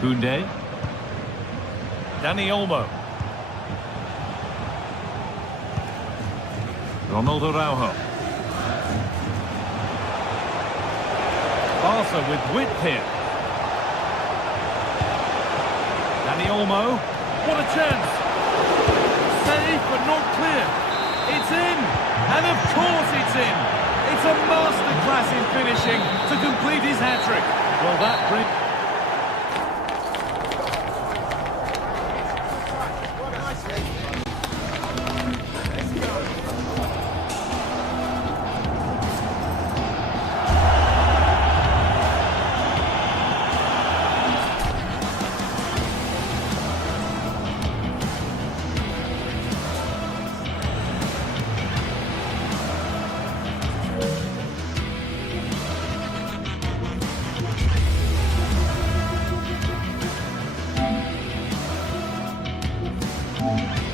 Koundé. Dani Olmo. Ronald Araujo. Barca with width here. Dani Olmo. What a chance. Safe but not clear. It's in. And of course it's in. It's a masterclass in finishing to complete his hat-trick. Well, that brings... it.